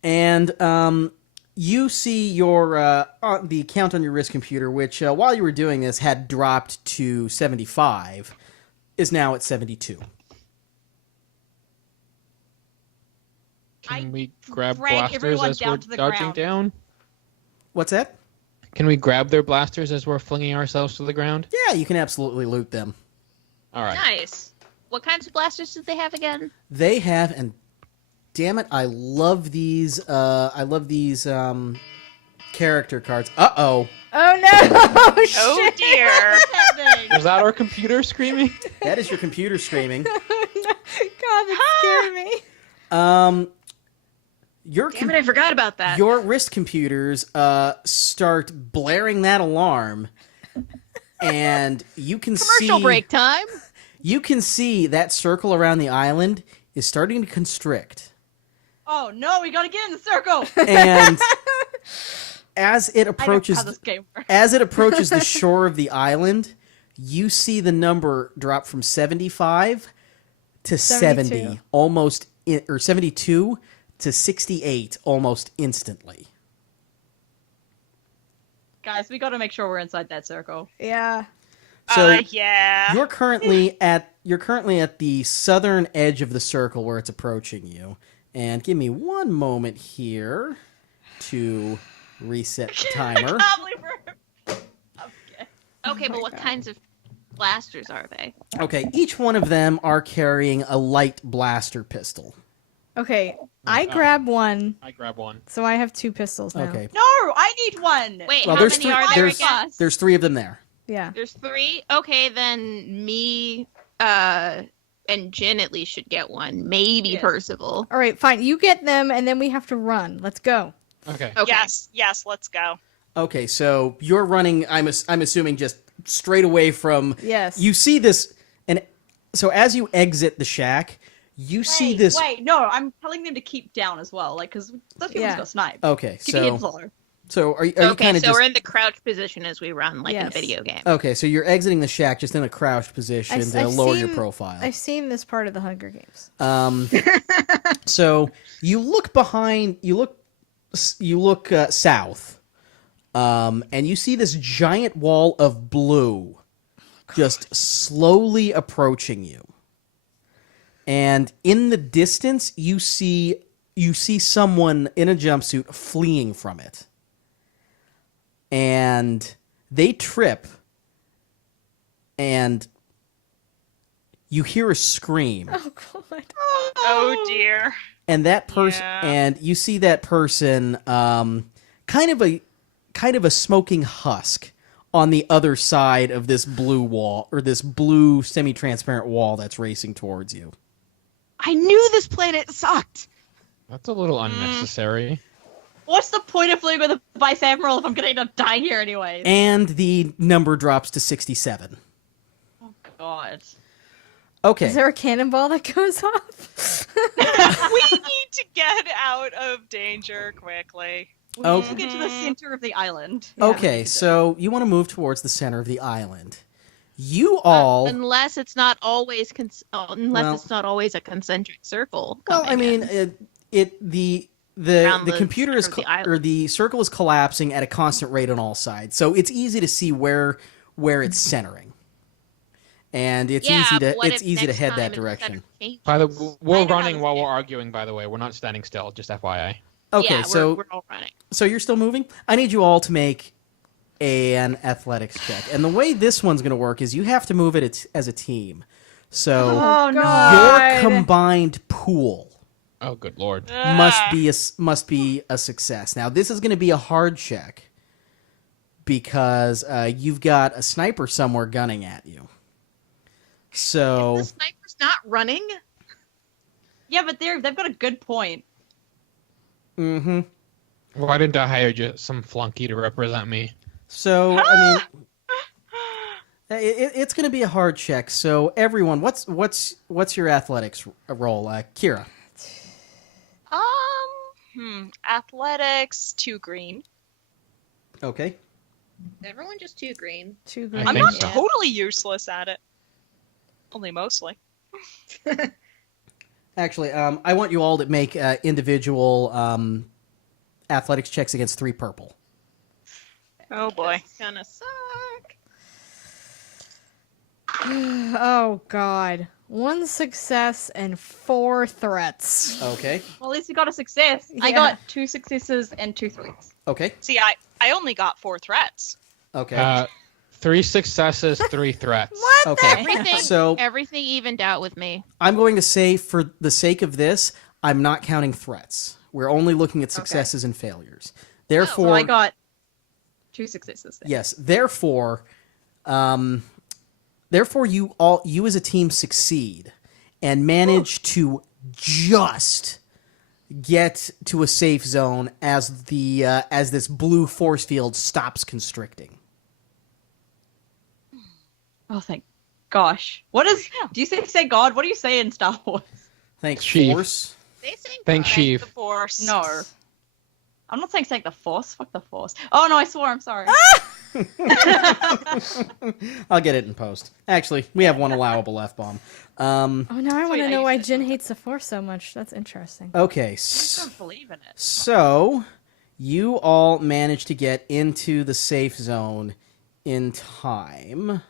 And you see your the count on your wrist computer, which while you were doing this had dropped to 75, is now at 72. Can we grab drag blasters everyone as down we're to the dodging ground. down? What's that? Can we grab their blasters as we're flinging ourselves to the ground? Yeah, you can absolutely loot them. All right. Nice. What kinds of blasters did they have again? They have, and damn it, I love these. Character cards. Uh-oh. Oh no! Oh Shit. dear. Was that our computer screaming? That is your computer screaming. God, that scared me. Your Damn it, I forgot about that. your wrist computers start blaring that alarm, and you can Commercial see break time. you can see that circle around the island is starting to constrict, Oh no, we gotta get in the circle! and as it I know approaches how this game works. the shore of the island, you see the number drop from 75 to 70, 72. almost or 72 to 68 almost instantly. Guys, we gotta make sure we're inside that circle. Yeah. So Yeah. you're currently at the southern edge of the circle where it's approaching you. And give me one moment here to reset the timer. I can't believe we're... Okay. Okay, but what kinds of blasters are they? Okay, each one of them are carrying a light blaster pistol. Okay, I grab one, I grab one. so I have 2 pistols now. Okay. No, I need one! Wait, Well, how there's many 3 are there there's again? there's 3 of them there. Yeah. There's 3? Okay, then me, and Jin at least should get one. Maybe Yes. Percival. All right, fine. You get them, and then we have to run. Let's go. Okay. Okay. Yes, let's go. Okay, so you're running. I'm assuming just straight away from. Yes. You see this, and so as you exit the shack, you see this. Wait, no, I'm telling them to keep down as well, like, because those people Yeah. got sniped. Okay, Keep your heads so lower. are you Okay, kind so of just we're in the crouch position as we run, like in a Yes. video game. okay? So you're exiting the shack just in a crouched position to I've lower your seen- profile. I've seen this part of the Hunger Games. So you look behind. You look south, and you see this giant wall of blue, just slowly approaching you. And in the distance, you see someone in a jumpsuit fleeing from it. And They trip, and you hear a scream. Oh god. Oh dear. And that person, Yeah. and you see that person, kind of a smoking husk on the other side of this blue wall, or this blue semi-transparent wall that's racing towards you. I knew this planet sucked. That's a little unnecessary. What's the point of fleeing with a Vice Admiral if I'm gonna end up dying here anyways? And the number drops to 67. Oh god. Okay. Is there a cannonball that goes off? We need to get out of danger quickly. We Oh. need to get to the center of the island. Okay, so you want to move towards the center of the island. You all... Unless it's not always Well- it's not always a concentric circle. Well, I coming mean, in. the Around the the computer is center of the or island. the circle is collapsing at a constant rate on all sides, so it's easy to see where it's centering, and it's Yeah, easy to but what it's if easy to next head time that it's direction. changes? By the we're I know how running to while we're stand. arguing. By the way, we're not standing still. Just FYI. Okay, Yeah, so we're all running. so you're still moving. I need you all to make an athletics check, and the way this one's going to work is you have to move it as a team. So Oh no. your combined pool Oh, good lord. must be a success. Now this is going to be a hard check because you've got a sniper somewhere gunning at you. So The sniper's not running. Yeah, but they've got a good point. mm-hmm. Why didn't I hire just some flunky to represent me? So I mean, it's going to be a hard check. So everyone, what's your athletics roll, Kira? Athletics, 2 green. Okay. Everyone just 2 green. 2 I green. I'm think not so. totally useless at it. Only mostly. Actually, I want you all to make individual athletics checks against 3 purple. Oh boy. It's gonna suck. Oh god. 1 success and 4 threats. Okay. Well, at least you got a success. I Yeah. got 2 successes and 2 threats. Okay. See, I only got 4 threats. Okay. 3 successes, 3 threats. Okay. Everything, So everything evened out with me. I'm going to say, for the sake of this, I'm not counting threats. We're only looking at successes and failures. Therefore, So I got 2 successes. Then. yes. Therefore, you as a team succeed and manage to just get to a safe zone as this blue force field stops constricting. Oh, thank gosh. What is? Do you say God? What do you say in Star Wars? Thanks, Chief. force. They sing Thanks, God. Chief. The force. No. I'm not saying the Force. Fuck the Force. Oh no, I swore. I'm sorry. I'll get it in post. Actually, we have one allowable F-bomb. Oh, now I want to I know used why to Jin know. hates the Force so much. That's interesting. Okay, I don't believe in it. so you all managed to get into the safe zone in time.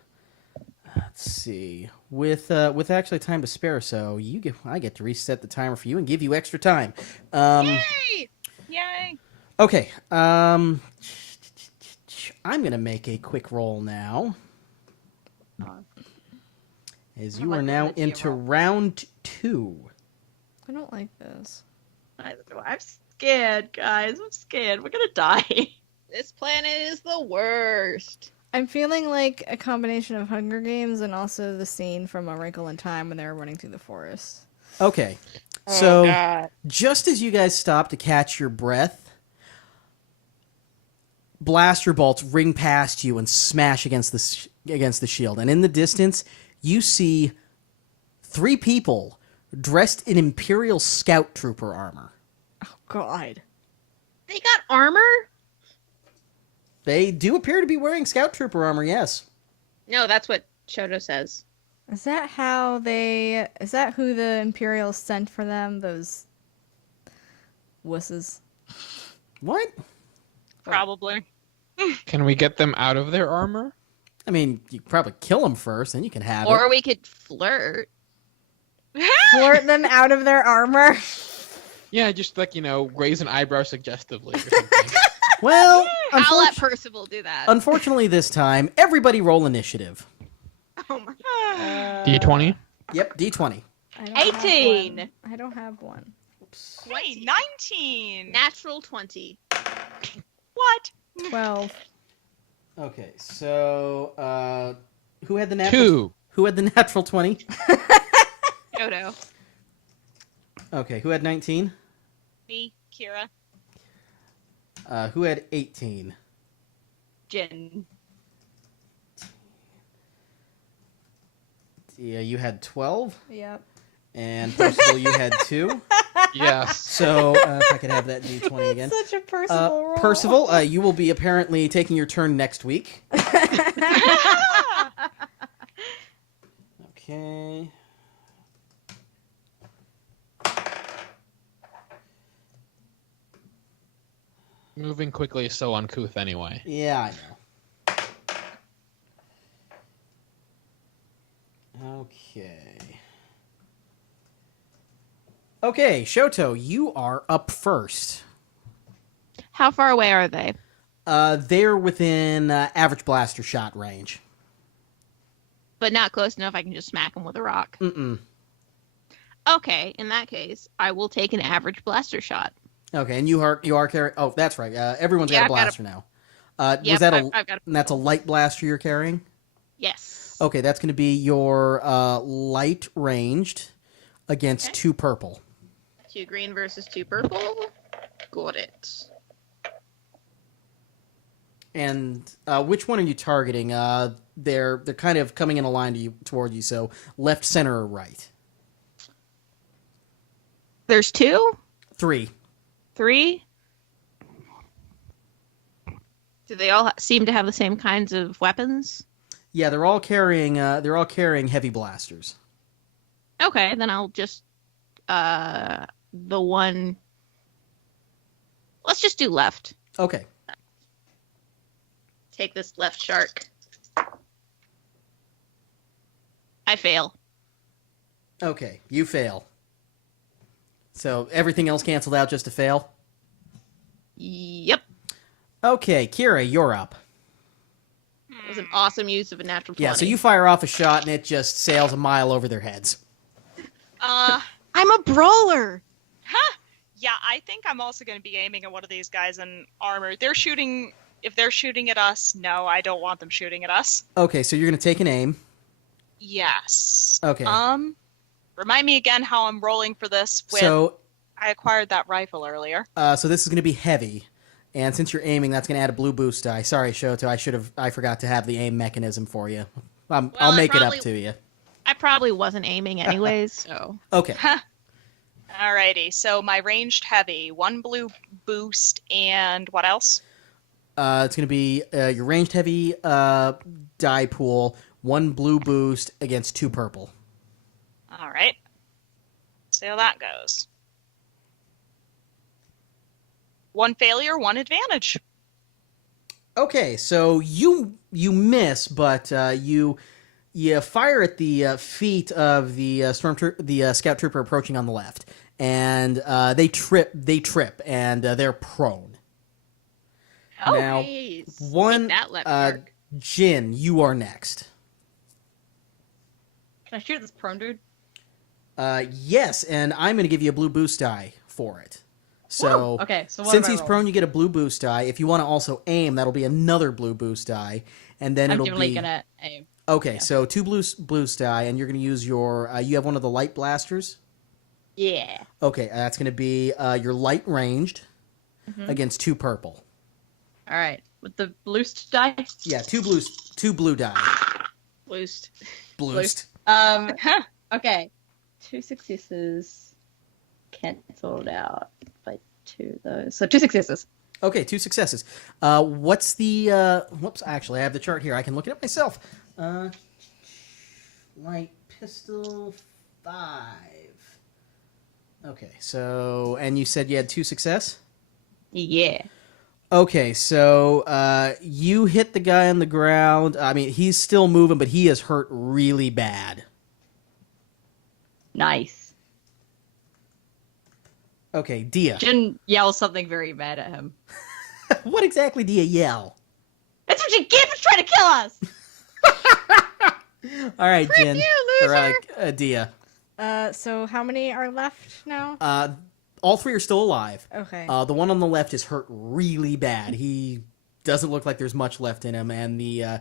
Let's see. With actually time to spare, so I get to reset the timer for you and give you extra time. Yay! Yay. Okay. I'm gonna make a quick roll now, as you I are like now the idea into roll. round 2. I don't like this. I'm scared, guys. I'm scared. We're gonna die. This planet is the worst. I'm feeling like a combination of Hunger Games and also the scene from A Wrinkle in Time when they were running through the forest. Okay. So Oh, God. just as you guys stop to catch your breath, blaster bolts ring past you and smash against the shield. And in the distance, you see 3 people dressed in Imperial Scout Trooper armor. Oh god. They got armor? They do appear to be wearing Scout Trooper armor, yes. No, that's what Shoto says. Is that who the Imperials sent for them? Those wusses. What? Probably. Can we get them out of their armor? I mean, you could probably kill them first, then you can have Or it. we could flirt. Flirt them out of their armor. Yeah, just raise an eyebrow suggestively or something. Well, I'll let Percival do that. Unfortunately, this time, everybody roll initiative. Oh my. D20. Yep, D20. I don't have 18. one. I don't have one. Wait, 19. Natural 20. What? 12. Okay, so who had the natural? 2. Who had the natural 20? Dodo. Okay, who had 19? Me, Kira. Who had 18? Jin. Yeah, you had 12, Yep. and Percival, you had 2. Yes. So if I could have that D20 again. Such a Percival roll. Percival, you will be apparently taking your turn next week. Okay. Moving quickly is so uncouth anyway. Yeah, I know. Okay. Okay, Shoto, you are up first. How far away are they? They're within average blaster shot range. But not close enough I can just smack them with a rock. Mm-mm. Okay, in that case, I will take an average blaster shot. Okay, and you are carrying... Oh, that's right. Everyone's got a I've got blaster now. Yep, was that I've got a... that's a light blaster you're carrying? Yes. Okay, that's going to be your light ranged against 2 purple. 2 green versus 2 purple. Got it. And which one are you targeting? They're kind of coming in a line toward you, so left, center, or right? There's 2? 3. 3? Do they all seem to have the same kinds of weapons? Yeah, they're all carrying heavy blasters. Okay, then I'll just the one. Let's just do left. Okay. Take this left shark. I fail. Okay, you fail. So everything else canceled out just to fail? Yep. Okay, Kira, you're up. It was an awesome use of a natural 20. Yeah, so you fire off a shot and it just sails a mile over their heads. I'm a brawler. Yeah, I think I'm also going to be aiming at one of these guys in armor. If they're shooting at us, no, I don't want them shooting at us. Okay, so you're going to take an aim. Yes. Okay. Remind me again how I'm rolling for this. I acquired that rifle earlier. So this is going to be heavy. And since you're aiming, that's going to add a blue boost die. Sorry, Shoto, I forgot to have the aim mechanism for you. I'll make it up to you. I probably wasn't aiming anyways, so. Okay. Alrighty, so my ranged heavy, 1 blue boost, and what else? It's going to be your ranged heavy die pool, 1 blue boost against 2 purple. Alright. See how that goes. 1 failure, 1 advantage. Okay, so you miss, but you fire at the feet of the scout trooper approaching on the left, and they trip, and they're prone. Oh, Now, nice. one Take that left shark. Jin, you are next. Can I shoot this prone dude? Yes, and I'm going to give you a blue boost die for it. So, Whoa. Okay, so what since am I he's rolling? prone, you get a blue boost die. If you want to also aim, that'll be another blue boost die, and then I'm it'll definitely be gonna aim. okay. yeah. So 2 blue die, and you're going to use your. You have one of the light blasters. Yeah. Okay, that's going to be your light ranged against 2 purple. All right. With the bluest die. Yeah, 2 blue die. Boost. Bluest. Okay. 2 successes canceled out by 2 of those. So 2 successes. Okay, 2 successes. What's the? Whoops! Actually, I have the chart here. I can look it up myself. Light pistol 5. Okay, so and you said you had 2 success. Yeah. Okay, so you hit the guy on the ground. I mean, he's still moving, but he is hurt really bad. Nice. Okay, Dia. Jin yells something very mad at him. What exactly do you yell? That's what you get for trying to kill us! All right, Jin. you, Or, loser! Dia. So how many are left now? All three are still alive. Okay. The one on the left is hurt really bad. He doesn't look like there's much left in him, and the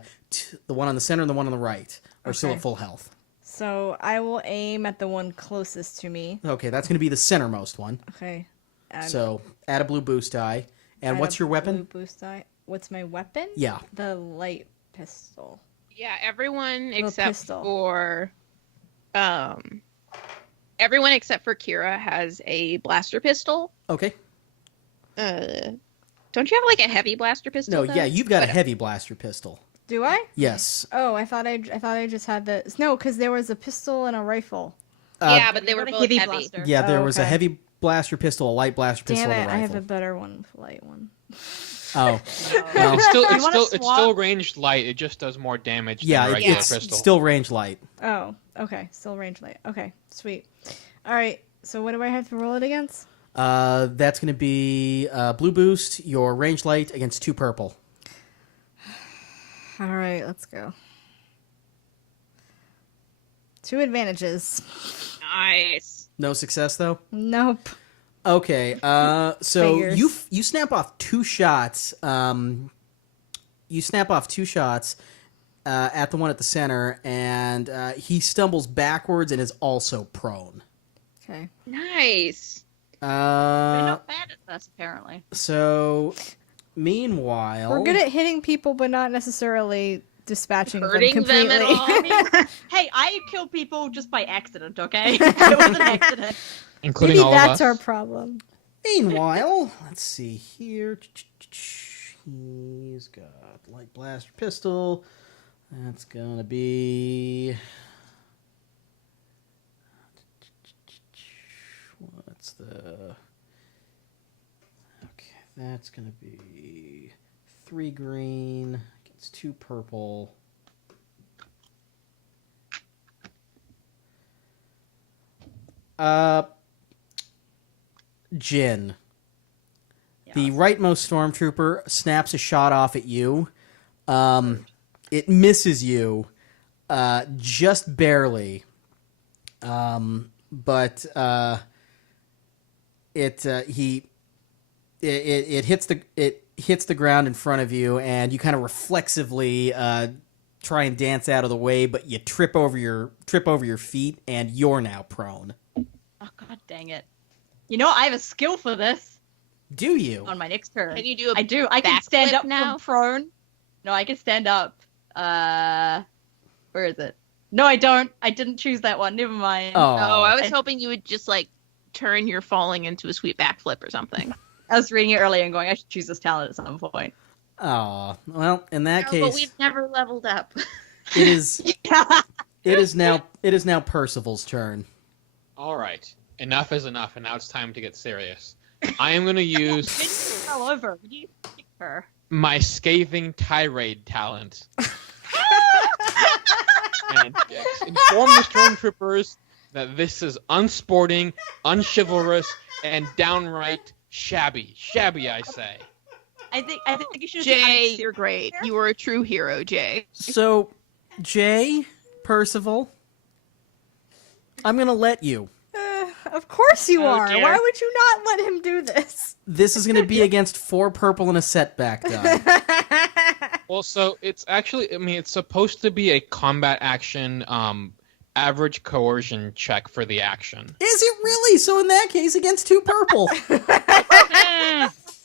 one on the center and the one on the right are still Okay. at full health. So I will aim at the one closest to me. Okay, that's going to be the centermost one. Okay. So add a blue boost die. And Add what's a your weapon? blue boost die. What's my weapon? Yeah. The light pistol. Yeah, everyone Little except pistol. for everyone except for Kira has a blaster pistol. Okay. Don't you have like a heavy blaster pistol? No, though? yeah, you've got a heavy blaster pistol. Do I? Yes. Oh, I thought I just had the no, because there was a pistol and a rifle. Yeah, but they were What a both heavy heavy. blaster. Yeah, there was a okay. heavy blaster pistol, a light blaster pistol, Damn and it! a I rifle. have a better one, light one. Oh, well, It's still, You it's wanna still, it's swap? still ranged light. It just does more damage yeah, than a regular it's pistol. still range light. Oh, okay. Still range light. Okay, sweet. All right. So what do I have to roll it against? That's going to be blue boost, your range light against 2 purple. All right, let's go. 2 advantages. Nice. No success though. Nope. Okay, so Figures. you snap off 2 shots. You snap off 2 shots at the one at the center, and he stumbles backwards and is also prone. Okay. Nice. They're Uh, not bad at this, apparently. so meanwhile, We're good at hitting people, but not necessarily dispatching Hurting them them completely. at all? Hey, I kill people just by accident, okay? It was an accident. including Maybe all that's of our us. problem. Meanwhile, let's see here. He's got light blaster pistol. That's gonna be. What's the. Okay, that's gonna be 3 green against 2 purple. Jin. The rightmost stormtrooper snaps a shot off at you. It misses you, just barely. But it hits the ground in front of you, and you kind of reflexively try and dance out of the way, but you trip over your feet, and you're now prone. Oh, god dang it. You know, I have a skill for this Do you? on my next turn. Can you do a I do. I can stand backflip up now? from prone. No, I can stand up. Where is it? No, I don't. I didn't choose that one. Never mind. Oh, Oh, I was I- hoping you would just like turn your falling into a sweet backflip or something. I was reading it earlier and going, I should choose this talent at some point. oh. Well, in that No, case, but we've never leveled up. it is now Percival's turn. All right, enough is enough, and now it's time to get serious. I am going to use all over. You pick her. my scathing tirade talent and inform the stormtroopers that this is unsporting, unchivalrous, and downright shabby. Shabby, I say. I think you should. Jay, you're great. You were a true hero, Jay. So, Jay, Percival, I'm going to let you. Of course you Oh, are. dear. Why would you not let him do this? This is going to be against 4 purple and a setback die. Well, so it's actually, I mean, it's supposed to be a combat action, average coercion check for the action. Is it really? So in that case, against 2 purple.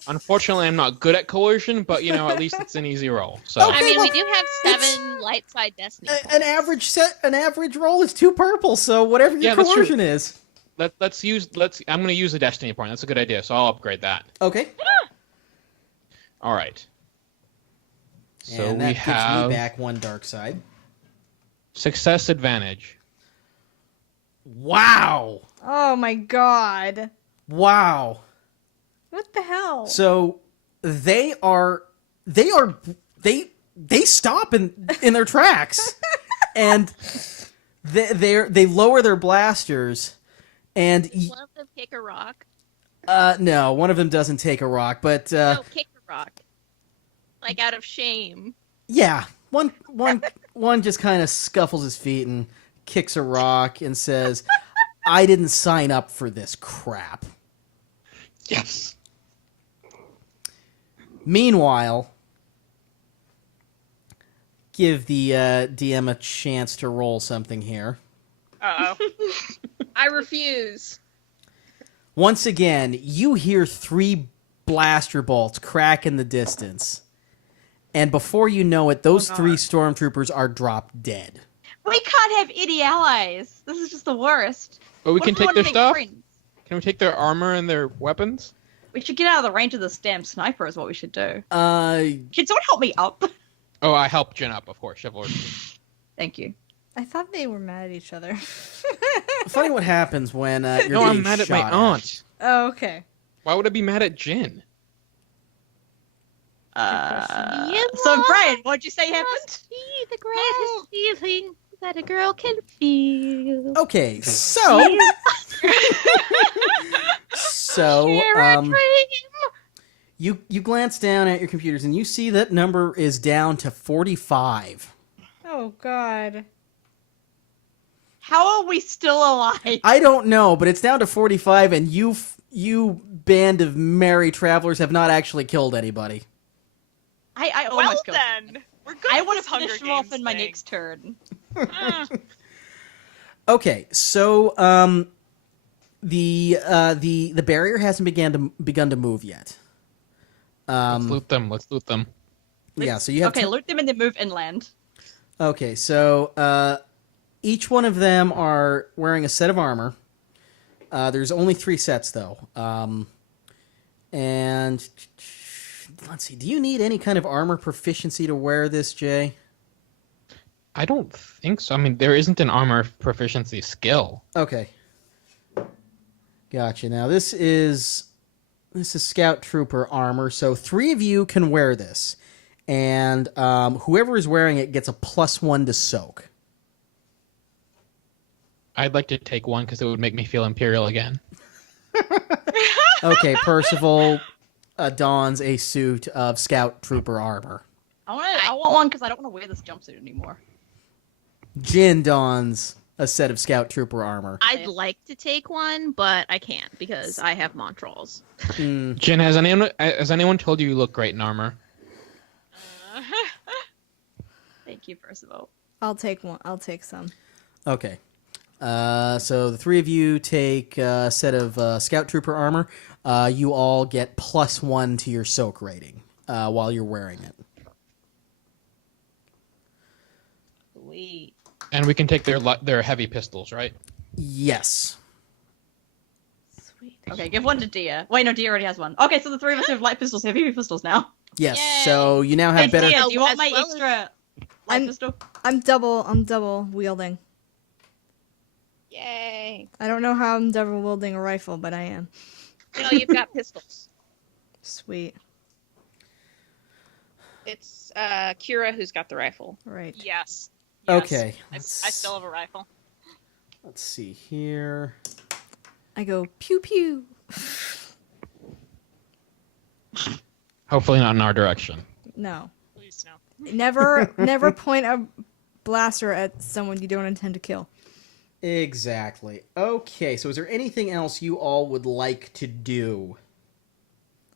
Unfortunately, I'm not good at coercion, but you know, at least it's an easy roll. So Okay. I mean, well, we do have 7 light side destiny. An average roll is 2 purple. So whatever your Yeah, that's true. coercion is. I'm going to use a destiny point. That's a good idea. So I'll upgrade that. Okay. All right. So and that we gives have me back 1 dark side. success advantage. Wow. Oh my god. Wow. What the hell? So they stop in their tracks, and they lower their blasters, and Does one of them kick a rock? no, one of them doesn't take a rock, but No, kick a rock. Like out of shame. Yeah, one just kind of scuffles his feet and kicks a rock and says, "I didn't sign up for this crap." Yes. Meanwhile, give the DM a chance to roll something here. Uh-oh. I refuse. Once again, you hear 3 blaster bolts crack in the distance. And before you know it, those 3 stormtroopers are dropped dead. We can't have any allies. This is just the worst. But we What can if we take want their to make stuff. friends? Can we take their armor and their weapons? We should get out of the range of this damn sniper is what we should do. Can someone help me up? Oh, I helped Jen up, of course. Chivalry. Thank you. I thought they were mad at each other. funny what happens when you're No, getting I'm mad at my shot aunt. Oh, okay. Why would I be mad at Jen? So Brian, what'd you say happened? See the greatest feeling that a girl can feel. Okay, so you glance down at your computers and you see that number is down to 45. Oh, God. How are we still alive? I don't know, but it's down to 45, and you band of merry travelers have not actually killed anybody. I Well almost killed him. then, we're good. I at want this to Hunger finish him off Games in my thing. next turn. Okay, so the barrier hasn't begun to move yet. Let's loot them. Let's loot them. Yeah, so you have Okay, loot them and then move inland. Okay, so each one of them are wearing a set of armor. There's only 3 sets, though. And let's see, do you need any kind of armor proficiency to wear this, Jay? I don't think so. I mean, there isn't an armor proficiency skill. Okay. Gotcha. Now, this is Scout Trooper armor, so 3 of you can wear this. And whoever is wearing it gets a +1 to soak. I'd like to take one because it would make me feel Imperial again. Okay, Percival dons a suit of Scout Trooper armor. I want one because I don't want to wear this jumpsuit anymore. Jin dons a set of Scout Trooper armor. I'd like to take one, but I can't because I have Montrolls. Jen, has anyone told you you look great in armor? Thank you, Percival. I'll take one. I'll take some. Okay. So the 3 of you take a set of Scout Trooper armor. You all get +1 to your soak rating while you're wearing it. Sweet. And we can take their heavy pistols, right? Yes. Sweet. Okay, give one to Dia. Wait, no, Dia already has one. Okay, so the 3 of us have light pistols, heavy pistols now. Yes. Yay. So you now Hey, have better. Dia, do you want As my well as- extra light pistol? I'm double wielding. Yay. I don't know how I'm double wielding a rifle, but I am. No, you've got pistols. Sweet. It's Kira who's got the rifle. Right. Yes. Okay. I still have a rifle. Let's see here. I go pew pew. Hopefully not in our direction. No. Please no. Never point a blaster at someone you don't intend to kill. Exactly. Okay. So is there anything else you all would like to do?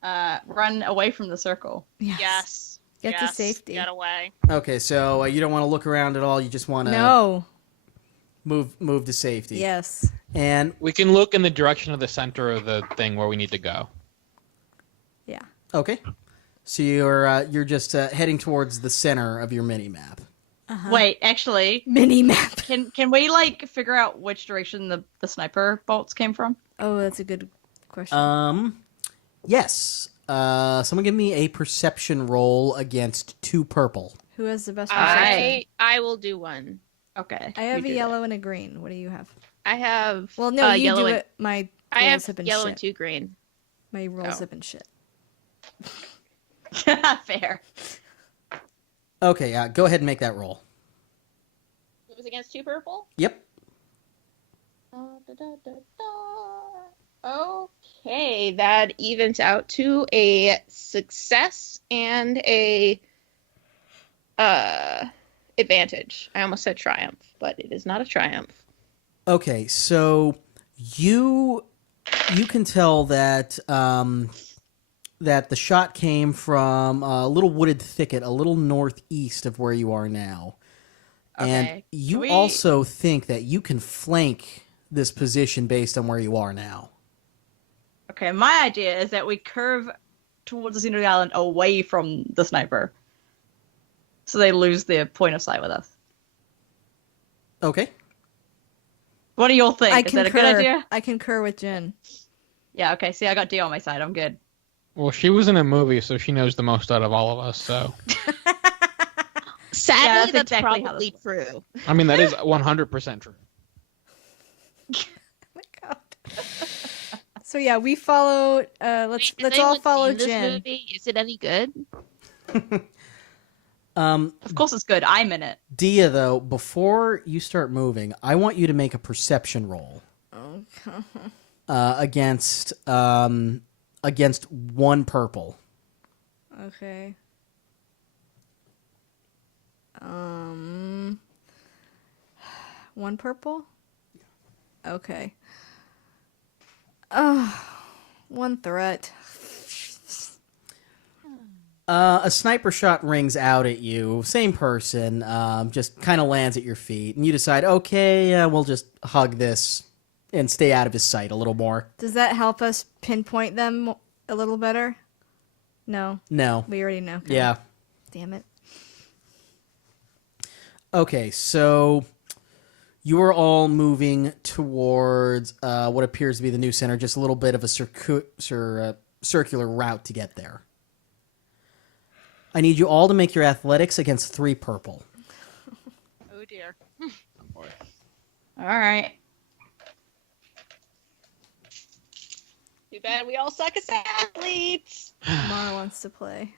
Run away from the circle. Yes. Get to Yes. safety. Get away. Okay. So you don't want to look around at all. You just want to No. move to safety. Yes. And We can look in the direction of the center of the thing where we need to go. Yeah. okay. So you're just heading towards the center of your mini map. Uh-huh. Wait, actually, Mini map. can we like figure out which direction the sniper bolts came from? Oh, that's a good question. Yes. Someone give me a perception roll against 2 purple. Who has the best I- I will do one. Okay. I have you a do yellow and a green. What do you have? I have. Well, no, you yellow do and, it. My I rolls have have been yellow shit. and 2 green. My rolls Oh. have been shit. that. Fair. Okay, go ahead and make that roll. It was against 2 purple. Yep. Okay, that evens out to a success and a advantage. I almost said triumph, but it is not a triumph. Okay, so you can tell that that the shot came from a little wooded thicket a little northeast of where you are now. And Okay. you We- also think that you can flank this position based on where you are now. Okay, my idea is that we curve towards the center of the island away from the sniper. So they lose their point of sight with us. Okay. What do you all think? I Is that a good concur. idea? I concur with Jen. Yeah, okay, see, I got D on my side. I'm good. Well, she was in a movie, so she knows the most out of all of us. So, Sadly, that's that's exactly how probably this true. I mean, that is 100% true. Oh my god. So yeah, we follow. Let's Wait, has all anyone follow seen this Jen. movie? Is it any good? Of course it's good. I'm in it. Dia, though, before you start moving, I want you to make a perception roll Okay. against one purple. Okay. One purple? Okay. One threat. A sniper shot rings out at you. Same person, just kind of lands at your feet, and you decide, okay, we'll just hug this and stay out of his sight a little more. Does that help us pinpoint them a little better? No, No. we already know. Okay. Yeah. Damn it. Okay, so you are all moving towards what appears to be the new center, just a little bit of a circular route to get there. I need you all to make your athletics against 3 purple. Oh dear. All right. Too bad we all suck as athletes. Mara wants to play.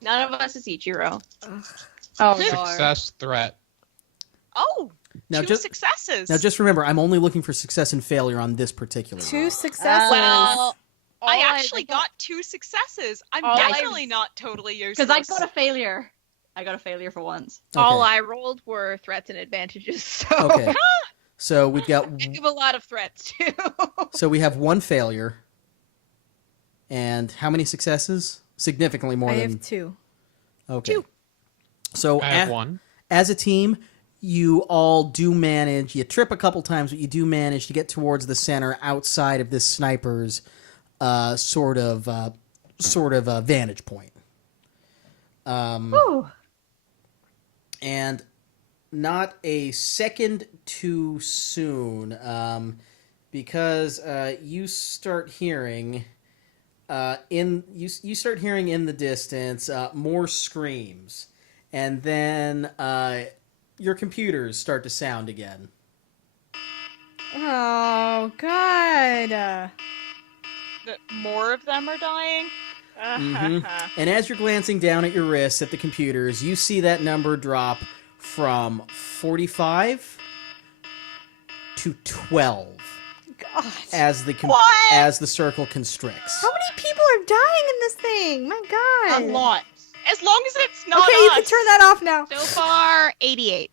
None of us is Ichiro. Oh, no. Success threat. Oh, Now two just successes. now just remember, I'm only looking for success and failure on this particular Two roll. successes. Well, I all actually got 2 successes. I'm all I- definitely not totally useless. Because I got a failure. I got a failure for once. all Okay. I rolled were threats and advantages. So Okay. So we've got I give a lot of threats too. so we have 1 failure. And how many successes? Significantly more I than have 2. Okay. 2. So I have 1. as a team, you all do manage. You trip a couple times, but you do manage to get towards the center outside of this sniper's sort of vantage point. Whew. And not a second too soon, because you start hearing in the distance more screams, and then your computers start to sound again. Oh god. More of them are dying. Mhm. And as you're glancing down at your wrists at the computers, you see that number drop from 45 to 12 God. as the What? as the circle constricts. How many people are dying in this thing? My god. A lot. As long as it's not Okay, you us. can turn that off now. So far, 88.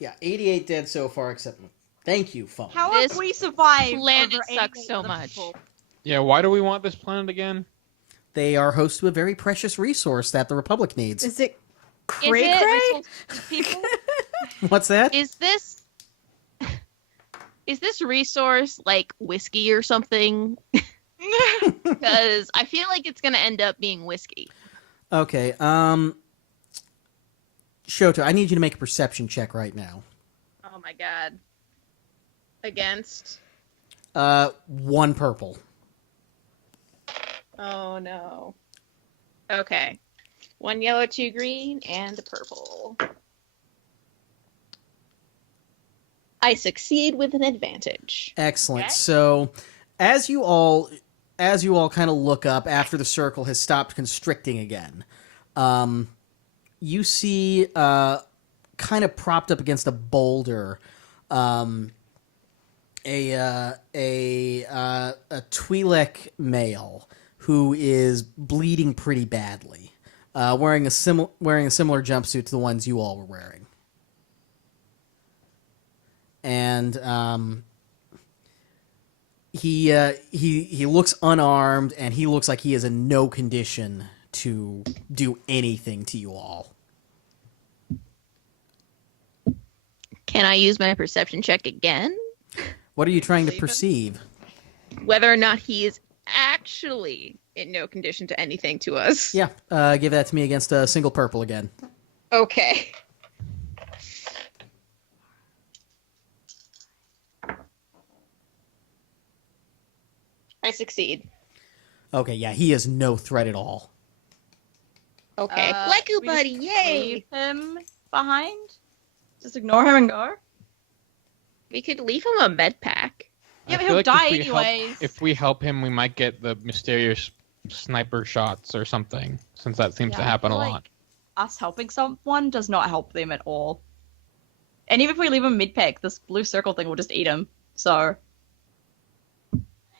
Yeah, 88 dead so far, except thank you, phone. How This have we survived? planet over sucks 88 so other much. people? Yeah, why do we want this planet again? They are host to a very precious resource that the Republic needs. Is it Is cray it cray? resources people? What's that? Is this resource like whiskey or something? Because I feel like it's gonna end up being whiskey. Okay, Shoto, I need you to make a perception check right now. Oh my god. Against? 1 purple. Oh no. Okay. 1 yellow, 2 green, and a purple. I succeed with an advantage. Excellent. Okay. So, as you all kind of look up after the circle has stopped constricting again, you see kind of propped up against a boulder, a Twi'lek male who is bleeding pretty badly, wearing a similar jumpsuit to the ones you all were wearing, and he looks unarmed, and he looks like he is in no condition to do anything to you all. Can I use my perception check again? What are you trying to Believe it. perceive? Whether or not he is actually in no condition to anything to us. Yeah, give that to me against a single purple again. Okay. I succeed. Okay, yeah, he is no threat at all. Okay. Fleku we buddy, just yay! Leave him behind? Just ignore him and go? We could leave him a med pack. Yeah, I but feel he'll like die if we help- anyways. if we help him, we might get the mysterious sniper shots or something, since that seems to Yeah, I happen a feel lot. like us helping someone does not help them at all. And even if we leave him mid-pack, this blue circle thing will just eat him. So,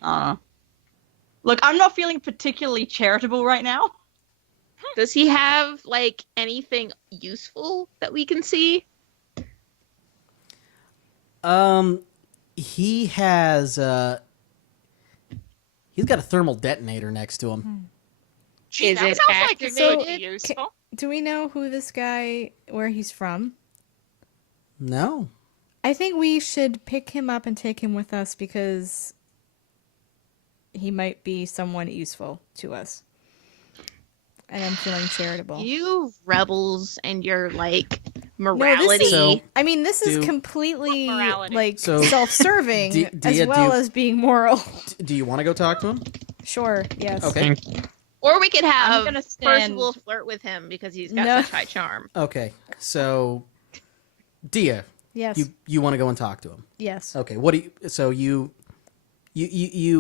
look, I'm not feeling particularly charitable right now. Does he have like anything useful that we can see? He has he's got a thermal detonator next to him. Gee, Is that it sounds like it could activated? be useful. Do we know who this guy, where he's from? No. I think we should pick him up and take him with us because he might be someone useful to us. And I'm feeling charitable. You rebels and your like No, morality. So- I mean, this is Do- completely Morality. like So- self-serving Do- as Dia, well do- as being moral. Do you want to go talk to him? Sure, yes. Okay. And Or we could I'm have gonna stand. Percival flirt with him because he's got No. such high charm. Okay. So, Dia, Yes. you want to go and talk to him? Yes. Okay. What do you? So you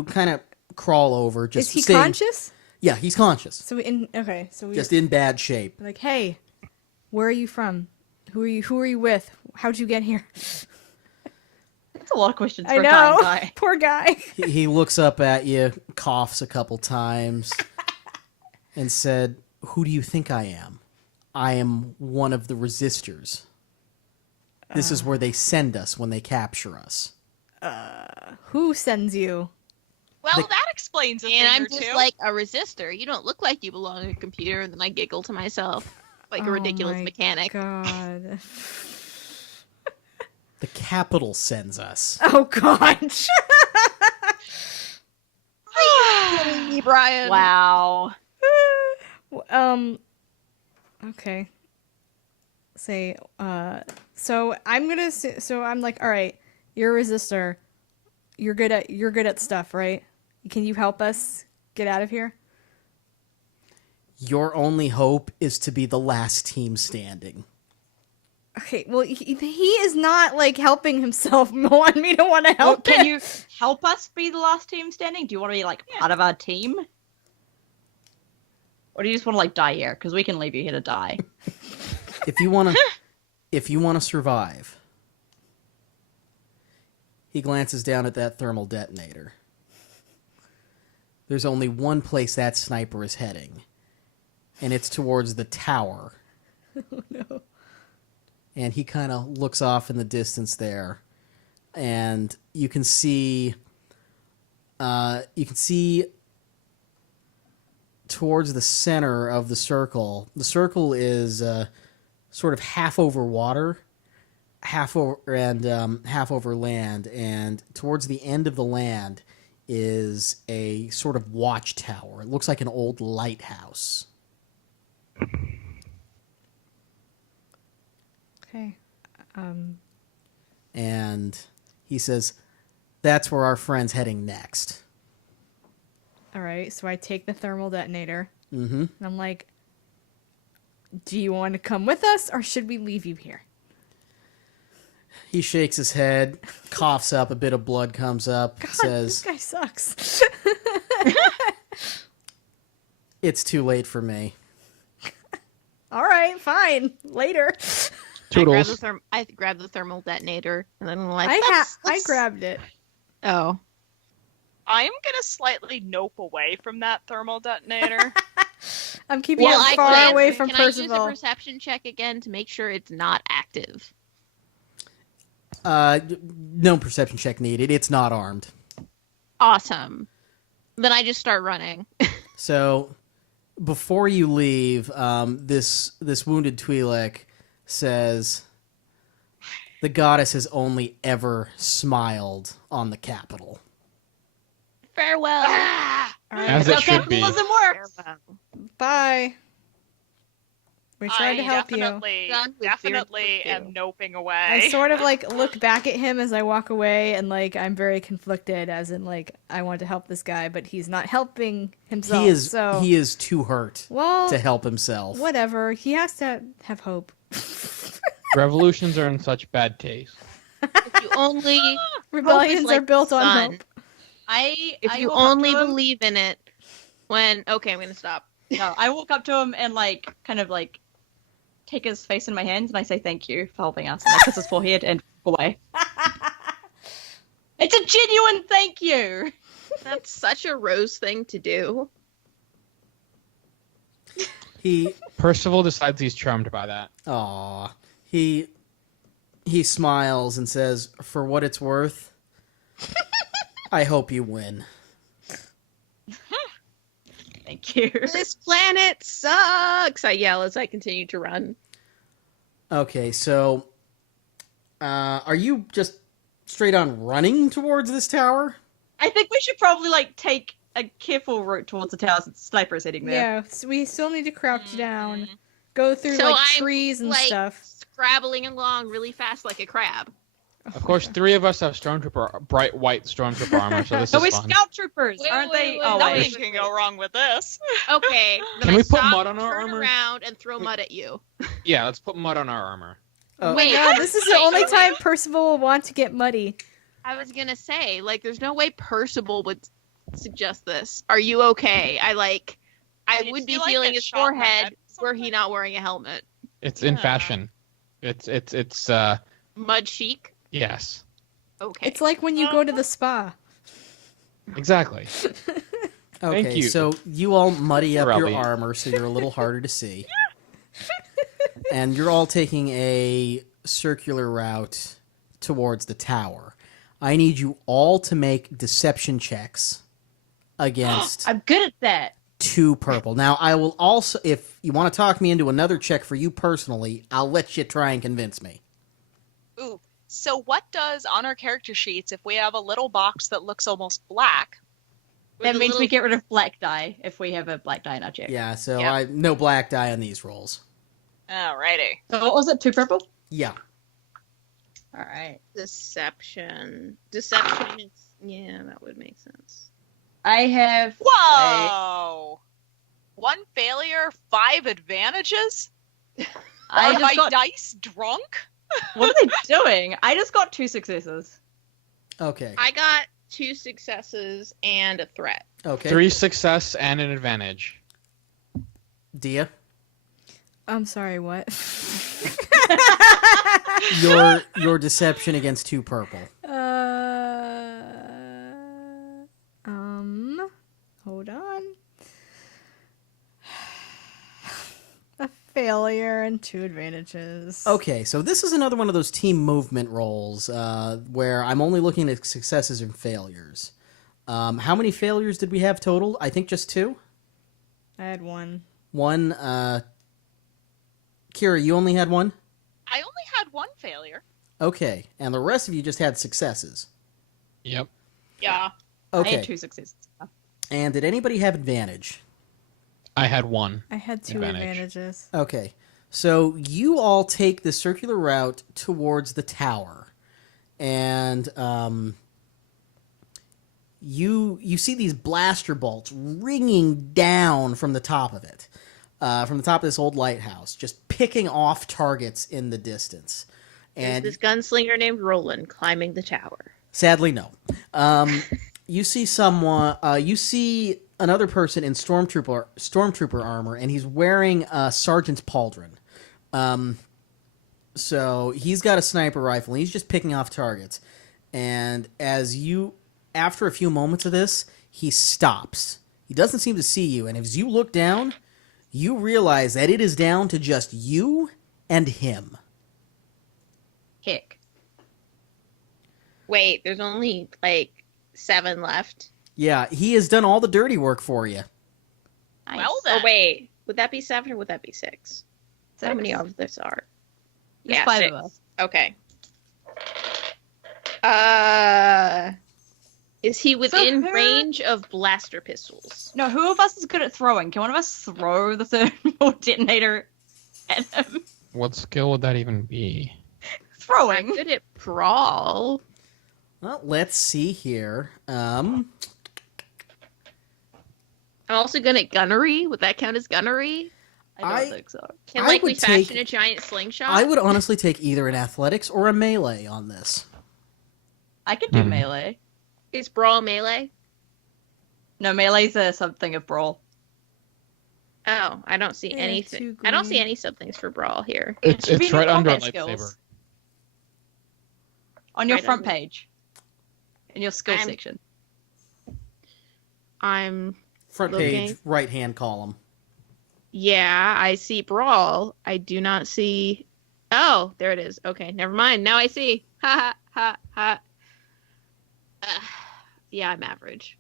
kind of crawl over. Just Is he staying- conscious? Yeah, he's conscious. So we Just in bad shape. like, hey, where are you from? Who are you with? How'd you get here? That's a lot of questions I for a dying know. guy. Poor guy. He looks up at you, coughs a couple times, and said, "Who do you think I am? I am one of the resistors. This is where they send us when they capture us." Who sends you? Well, The- that explains a thing And I'm or just two. like a resistor. You don't look like you belong in a computer, and then I giggle to myself like a Oh ridiculous my mechanic. God. The capital sends us. Oh God. Killing me, Brian. Wow. Okay. Say, so I'm gonna so I'm like, all right, you're a resistor. You're good at stuff, right? Can you help us get out of here? Your only hope is to be the last team standing. Okay, well, he is not like helping himself. Want me to want to Well, help can him? you help us be the last team standing? Do you want to be like part of our team? Or do you just want to like die here? Because we can leave you here to die. If you want to survive. He glances down at that thermal detonator. There's only one place that sniper is heading, and it's towards the tower. Oh no. And he kind of looks off in the distance there, and you can see towards the center of the circle. The circle is sort of half over water, half over half over land, and towards the end of the land is a sort of watchtower. It looks like an old lighthouse. Okay. And he says, "That's where our friend's heading next." All right. So I take the thermal detonator, Mm-hmm. and I'm like, "Do you want to come with us, or should we leave you here?" He shakes his head, coughs up, a bit of blood comes up, God, this says, guy sucks. "It's too late for me." All right, fine. Later. Toodles. I grab the thermal detonator, and then I'm like, I let's grabbed it. Oh. I am gonna slightly nope away from that thermal detonator. I'm keeping Well, it I far can. away from Can I use a Percival. perception check again to make sure it's not active? No perception check needed. It's not armed. Awesome. Then I just start running. So, before you leave, this wounded Twi'lek says, "The goddess has only ever smiled on the capital." Farewell. Ah! All right. As That's it how should be. capitalism works. Farewell. Bye. We tried to I help you. definitely, Done with definitely beard am noping away. I sort of like look back at him as I walk away, and like I'm very conflicted, as in like I want to help this guy, but he's not helping himself. He is too hurt well, to help himself. whatever. He has to have hope. Revolutions are in such bad taste. If you only Rebellions like are built the on sun. hope. If I you walk up only to him- believe in it, when okay, I'm gonna stop. No, I walk up to him and like kind of like take his face in my hands and I say thank you for helping us. And I kiss his forehead and walk away. It's a genuine thank you. That's such a Rose thing to do. He Percival decides he's charmed by that. Aw. He smiles and says, "For what it's worth, I hope you win." Thank you. This planet sucks. I yell as I continue to run. Okay, so are you just straight on running towards this tower? I think we should probably like take a careful route towards the tower since the sniper is heading there. Yeah, so we still need to crouch down, go through So like I'm, trees and like, stuff. Scrabbling along really fast like a crab. Of course, 3 of us have stormtrooper, bright white stormtrooper armor, so this No, is we're fun. scout troopers, Wait, aren't wait, they? wait, Oh, wait. wait. Nothing can go wrong with this. Okay. Then Can I we put stop, mud on our turn armor? around and throw mud at you. Yeah, let's put mud on our armor. Oh, Wait, God, this is the Wait, only wait. time Percival will want to get muddy. I was gonna say, like, there's no way Percival would suggest this. Are you okay? I Did would be you, like, feeling get his shot in the head forehead or were he something? not wearing a helmet. It's in Yeah. fashion. It's Mud chic. yes. Okay. It's like when you go to the spa. Exactly. Okay, Thank you. so you all muddy up your Rubby. armor so you're a little harder to see. And you're all taking a circular route towards the tower. I need you all to make deception checks against I'm good at that. 2 purple. Now, I will also, if you want to talk me into another check for you personally, I'll let you try and convince me. Ooh. So what does on our character sheets if we have a little box that looks almost black? With That a means we little- get rid of black die if we have a black die in our check. Yeah, so Yep. no black die on these rolls. Alrighty. So what was it? 2 purple? Yeah. All right. Deception. Deception is yeah, that would make sense. I have. Whoa! 1 failure, 5 advantages? I Are just my got. dice drunk? What are they doing? I just got 2 successes. Okay. I got 2 successes and a threat. Okay. 3 success and an advantage. Dia, I'm sorry, what? your deception against 2 purple. Hold on. A failure and 2 advantages. Okay, so this is another one of those team movement rolls where I'm only looking at successes and failures. How many failures did we have total? I think just 2. I had 1. 1. Kira, you only had 1? I only had 1 failure. Okay, and the rest of you just had successes. Yep. Yeah. I Okay, had 2 successes. and did anybody have advantage? I had 1. I had 2 Advantage. advantages. Okay, so you all take the circular route towards the tower, and you see these blaster bolts ringing down from the top of it, from the top of this old lighthouse, just picking off targets in the distance. There's And this gunslinger named Roland climbing the tower. sadly, no. You see someone. You see another person in stormtrooper armor, and he's wearing a sergeant's pauldron. So he's got a sniper rifle, and he's just picking off targets. And as you after a few moments of this, he stops. He doesn't seem to see you, and as you look down, you realize that it is down to just you and him. Heck. Wait, there's only like 7 left. Yeah, he has done all the dirty work for you. Nice. Well Oh then. wait, would that be 7 or would that be 6? How 6. many of this are? There's Yeah, 5 6. of us. Okay. Is he within who- range of blaster pistols? No, who of us is good at throwing? Can one of us throw the thermal detonator at him? What skill would that even be? I'm Throwing. good at brawl. Well, let's see here. I'm also good at gunnery. Would that count as gunnery? I don't think so. Can I like we would fashion take- a giant slingshot? I would honestly take either an athletics or a melee on this. I could do Hmm. melee. Is brawl melee? No, melee's a something of brawl. Oh, I don't see Yeah, anything. 2 I don't see green. any somethings for brawl here. It's should be in right your under a combat lightsaber. skills. On your Right front under- page. In your skill I'm- section. I'm Front Looking. page, right hand column. Yeah, I see brawl. I do not see. Oh, there it is. Okay, never mind. Now I see. Ha ha ha ha. Yeah, I'm average.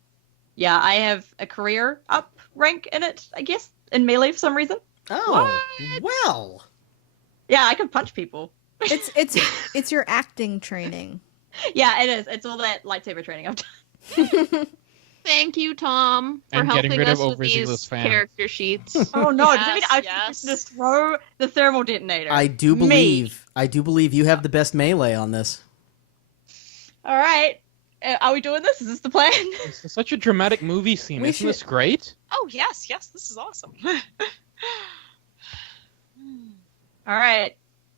Yeah, I have a career up rank in it, I guess, in melee for some reason. Oh, well. Yeah, I can punch people. It's your acting training. Yeah, it is. It's all that lightsaber training I've done. Thank you, Tom, for And getting helping rid us of with these overzealous fans. character sheets. Oh no, does that mean Yes, I yes. just throw the thermal detonator? I do Me. believe you have the best melee on this. Alright. Are we doing this? Is this the plan? This is such a dramatic movie scene. We Isn't this should- great? Oh yes, this is awesome. Alright.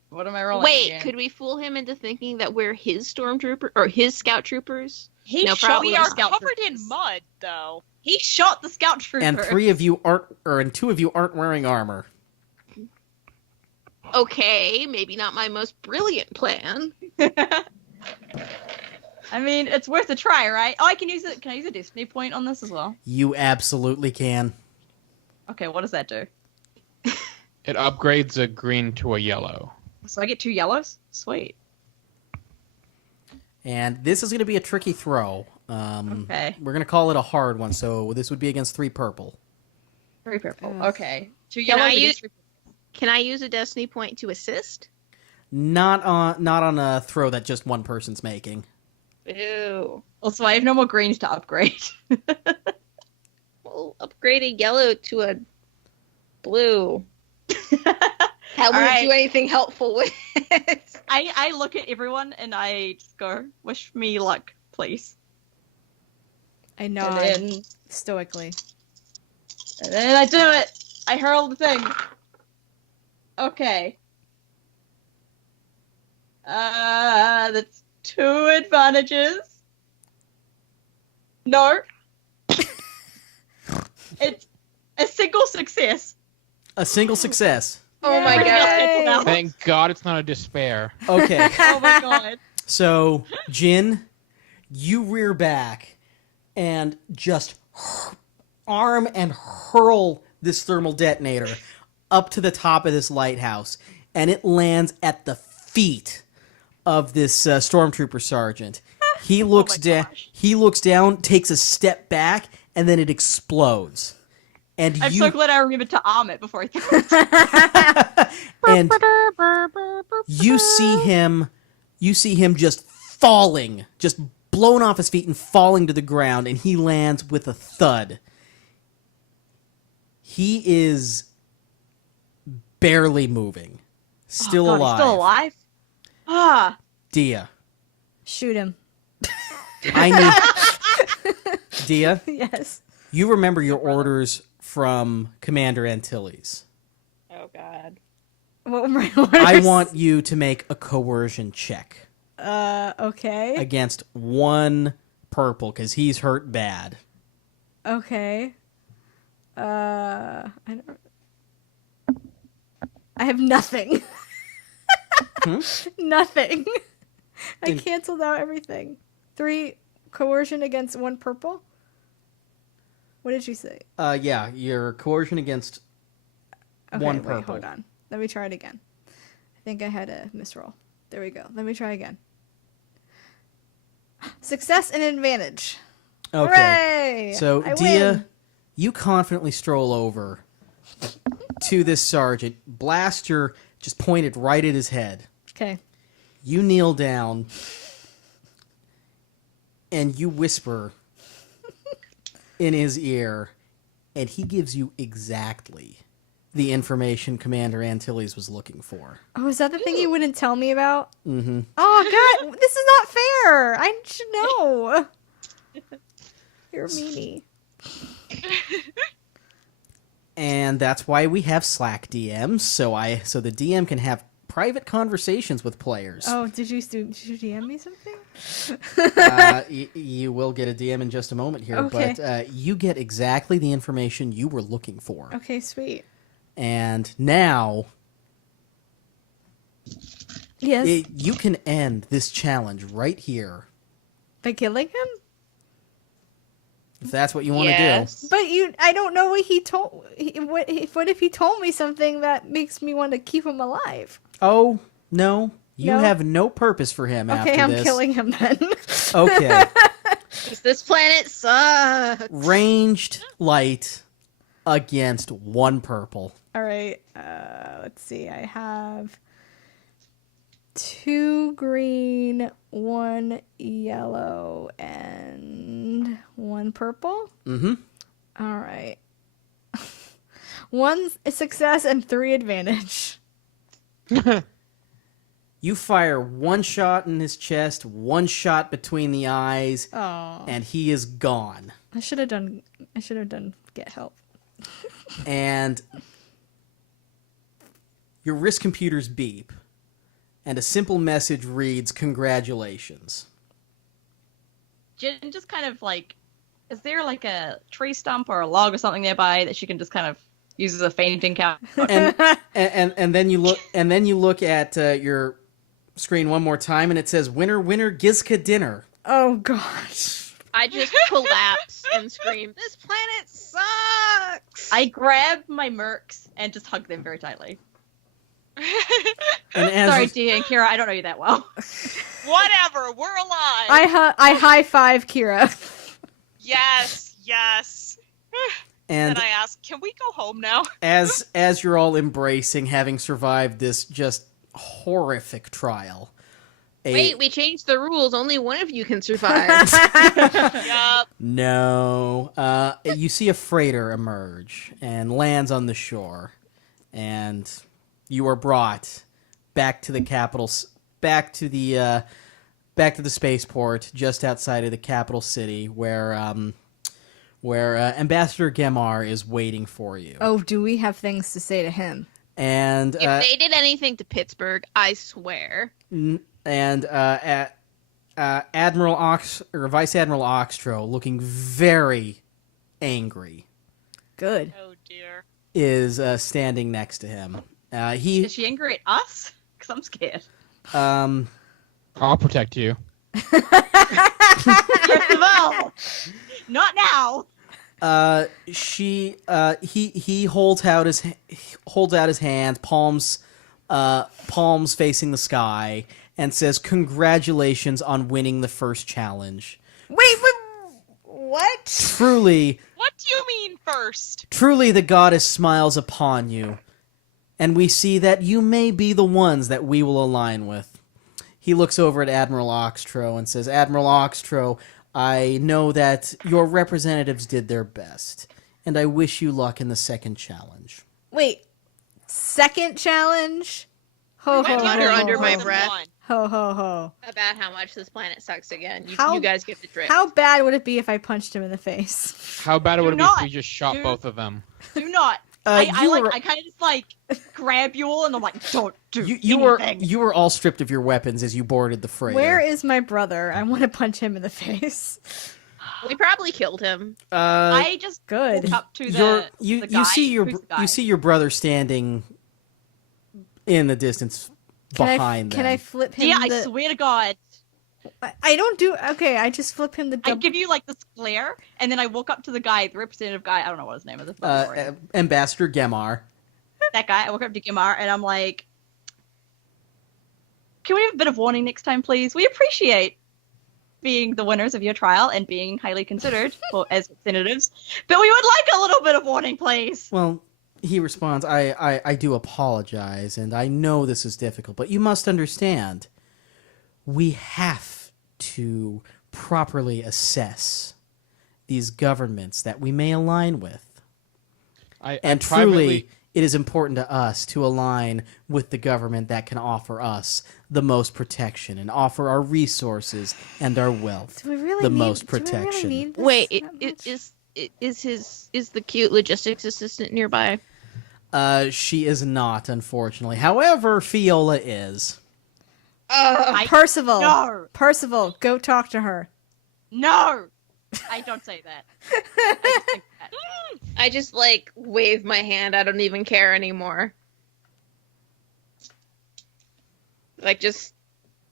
What am I rolling? Wait, again? could we fool him into thinking that we're his stormtrooper or his scout troopers? He No, shot probably we the are scout covered troopers. in mud, though. He shot the scout trooper. And 2 of you aren't wearing armor. Okay, maybe not my most brilliant plan. I mean, it's worth a try, right? Oh, I can use it. Can I use a destiny point on this as well? You absolutely can. Okay, what does that do? It upgrades a green to a yellow. So I get 2 yellows? Sweet. And this is going to be a tricky throw. Okay. We're going to call it a hard one, so this would be against 3 purple. 3 purple. Ugh. Okay. 2 Can yellows. I against use- 3 Can I use a destiny point to assist? Not on a throw that just one person's making. Ooh. Also, I have no more greens to upgrade. Well, upgrading yellow to a blue. That wouldn't Alright. do anything helpful with it. I look at everyone and I just go, wish me luck, please. I nod And then, stoically. and then I do it. I hurl the thing. Okay. That's 2 advantages. No. It's a single success. A single success. Oh my Yeah. god. Thank God it's not a despair. Okay. Oh my god. So, Jin, you rear back and just arm and hurl this thermal detonator up to the top of this lighthouse, and it lands at the feet of this stormtrooper sergeant. He looks down. gosh. He looks down, takes a step back, and then it explodes. And I'm you so glad I remembered to arm it before I threw it. and you see him just falling, just blown off his feet and falling to the ground, and he lands with a thud. He is barely moving, still Oh, God, alive. he's still alive? Ah. Dia, Shoot him. I need Dia. Yes. You remember your orders from Commander Antilles. Oh god. What were my I orders? want you to make a coercion check Okay. against 1 purple because he's hurt bad. Okay. I don't. I have nothing. Hmm? Nothing. I In- canceled out everything. 3 coercion against 1 purple? What did you say? Yeah, your coercion against Okay, 1 wait, purple. hold on. Let me try it again. I think I had a misroll. There we go. Let me try again. Success and advantage. Okay. Hooray! So, I Dia, win. you confidently stroll over to this sergeant, blaster just pointed right at his head. Okay. You kneel down and you whisper in his ear, and he gives you exactly the information Commander Antilles was looking for. Oh, is that the thing you wouldn't tell me about? Mm-hmm. Oh, God. This is not fair. I should know. You're a meanie. And that's why we have Slack DMs, so the DM can have private conversations with players. Oh, did you DM me something? You will get a DM in just a moment here, Okay. but you get exactly the information you were looking for. Okay, sweet. And now Yes. you can end this challenge right here, By killing him? if that's what you want to Yes. But I don't know what he told. What if he told me something that makes me want to keep him alive? do. Oh, no. You No? have no purpose for him Okay, after I'm this. killing him then. Okay. 'Cause this planet sucks. Ranged light against 1 purple. All right. Let's see. I have 2 green, 1 yellow, and 1 purple. Mm-hmm. All right. 1 success and 3 advantage. You fire 1 shot in his chest, 1 shot between the eyes, Oh, and he is gone. I should have done get help. And your wrist computers beep, and a simple message reads, "Congratulations." Jen just kind of like, is there like a tree stump or a log or something nearby that she can just kind of use as a fainting count? And then you look at your screen one more time, and it says, "Winner, winner, Gizka dinner." Oh gosh. I just collapse and scream, "This planet sucks!" I grab my mercs and just hug them very tightly. And as Sorry, Dia and Kira, I don't know you that well. Whatever, we're alive. I high five Kira. Yes, yes. and Then I ask, can we go home now? as you're all embracing having survived this just horrific trial. Wait, we changed the rules. Only one of you can survive. Yup. No. You see a freighter emerge and lands on the shore, and you are brought back to the capital, back to the spaceport just outside of the capital city, where Ambassador Gemar is waiting for you. Oh, do we have things to say to him? And If they did anything to Pittsburgh, I swear. Admiral Vice Admiral Oxtro, looking very angry, Good. Oh dear. is standing next to him. Is she angry at us? Because I'm scared. I'll protect you. First of all, not now. He holds out his hands, palms facing the sky, and says, "Congratulations on winning the first challenge. Wait, what? Truly, What do you mean first? truly the goddess smiles upon you, and we see that you may be the ones that we will align with." He looks over at Admiral Oxtro and says, "Admiral Oxtro, I know that your representatives did their best, and I wish you luck in the second challenge." Wait, second challenge? Ho ho I ho mutter ho, under ho, my ho. breath. Ho ho ho. About how much this planet sucks again. How- You guys get the drift. How bad would it be if I punched him in the face? How bad it Do would it be not, if we just shot dude. both of them? Do not. I kind of just like grab you all and I'm like, don't do anything. You were all stripped of your weapons as you boarded the freighter. Where is my brother? I want to punch him in the face. We probably killed him. I just Good. walk up to you the guy. Who's the guy? you see your brother standing in the distance behind them. Can I flip him? Yeah, I swear to God, I don't do. Okay, I just flip him the. I give you like this glare, and then I walk up to the guy, the representative guy. I don't know what his name is. Ambassador Gemar. That guy. I walk up to Gimar, and I'm like, "Can we have a bit of warning next time, please? We appreciate being the winners of your trial and being highly considered as representatives, but we would like a little bit of warning, please." Well, he responds, I do apologize, and I know this is difficult, but you must understand, we have to properly assess these governments that we may align with. And truly, it is important to us to align with the government that can offer us the most protection and offer our resources and our wealth Do we really the need, most do we really protection. need this Wait, that much? is the cute logistics assistant nearby? She is not, unfortunately. However, Fiola is. Percival. No, Percival, go talk to her. no, I don't say that. I just think that. I just like wave my hand. I don't even care anymore. Like just,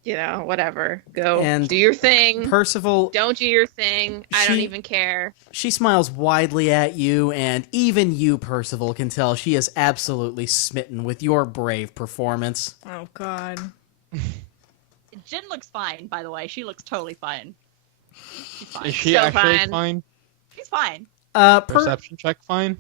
whatever. Go And do your thing. Percival, Don't do your thing. I don't She- even care. she smiles widely at you, and even you, Percival, can tell she is absolutely smitten with your brave performance. Oh God. Jen looks fine, by the way. She looks totally fine. She's fine. Is she So actually fine. fine? She's fine. Perception check fine?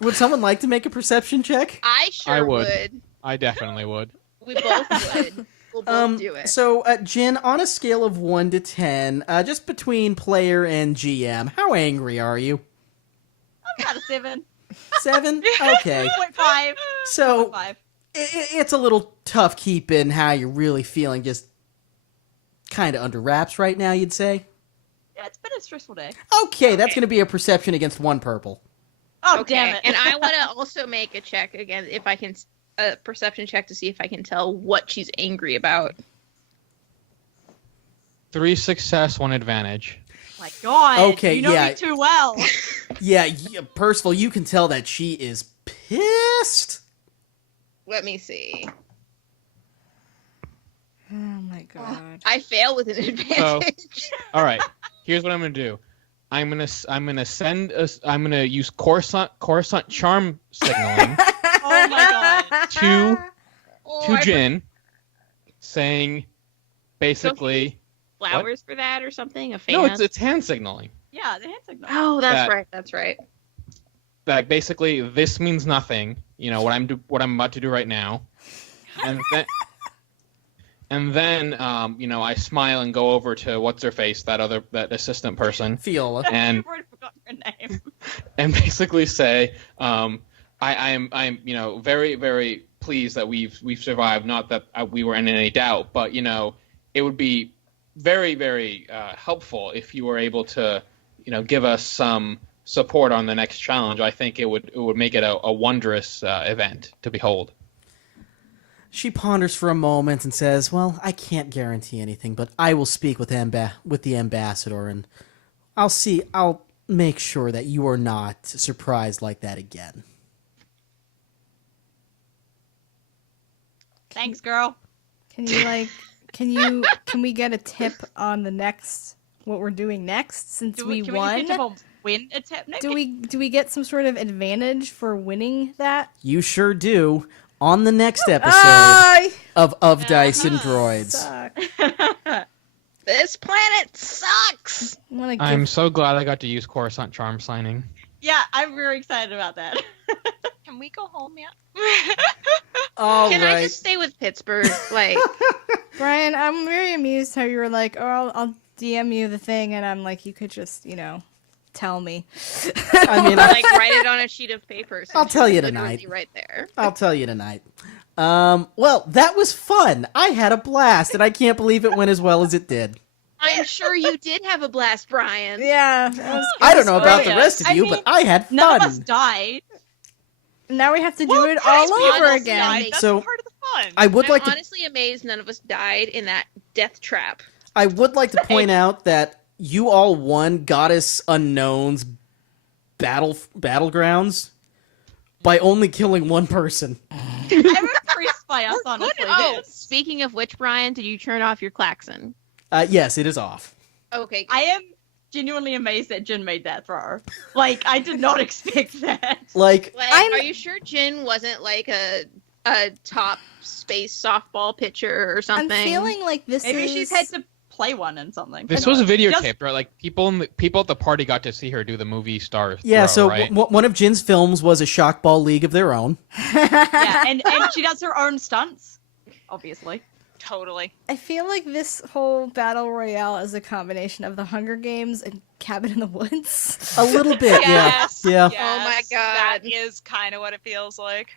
Would someone like to make a perception check? I sure I would. would. I definitely would. We both would. We'll both do it. So, Jin, on a scale of 1 to 10, just between player and GM, how angry are you? I'm about a 7. 7? Okay. 3.5. So, 5. it's a little tough keeping how you're really feeling just kind of under wraps right now, you'd say? Yeah, it's been a stressful day. Okay, that's going to be a perception against 1 purple. Oh, Okay, damn it. and I want to also make a check again, if I can, a perception check to see if I can tell what she's angry about. 3 success, 1 advantage. My God. Okay, you know yeah. me too well. Yeah, Percival, you can tell that she is pissed. Let me see. Oh my God. I fail with an advantage. All right. Here's what I'm gonna do. I'm gonna use Coruscant charm signaling Oh my God. to Oh, I Jin, saying basically. flowers for that or something? A fan? No, it's hand signaling. Yeah, the hand signal. Oh, that's That- right. That's right. That basically this means nothing. You know what I'm about to do right now, and then I smile and go over to what's her face, that assistant person, Fiola. and I've already forgotten her name. and basically say, I'm very very pleased that we've survived. Not that we were in any doubt, but it would be very very helpful if you were able to give us some support on the next challenge. I think it would make it a wondrous event to behold. She ponders for a moment and says, well, I can't guarantee anything, but I will speak with the ambassador, and I'll make sure that you are not surprised like that again. Thanks, girl. Can we get a tip on what we're doing next since we Can won? we just get to a win attempt next? Do we get some sort of advantage for winning that? You sure do. On the next episode I of Dice and Droids. suck. This planet sucks. I want to I'm give. so glad I got to use Coruscant charm signing. Yeah, I'm very excited about that. Can we go home yet? All Can I right. just stay with Pittsburgh? Like, Brian, I'm very amused how you were like, oh, I'll DM you the thing, and I'm like, you could just, tell me. I mean, like write it on a sheet of paper. since I'll tell it's you literally tonight. Right there. I'll tell you tonight. Well, that was fun. I had a blast, and I can't believe it went as well as it did. I'm sure you did have a blast, Brian. Yeah. I don't know about the brilliant. rest of I you, mean, but I had None of us fun. died. Now we have to do Well, it guys, all we over almost again. died. That's So, part of the fun. I would I'm like to honestly amazed none of us died in that death trap. point out that you all won Goddess Unknown's battlegrounds by only killing one person. I'm impressed by us, honestly. Oh, This. speaking of which, Brian, did you turn off your klaxon? Yes, it is off. Okay. I am genuinely amazed that Jin made that throw. Like, I did not expect that. Like, Are you sure Jin wasn't like a top space softball pitcher or something? I'm feeling like this Maybe is... she's had to play one and something. This was videotaped, right? Like people at the party got to see her do the movie star. yeah, throw, so right? one of Jin's films was a shockball league of their own. Yeah, and she does her own stunts, obviously. Totally. I feel like this whole battle royale is a combination of the Hunger Games and Cabin in the Woods. A little bit, Yes, yeah. yes, Oh my that God. is kind of what it feels like.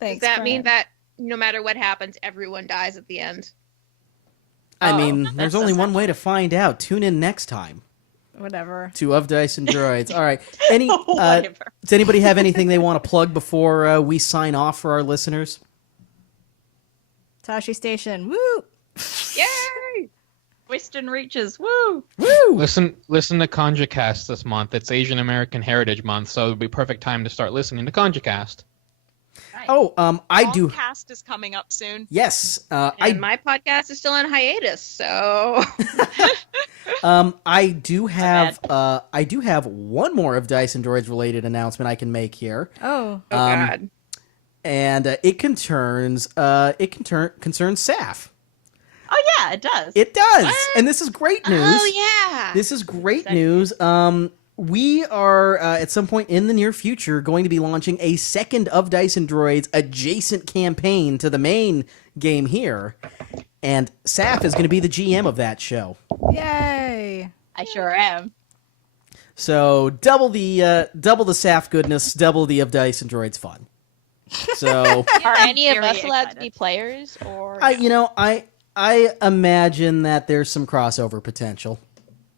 Thanks, Does that mean Brian. that no matter what happens, everyone dies at the end? I Oh, mean, there's only one way to find out. Tune in next time Whatever. to Of Dice and Droids. All right. Any Whatever. does anybody have anything they want to plug before we sign off for our listeners? Tashi Station. Woo! Yay! Western Reaches, woo! Woo! Listen to ConjaCast this month. It's Asian American Heritage Month, so it'll be perfect time to start listening to ConjaCast. Oh, I do. Cast is coming up soon. Yes, And my podcast is still on hiatus, so I do have one more of Dice and Droids related announcement I can make here, Oh. oh god. and it concerns Saf. Oh yeah, it does. It does, What? and this is great news. Oh yeah. This is great Exciting. news. We are at some point in the near future going to be launching a second of Dice and Droids adjacent campaign to the main game here, and Saf is going to be the GM of that show. Yay! I sure am. So double the Saf goodness, double the of Dice and Droids fun. So Are I'm any of very us allowed to excited. be players, or I imagine that there's some crossover potential.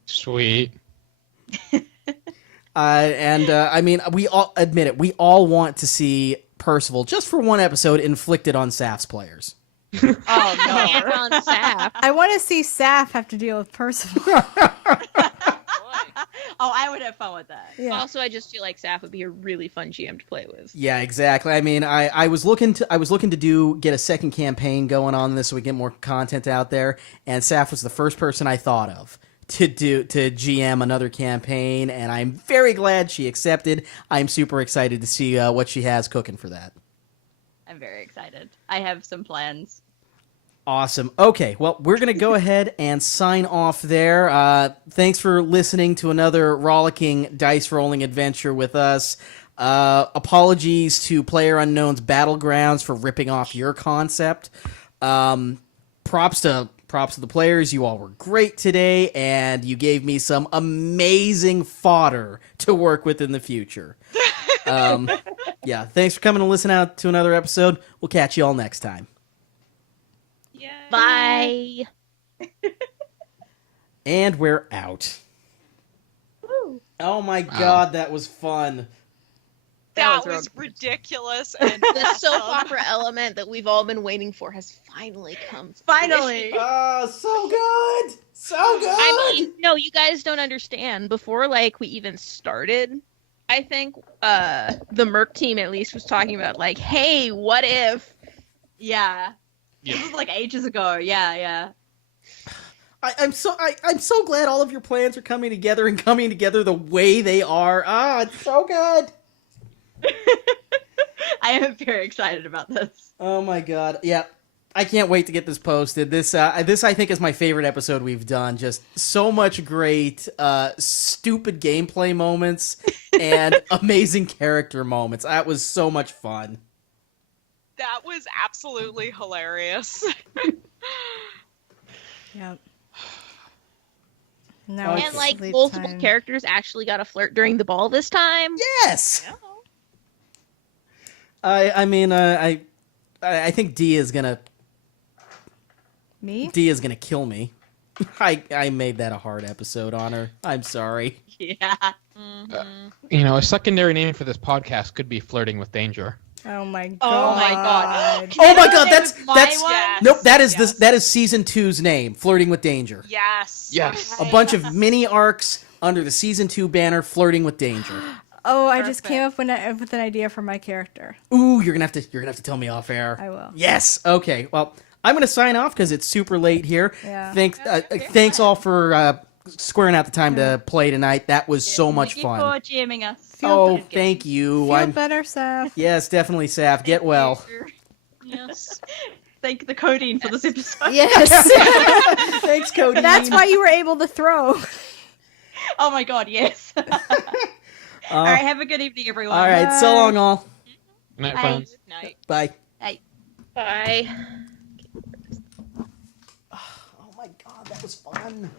Sweet. I mean, we all admit it. We all want to see Percival just for one episode inflicted on Saf's players. Oh hand no. on Saf? I want to see Saf have to deal with Percival. Oh, I would have fun with that. Yeah. Also, I just feel like Saf would be a really fun GM to play with. Yeah, exactly. I mean, I was looking to get a second campaign going on this so we get more content out there, and Saf was the first person I thought of to GM another campaign, and I'm very glad she accepted. I'm super excited to see what she has cooking for that. I'm very excited. I have some plans. Awesome. Okay, well, we're going to go ahead and sign off there. Thanks for listening to another rollicking dice rolling adventure with us. Apologies to PlayerUnknown's Battlegrounds for ripping off your concept. Props to the players. You all were great today, and you gave me some amazing fodder to work with in the future. Yeah, thanks for coming to listen out to another episode. We'll catch you all next time. Bye. And we're out. Woo. Oh my god, that was fun. That was was real- ridiculous. And The soap opera element that we've all been waiting for has finally come. to Finally. fruition. Oh, so good. So good. I mean, no, you guys don't understand. Before, like, we even started, I think the Merc team at least was talking about, like, hey, what if? Yeah. Yeah. This was like ages ago. Yeah. I'm so glad all of your plans are coming together and coming together the way they are. Ah, it's so good. I am very excited about this. Oh my god. Yeah. I can't wait to get this posted. This I think is my favorite episode we've done. Just so much great stupid gameplay moments and amazing character moments. That was so much fun. that was absolutely hilarious. Yep. Now Okay. And, it's like, sleep multiple time. characters actually got a flirt during the ball this time. Yes. I mean I think D is gonna Me? kill me. I made that a hard episode on her. I'm sorry. Yeah. You know, a secondary name for this podcast could be Flirting with Danger. Oh my god. Oh my god. Oh my god, That that's was my that's one? Yes. nope. That is Yes. that is season 2's name, Flirting with Danger. Yes. Yes. A bunch of mini arcs under the season 2 banner, Flirting with Danger. Oh, I just Perfect. came up with an idea for my character. Ooh, you're gonna have to tell me off air. I will. Yes. Okay. Well, I'm going to sign off because it's super late here. Yeah. Thanks all for squaring out the time to play tonight. That was so much Thank you fun. for jamming us. Oh, thank you. Feel better, Seth. Yes, definitely, Saf. Get well. Yes. Thank the codeine for this episode. Yes. Thanks, Cody. That's why you were able to throw. Oh my god, yes. All right, have a good evening, everyone. All right, so long, all. Good night, Bye. friends. Good night. Bye. Bye. Oh my god, that was fun.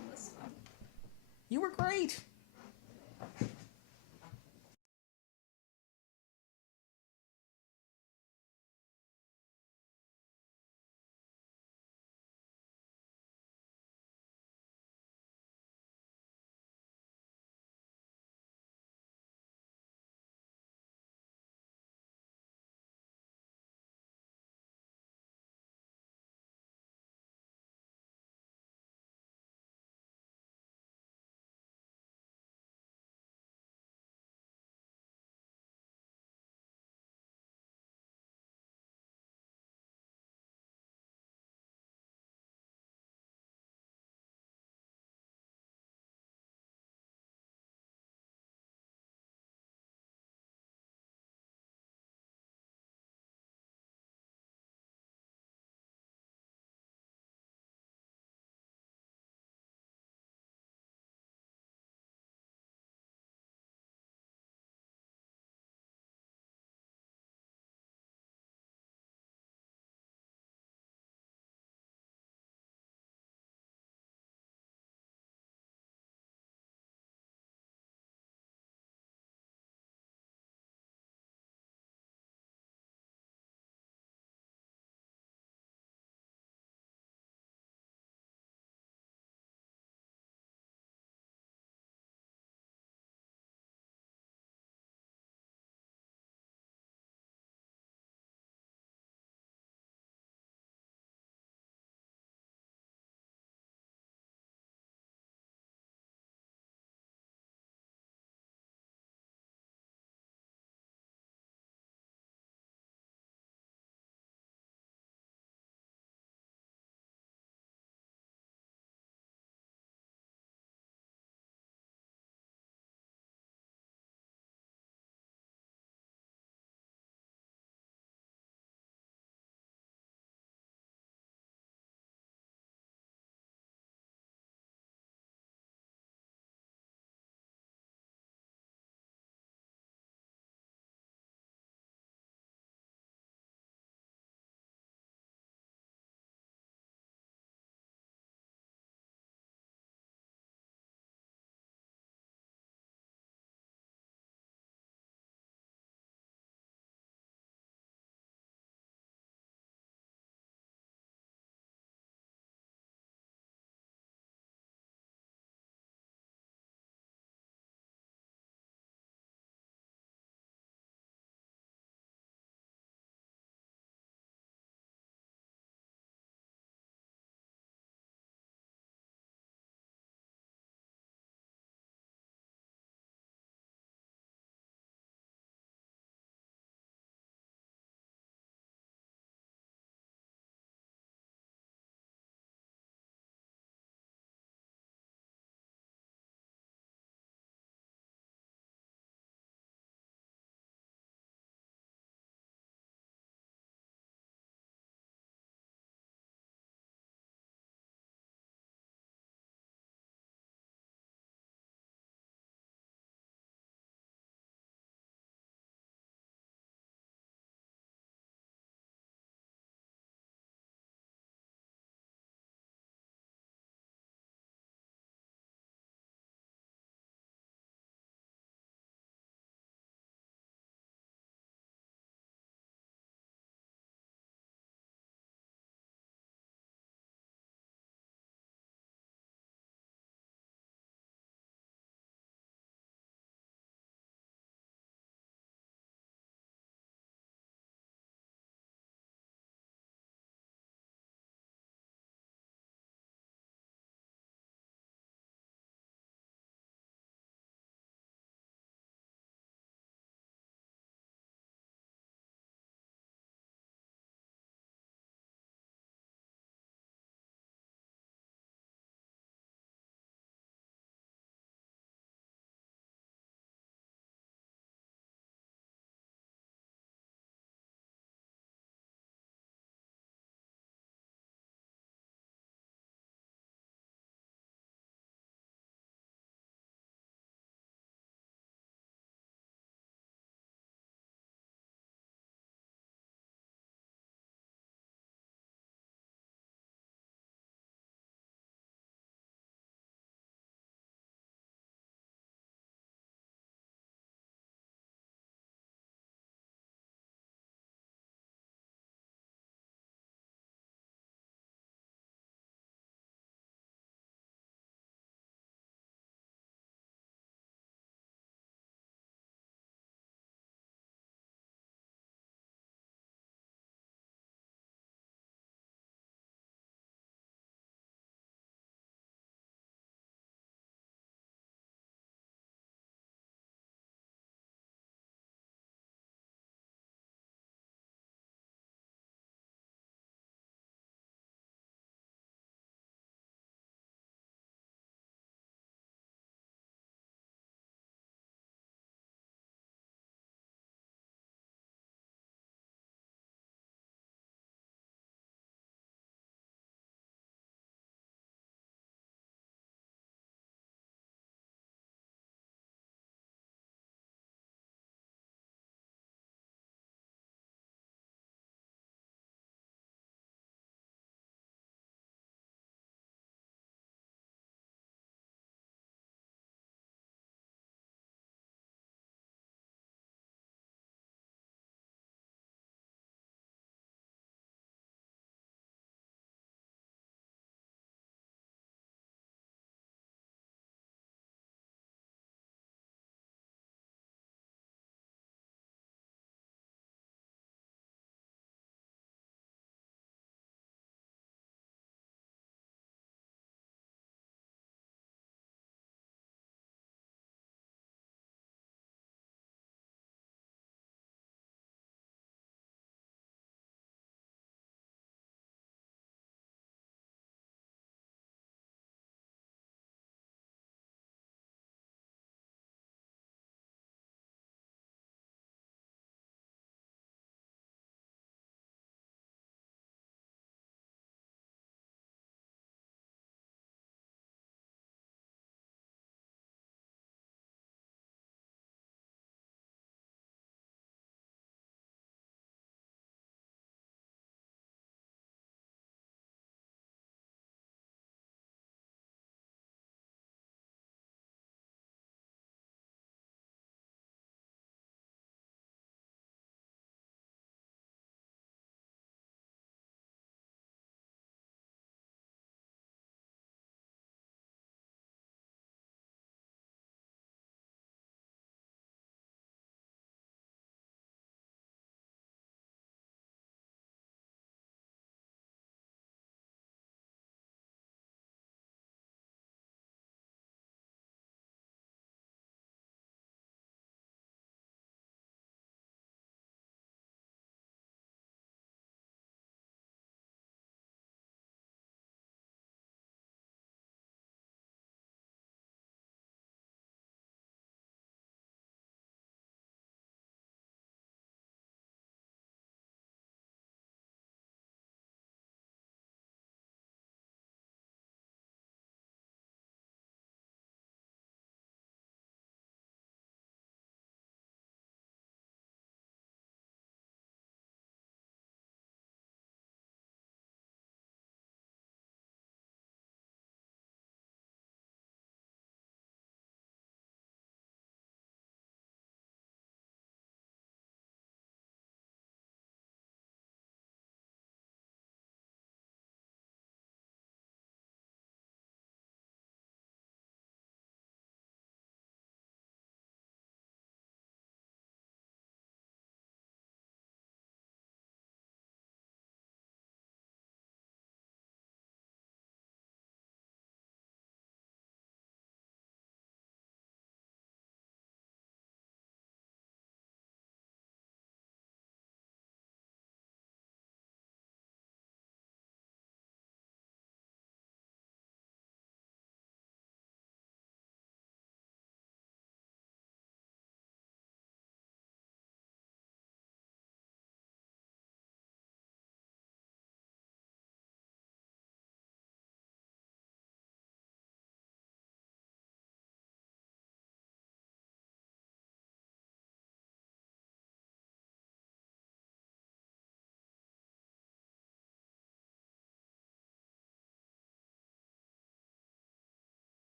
You were great.